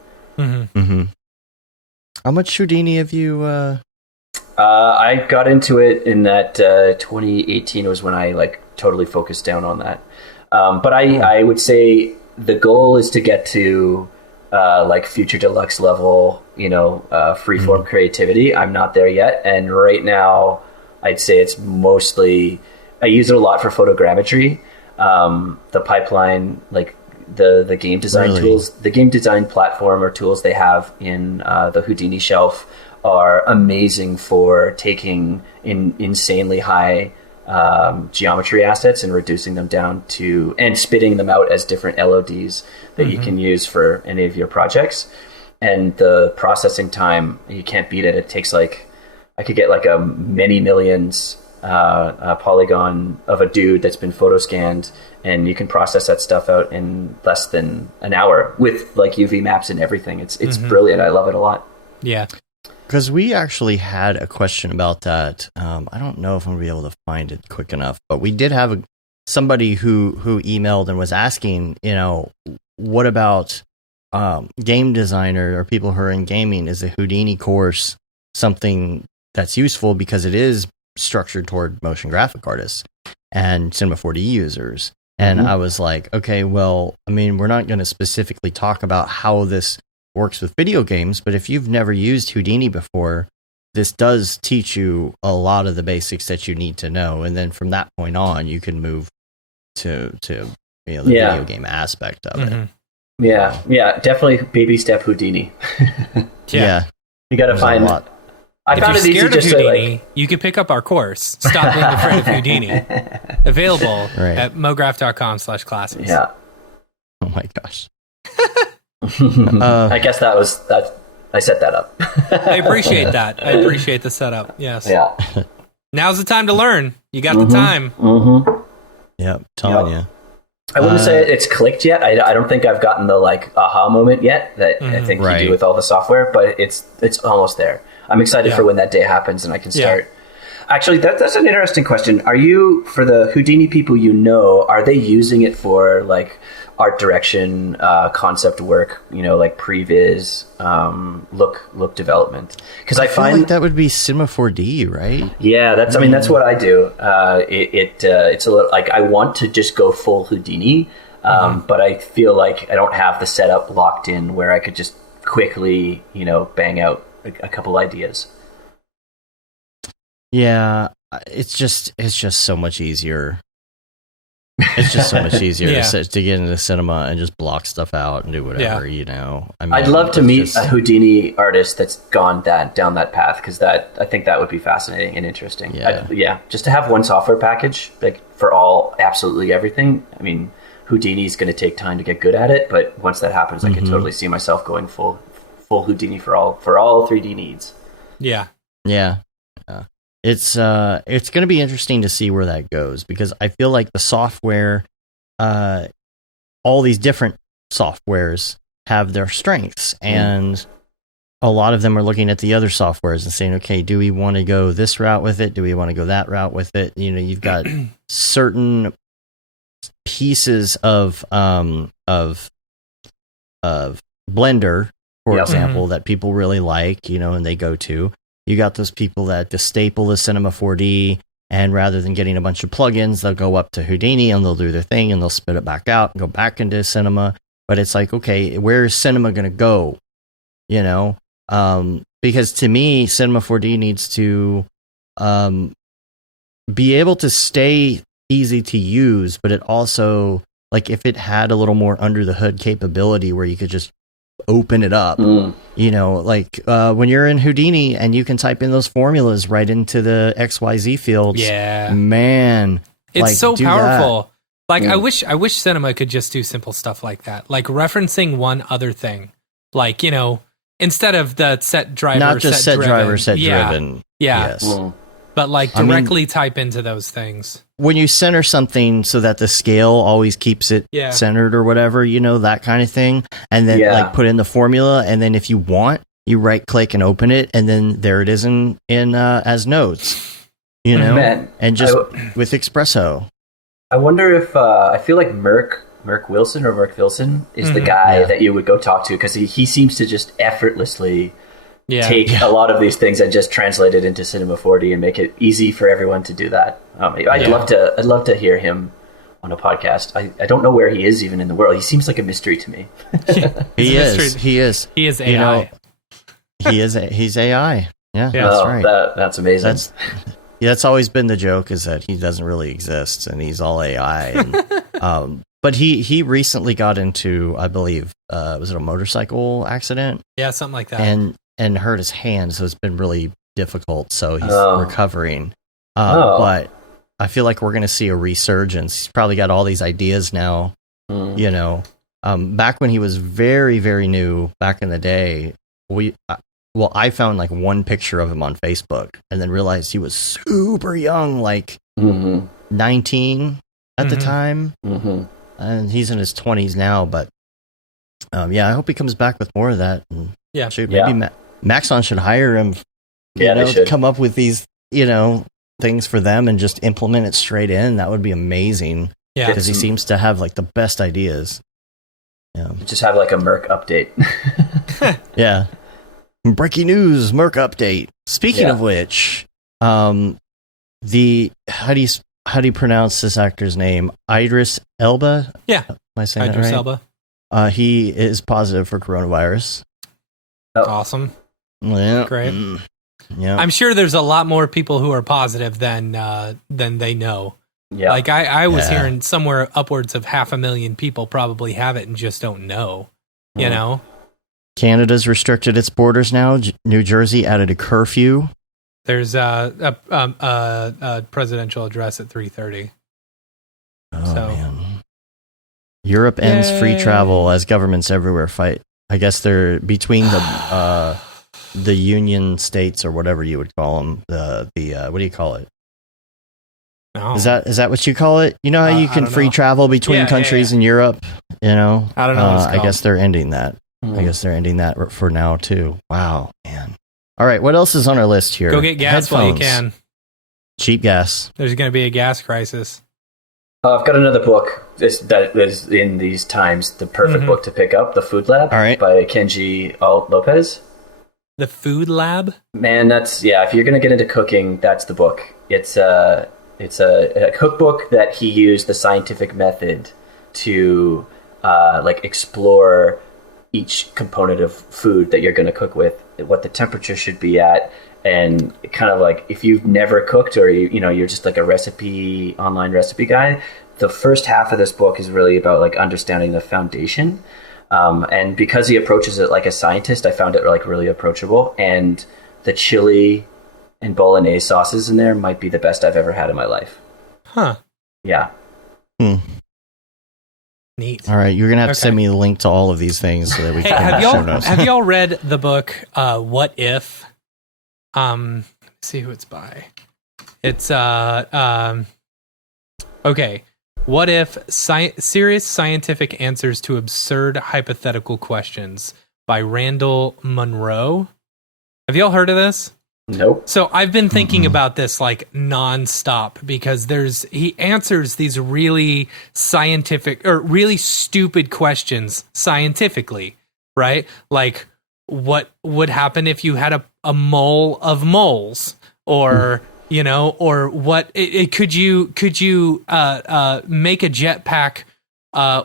How much Houdini have you? I got into it in that 2018 was when I totally focused down on that. But I would say the goal is to get to Future Deluxe level, freeform creativity. I'm not there yet, and right now I'd say it's mostly I use it a lot for photogrammetry. The pipeline, the game design tools, the game design platform or tools they have in the Houdini shelf are amazing for taking insanely high geometry assets and reducing them down to, and spitting them out as different LODs that you can use for any of your projects. And the processing time, you can't beat it. It takes I could get a many millions polygon of a dude that's been photo scanned, and you can process that stuff out in less than an hour with UV maps and everything. It's brilliant. I love it a lot. Yeah. Because we actually had a question about that. I don't know if I'm going to be able to find it quick enough, but we did have somebody who emailed and was asking, what about game designer or people who are in gaming? Is a Houdini course something that's useful, because it is structured toward motion graphic artists and Cinema 4D users? And I was like, okay, well, I mean, we're not going to specifically talk about how this works with video games, but if you've never used Houdini before, this does teach you a lot of the basics that you need to know, and then from that point on, you can move to the video game aspect of it. Yeah, definitely baby step Houdini. Yeah, you got to find. I found it easy just Houdini, you can pick up our course, Stop Being Afraid of Houdini. Available at mograph.com/classes. Yeah. Oh my gosh. I guess that I set that up. I appreciate that. I appreciate the setup. Yes. Yeah. Now's the time to learn. You got the time. Yep. Telling you. I wouldn't say it's clicked yet. I don't think I've gotten the aha moment yet that I think you do with all the software, but it's almost there. I'm excited for when that day happens and I can start. Actually, that's an interesting question. Are you, for the Houdini people are they using it for like art direction, concept work, like previs, look development? Because I find like that would be Cinema 4D, right? Yeah, that's what I do. It's a little like I want to just go full Houdini, but I feel like I don't have the setup locked in where I could just quickly, bang out a couple ideas. Yeah, it's just so much easier. It's just so much easier to get into cinema and just block stuff out and do whatever, I mean, I'd love to meet a Houdini artist that's gone down that path, because I think that would be fascinating and interesting. Just to have one software package like for absolutely everything. I mean, Houdini is going to take time to get good at it, but once that happens, I can totally see myself going full Houdini for all 3D needs. Yeah. It's going to be interesting to see where that goes, because I feel like the software, all these different softwares have their strengths, and a lot of them are looking at the other softwares and saying, okay, do we want to go this route with it? Do we want to go that route with it? You've got certain pieces of Blender, for example, that people really like, and they go to. You got those people that the staple is Cinema 4D, and rather than getting a bunch of plugins, they'll go up to Houdini and they'll do their thing and they'll spit it back out and go back into Cinema. But it's like, okay, where is Cinema going to go? Because to me, Cinema 4D needs to be able to stay easy to use, but it also, like, if it had a little more under the hood capability where you could just open it up, when you're in Houdini and you can type in those formulas right into the XYZ fields, man, it's so powerful. Like, I wish Cinema could just do simple stuff like that, like referencing one other thing, like, instead of the set driver, not just set driver, set driven. Yes. But like directly type into those things. When you center something so that the scale always keeps it centered or whatever, that kind of thing. And then like put in the formula. And then if you want, you right click and open it. And then there it is in as nodes, Man, and just with Espresso. I wonder if, I feel like Merc Wilson is the guy that you would go talk to, because he seems to just effortlessly take a lot of these things and just translate it into Cinema 4D and make it easy for everyone to do that. I'd love to hear him on a podcast. I don't know where he is even in the world. He seems like a mystery to me. He is AI. He's AI. Yeah, that's right. That's amazing. That's always been the joke, is that he doesn't really exist and he's all AI. And, but he recently got into, I believe, was it a motorcycle accident? Yeah, something like that. And hurt his hand, so it's been really difficult. So he's recovering. But I feel like we're going to see a resurgence. He's probably got all these ideas now. Back when he was very, very new, back in the day, I found like one picture of him on Facebook, and then realized he was super young, like 19 at the time. And he's in his 20s now. But I hope he comes back with more of that. And maybe Maxon should hire him, to come up with these, things for them and just implement it straight in. That would be amazing. Yeah, because he seems to have like the best ideas. Yeah, just have like a Merc update. Yeah, breaking news, Merc update. Speaking of which, how do you pronounce this actor's name? Idris Elba. Yeah, am I saying Idris that right? Elba. He is positive for coronavirus. Awesome. Yeah. Great. Yeah. I'm sure there's a lot more people who are positive than they know. Yeah. Like I was hearing somewhere upwards of 500,000 people probably have it and just don't know. You know? Canada's restricted its borders now. New Jersey added a curfew. There's a presidential address at 3:30. Oh, man. Europe ends free travel as governments everywhere fight. I guess they're between the union states, or whatever you would call them. The what do you call it? No. Is that what you call it? You know how you can free travel between countries in Europe? I don't know. I guess they're ending that. I guess they're ending that for now too. Wow, man. All right, what else is on our list here? Go get gas while you can. Cheap gas. There's going to be a gas crisis. I've got another book that is in these times the perfect book to pick up, The Food Lab by Kenji Alt Lopez. The Food Lab? Man, that's, if you're going to get into cooking, that's the book. It's a cookbook that he used the scientific method to explore each component of food that you're going to cook with, what the temperature should be at, and kind of like if you've never cooked or you're just like a online recipe guy, the first half of this book is really about like understanding the foundation. And because he approaches it like a scientist, I found it like really approachable. And the chili and bolognese sauces in there might be the best I've ever had in my life. Huh. Yeah. Neat. All right, you're gonna have to send me the link to all of these things so that we can show notes. Have y'all read the book What If? See who it's by. It's okay. What if serious scientific answers to absurd hypothetical questions by Randall Munroe? Have y'all heard of this? Nope. So I've been thinking about this like nonstop because he answers these really scientific or really stupid questions scientifically, right? Like what would happen if you had a mole of moles, or or what could you make a jetpack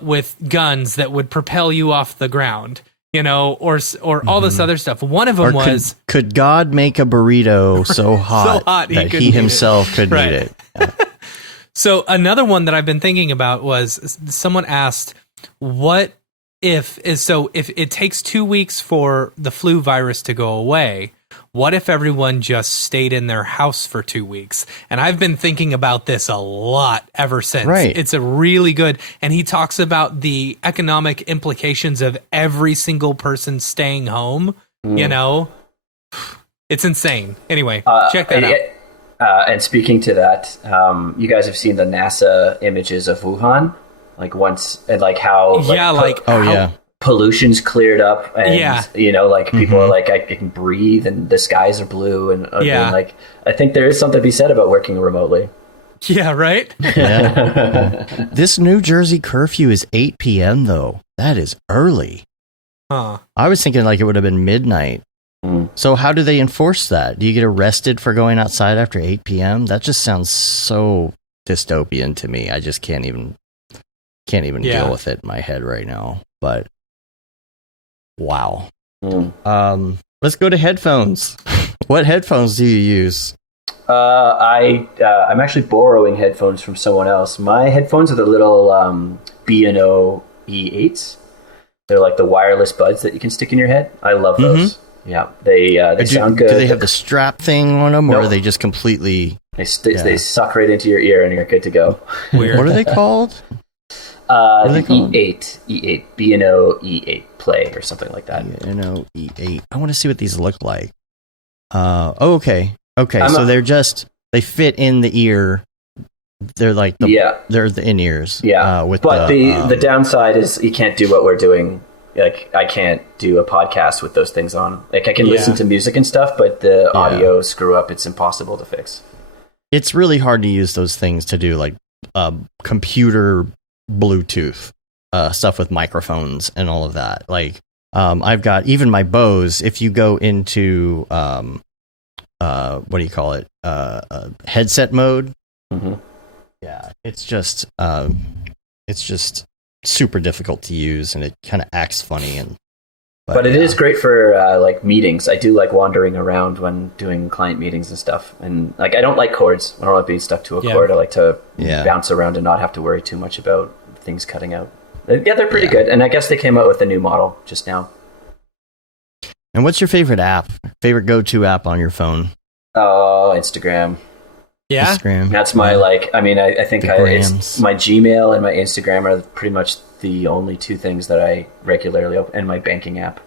with guns that would propel you off the ground? Or all this other stuff. One of them was... Could God make a burrito so hot, that he himself could eat it? Yeah. So another one that I've been thinking about was someone asked, what if it takes 2 weeks for the flu virus to go away, what if everyone just stayed in their house for 2 weeks? And I've been thinking about this a lot ever since. Right. It's a really good, and he talks about the economic implications of every single person staying home. It's insane. Anyway, check that out. And speaking to that, you guys have seen the NASA images of Wuhan, like once, and like how pollution's cleared up, and people are like, I can breathe, and the skies are blue, and like I think there is something to be said about working remotely. Yeah, right. Yeah. This New Jersey curfew is 8 p.m. though. That is early. Huh. I was thinking like it would have been midnight. So how do they enforce that? Do you get arrested for going outside after 8 p.m.? That just sounds so dystopian to me. I just can't even deal with it in my head right now. But wow. Let's go to headphones. What headphones do you use? I'm actually borrowing headphones from someone else. My headphones are the little B&O E8s. They're like the wireless buds that you can stick in your head. I love those. Yeah, they sound good. Do they have the strap thing on them, or are they just completely... They suck right into your ear and you're good to go. Weird. What are they called? The E8, B&O E8 Play or something like that. B&O E8. I want to see what these look like. Okay. So they fit in the ear. They're like they're the in-ears. Yeah. But the downside is you can't do what we're doing. Like I can't do a podcast with those things on. Like I can listen to music and stuff, but the audio screw up. It's impossible to fix. It's really hard to use those things to do like computer Bluetooth stuff with microphones and all of that. Like I've got even my Bose. If you go into what do you call it? Headset mode. Yeah, it's just super difficult to use, and it kind of acts funny. But it is great for like meetings. I do like wandering around when doing client meetings and stuff. And like I don't like cords. I don't like being stuck to a cord. I like to bounce around and not have to worry too much about things cutting out. Yeah, they're pretty good. And I guess they came out with a new model just now. And what's your favorite app? Favorite go-to app on your phone? Oh, Instagram. Yeah, Instagram. That's my I think it's my Gmail and my Instagram are pretty much the only two things that I regularly open, and my banking app.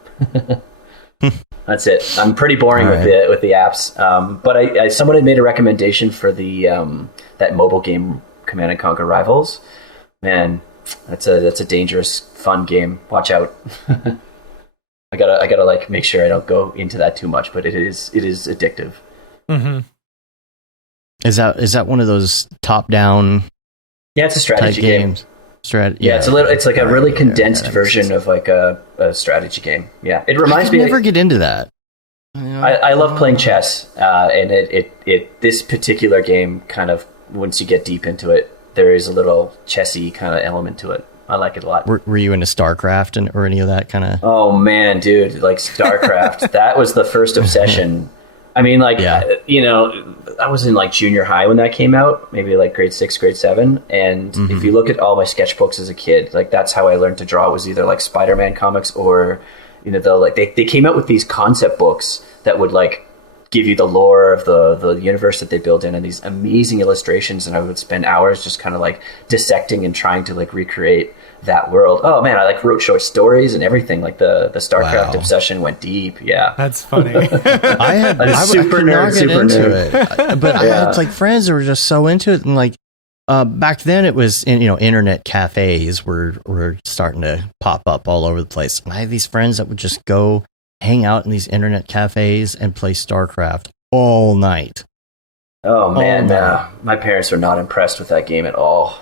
That's it. I'm pretty boring with the apps. But someone had made a recommendation for the that mobile game Command and Conquer Rivals. Man, that's a dangerous, fun game. Watch out. I gotta like make sure I don't go into that too much, but it is addictive. Mm-hmm. Is that one of those top-down? Yeah, it's a strategy game. It's like a really condensed version of like a strategy game. Yeah, it reminds me. I never get into that. I love playing chess, and this particular game kind of, once you get deep into it, there is a little chessy kind of element to it. I like it a lot. Were you into StarCraft or any of that kind of? Oh man, dude, like StarCraft, that was the first obsession. I mean, like, I was in like junior high when that came out, maybe like grade 6, grade 7. And if you look at all my sketchbooks as a kid, like that's how I learned to draw. It was either like Spider-Man comics or, they came out with these concept books that would like give you the lore of the universe that they built in, and these amazing illustrations. And I would spend hours just kind of like dissecting and trying to like recreate that world. Oh man, I like wrote short stories and everything. Like the StarCraft obsession went deep. Yeah, that's funny. I was super nerd, but I had like friends that were just so into it, and like back then it was internet cafes were starting to pop up all over the place, and I had these friends that would just go hang out in these internet cafes and play StarCraft all night. Oh man, my parents were not impressed with that game at all.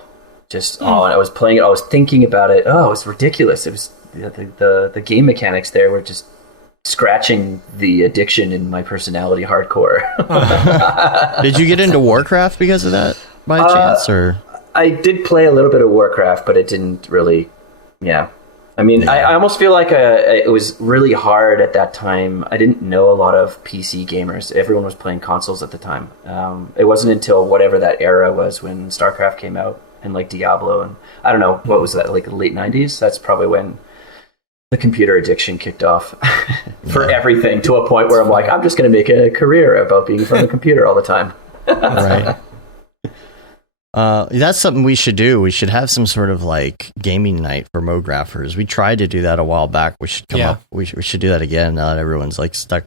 Just and I was playing it. I was thinking about it. Oh, it was ridiculous. It was the game mechanics there were just scratching the addiction in my personality hardcore. Did you get into Warcraft because of that by chance, or? I did play a little bit of Warcraft, but it didn't really. Yeah, I mean, I almost feel like it was really hard at that time. I didn't know a lot of PC gamers. Everyone was playing consoles at the time. It wasn't until whatever that era was when StarCraft came out. And like Diablo, and I don't know, what was that, like the late 90s? That's probably when the computer addiction kicked off for everything, to a point where I'm like, I'm just going to make a career about being in front of the computer all the time. Right. That's something we should do. We should have some sort of like gaming night for Mographers. We tried to do that a while back. We should come up. We should do that again. Now that everyone's like stuck.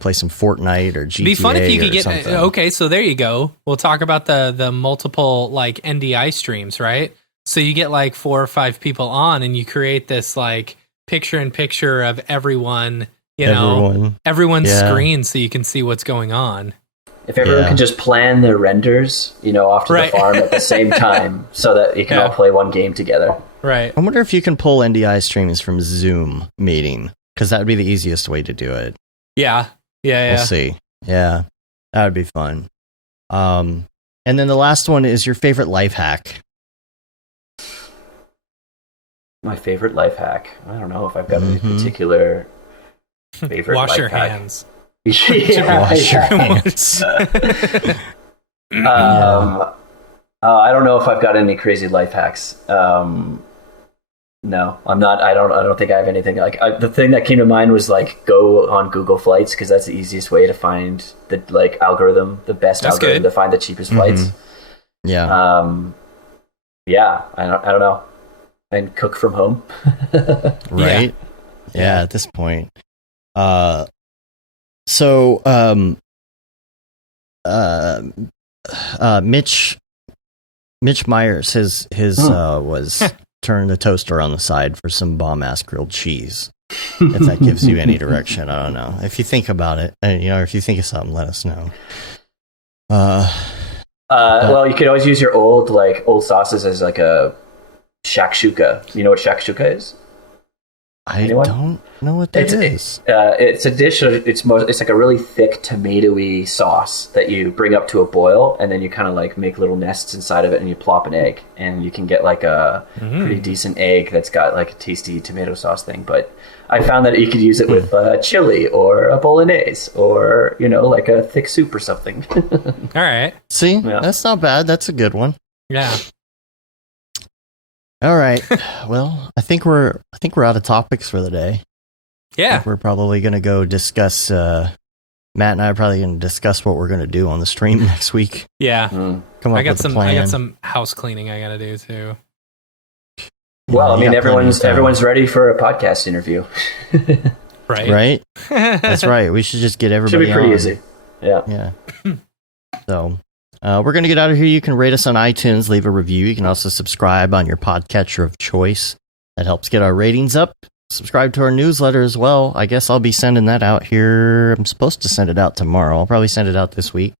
Play some Fortnite or GTA. It'd be fun if you could get something. Okay, so there you go. We'll talk about the multiple like NDI streams, right? So you get like 4 or 5 people on, and you create this like picture-in-picture of everyone, everyone's screen, so you can see what's going on. If everyone can just plan their renders, off to the farm at the same time, so that you can all play one game together. Right. I wonder if you can pull NDI streams from Zoom meeting, because that would be the easiest way to do it. Yeah. We'll see. Yeah, that would be fun. And then the last one is your favorite life hack. My favorite life hack. I don't know if I've got any particular favorite Wash life your hack. hands. Wash your hands. I don't know if I've got any crazy life hacks. No, I'm not. I don't think I have anything. Like the thing that came to mind was like go on Google Flights, because that's the easiest way to find the algorithm, the best algorithm to find the cheapest flights. Yeah. Yeah. I don't know. And cook from home. Right. Yeah. At this point. Mitch Myers, his was turn the toaster on the side for some bomb-ass grilled cheese. If that gives you any direction, I don't know. If you think about it, if you think of something, let us know. Well, you could always use your old sauces as like a shakshuka. You know what shakshuka is? Anyone? I don't know what that is. It's a dish. It's like a really thick tomatoey sauce that you bring up to a boil, and then you kind of like make little nests inside of it, and you plop an egg, and you can get like a pretty decent egg that's got like a tasty tomato sauce thing. But I found that you could use it with chili or a bolognese or like a thick soup or something. All right. See, that's not bad. That's a good one. Yeah. All right. Well, I think we're out of topics for the day. Yeah. We're probably going to go discuss. Matt and I are probably going to discuss what we're going to do on the stream next week. Yeah. Come up I got with a plan. I got some house cleaning I got to do too. Well, I mean, everyone's ready for a podcast interview. Right. That's right. We should just get everybody. Should be pretty on. easy. Yeah. Yeah. So. We're going to get out of here. You can rate us on iTunes, leave a review. You can also subscribe on your podcatcher of choice. That helps get our ratings up. Subscribe to our newsletter as well. I guess I'll be sending that out here. I'm supposed to send it out tomorrow. I'll probably send it out this week.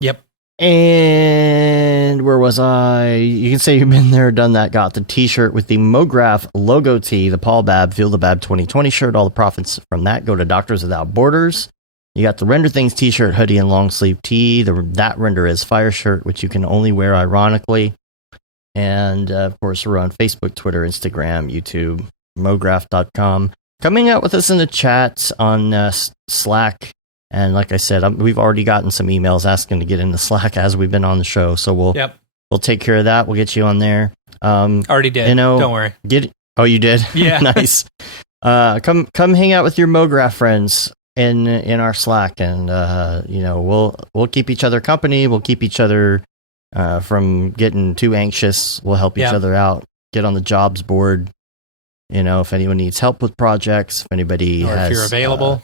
Yep. And where was I? You can say you've been there, done that, got the t-shirt with the Mograph logo tee, the Paul Babb Feel the Bab 2020 shirt. All the profits from that go to Doctors Without Borders. You got the Render Things t-shirt, hoodie, and long sleeve tee. That Render is Fire shirt, which you can only wear ironically. And of course, we're on Facebook, Twitter, Instagram, YouTube, mograph.com. Coming out with us in the chat on Slack. And like I said, we've already gotten some emails asking to get into Slack as we've been on the show. So we'll take care of that. We'll get you on there. Already did. Don't worry. Oh, you did? Yeah. Nice. Come hang out with your Mograph friends in our Slack, and we'll keep each other company. We'll keep each other from getting too anxious. We'll help each other out. Get on the jobs board. If anyone needs help with projects, if anybody if you're available.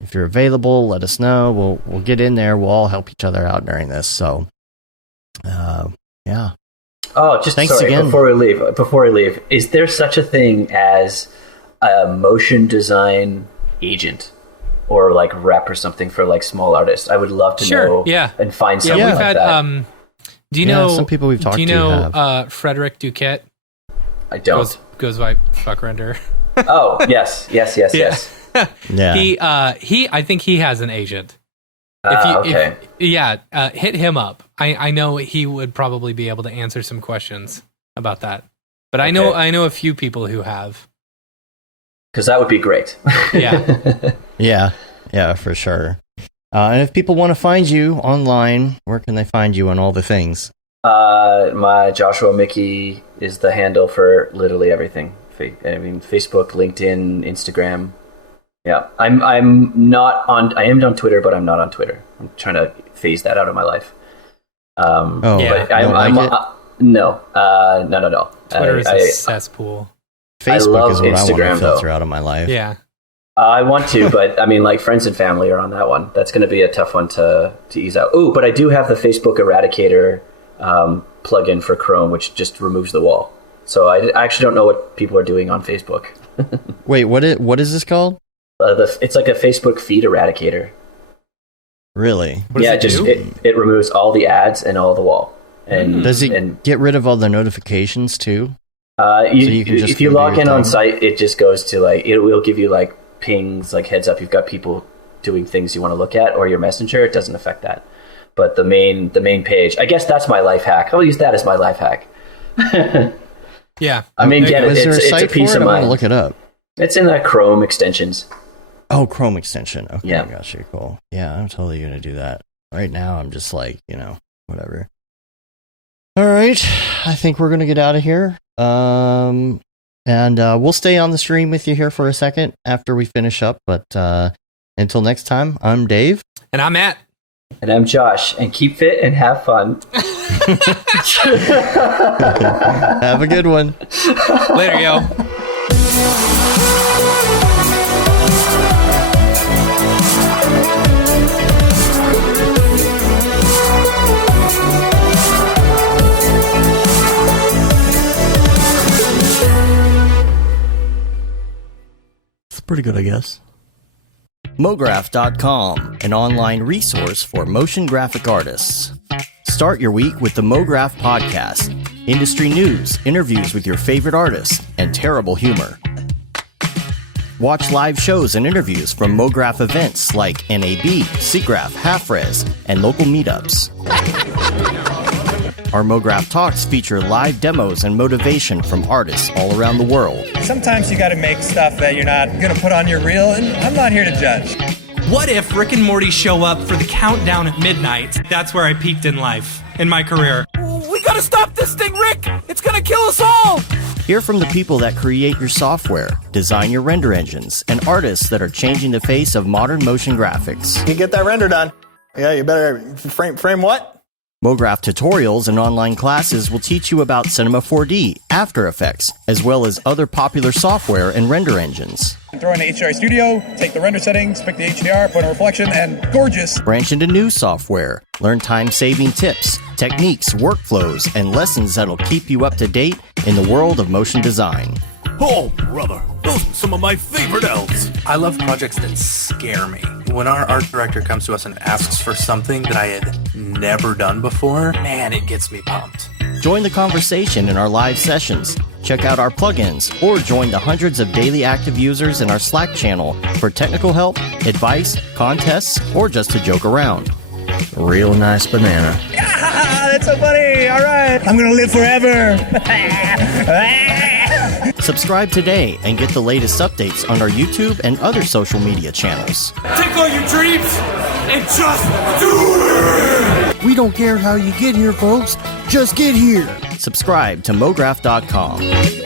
If you're available, let us know. We'll get in there. We'll all help each other out during this. So, yeah. Oh, thanks again. Before we leave, is there such a thing as a motion design agent or like rep or something for like small artists? I would love to know. Yeah. And find someone like that. Do you know some people we've talked to? Do you know Frederick Duquette? I don't. Goes by Fuck Render. Oh yes. Yeah. I think he has an agent. Hit him up. I know he would probably be able to answer some questions about that. But I know a few people who have. Because that would be great. Yeah. Yeah, for sure. And if people want to find you online, where can they find you on all the things? My Joshua Mickey is the handle for literally everything. Facebook, LinkedIn, Instagram. Yeah, I am on Twitter, but I'm not on Twitter. I'm trying to phase that out of my life. No. Twitter is a cesspool. Facebook is what Instagram, I want to filter out of my life. Yeah. I want to, but I mean, like friends and family are on that one. That's going to be a tough one to ease out. Oh, but I do have the Facebook Eradicator plugin for Chrome, which just removes the wall. So I actually don't know what people are doing on Facebook. Wait, what is this called? It's like a Facebook feed eradicator. Really? It removes all the ads and all the wall. And does it get rid of all the notifications too? If you log in on site, it just goes to it will give you like pings, like heads up you've got people doing things you want to look at, or your messenger. It doesn't affect that. But the main page, I guess that's my life hack. I'll use that as my life hack. Yeah. I mean, it's a piece of mind. I want to look it up. It's in the Chrome extensions. Oh, Chrome extension. Okay, yeah. Gotcha. Cool. Yeah, I'm totally going to do that. Right now, I'm just like, whatever. All right. I think we're going to get out of here. And we'll stay on the stream with you here for a second after we finish up. But until next time, I'm Dave. And I'm Matt. And I'm Josh. And keep fit and have fun. Have a good one. Later, yo. Pretty good, I guess. Mograph.com, an online resource for motion graphic artists. Start your week with the Mograph podcast. Industry news, interviews with your favorite artists, and terrible humor. Watch live shows and interviews from Mograph events like NAB, SIGGRAPH, Half-Res, and local meetups. Our Mograph Talks feature live demos and motivation from artists all around the world. Sometimes you gotta make stuff that you're not gonna put on your reel, and I'm not here to judge. What if Rick and Morty show up for the countdown at midnight? That's where I peaked in life, in my career. We gotta stop this thing, Rick! It's gonna kill us all! Hear from the people that create your software, design your render engines, and artists that are changing the face of modern motion graphics. You get that render done. Yeah, you better frame what? Mograph tutorials and online classes will teach you about Cinema 4D, After Effects, as well as other popular software and render engines. Throw in the HDR Studio, take the render settings, pick the HDR, put in reflection, and gorgeous. Branch into new software. Learn time-saving tips, techniques, workflows, and lessons that'll keep you up to date in the world of motion design. Oh, brother. Those are some of my favorite elves. I love projects that scare me. When our art director comes to us and asks for something that I had never done before, man, it gets me pumped. Join the conversation in our live sessions. Check out our plugins or join the hundreds of daily active users in our Slack channel for technical help, advice, contests, or just to joke around. Real nice banana. Ah, that's so funny. All right. I'm going to live forever. Subscribe today and get the latest updates on our YouTube and other social media channels. Take all your dreams and just do it! We don't care how you get here, folks. Just get here. Subscribe to Mograph.com.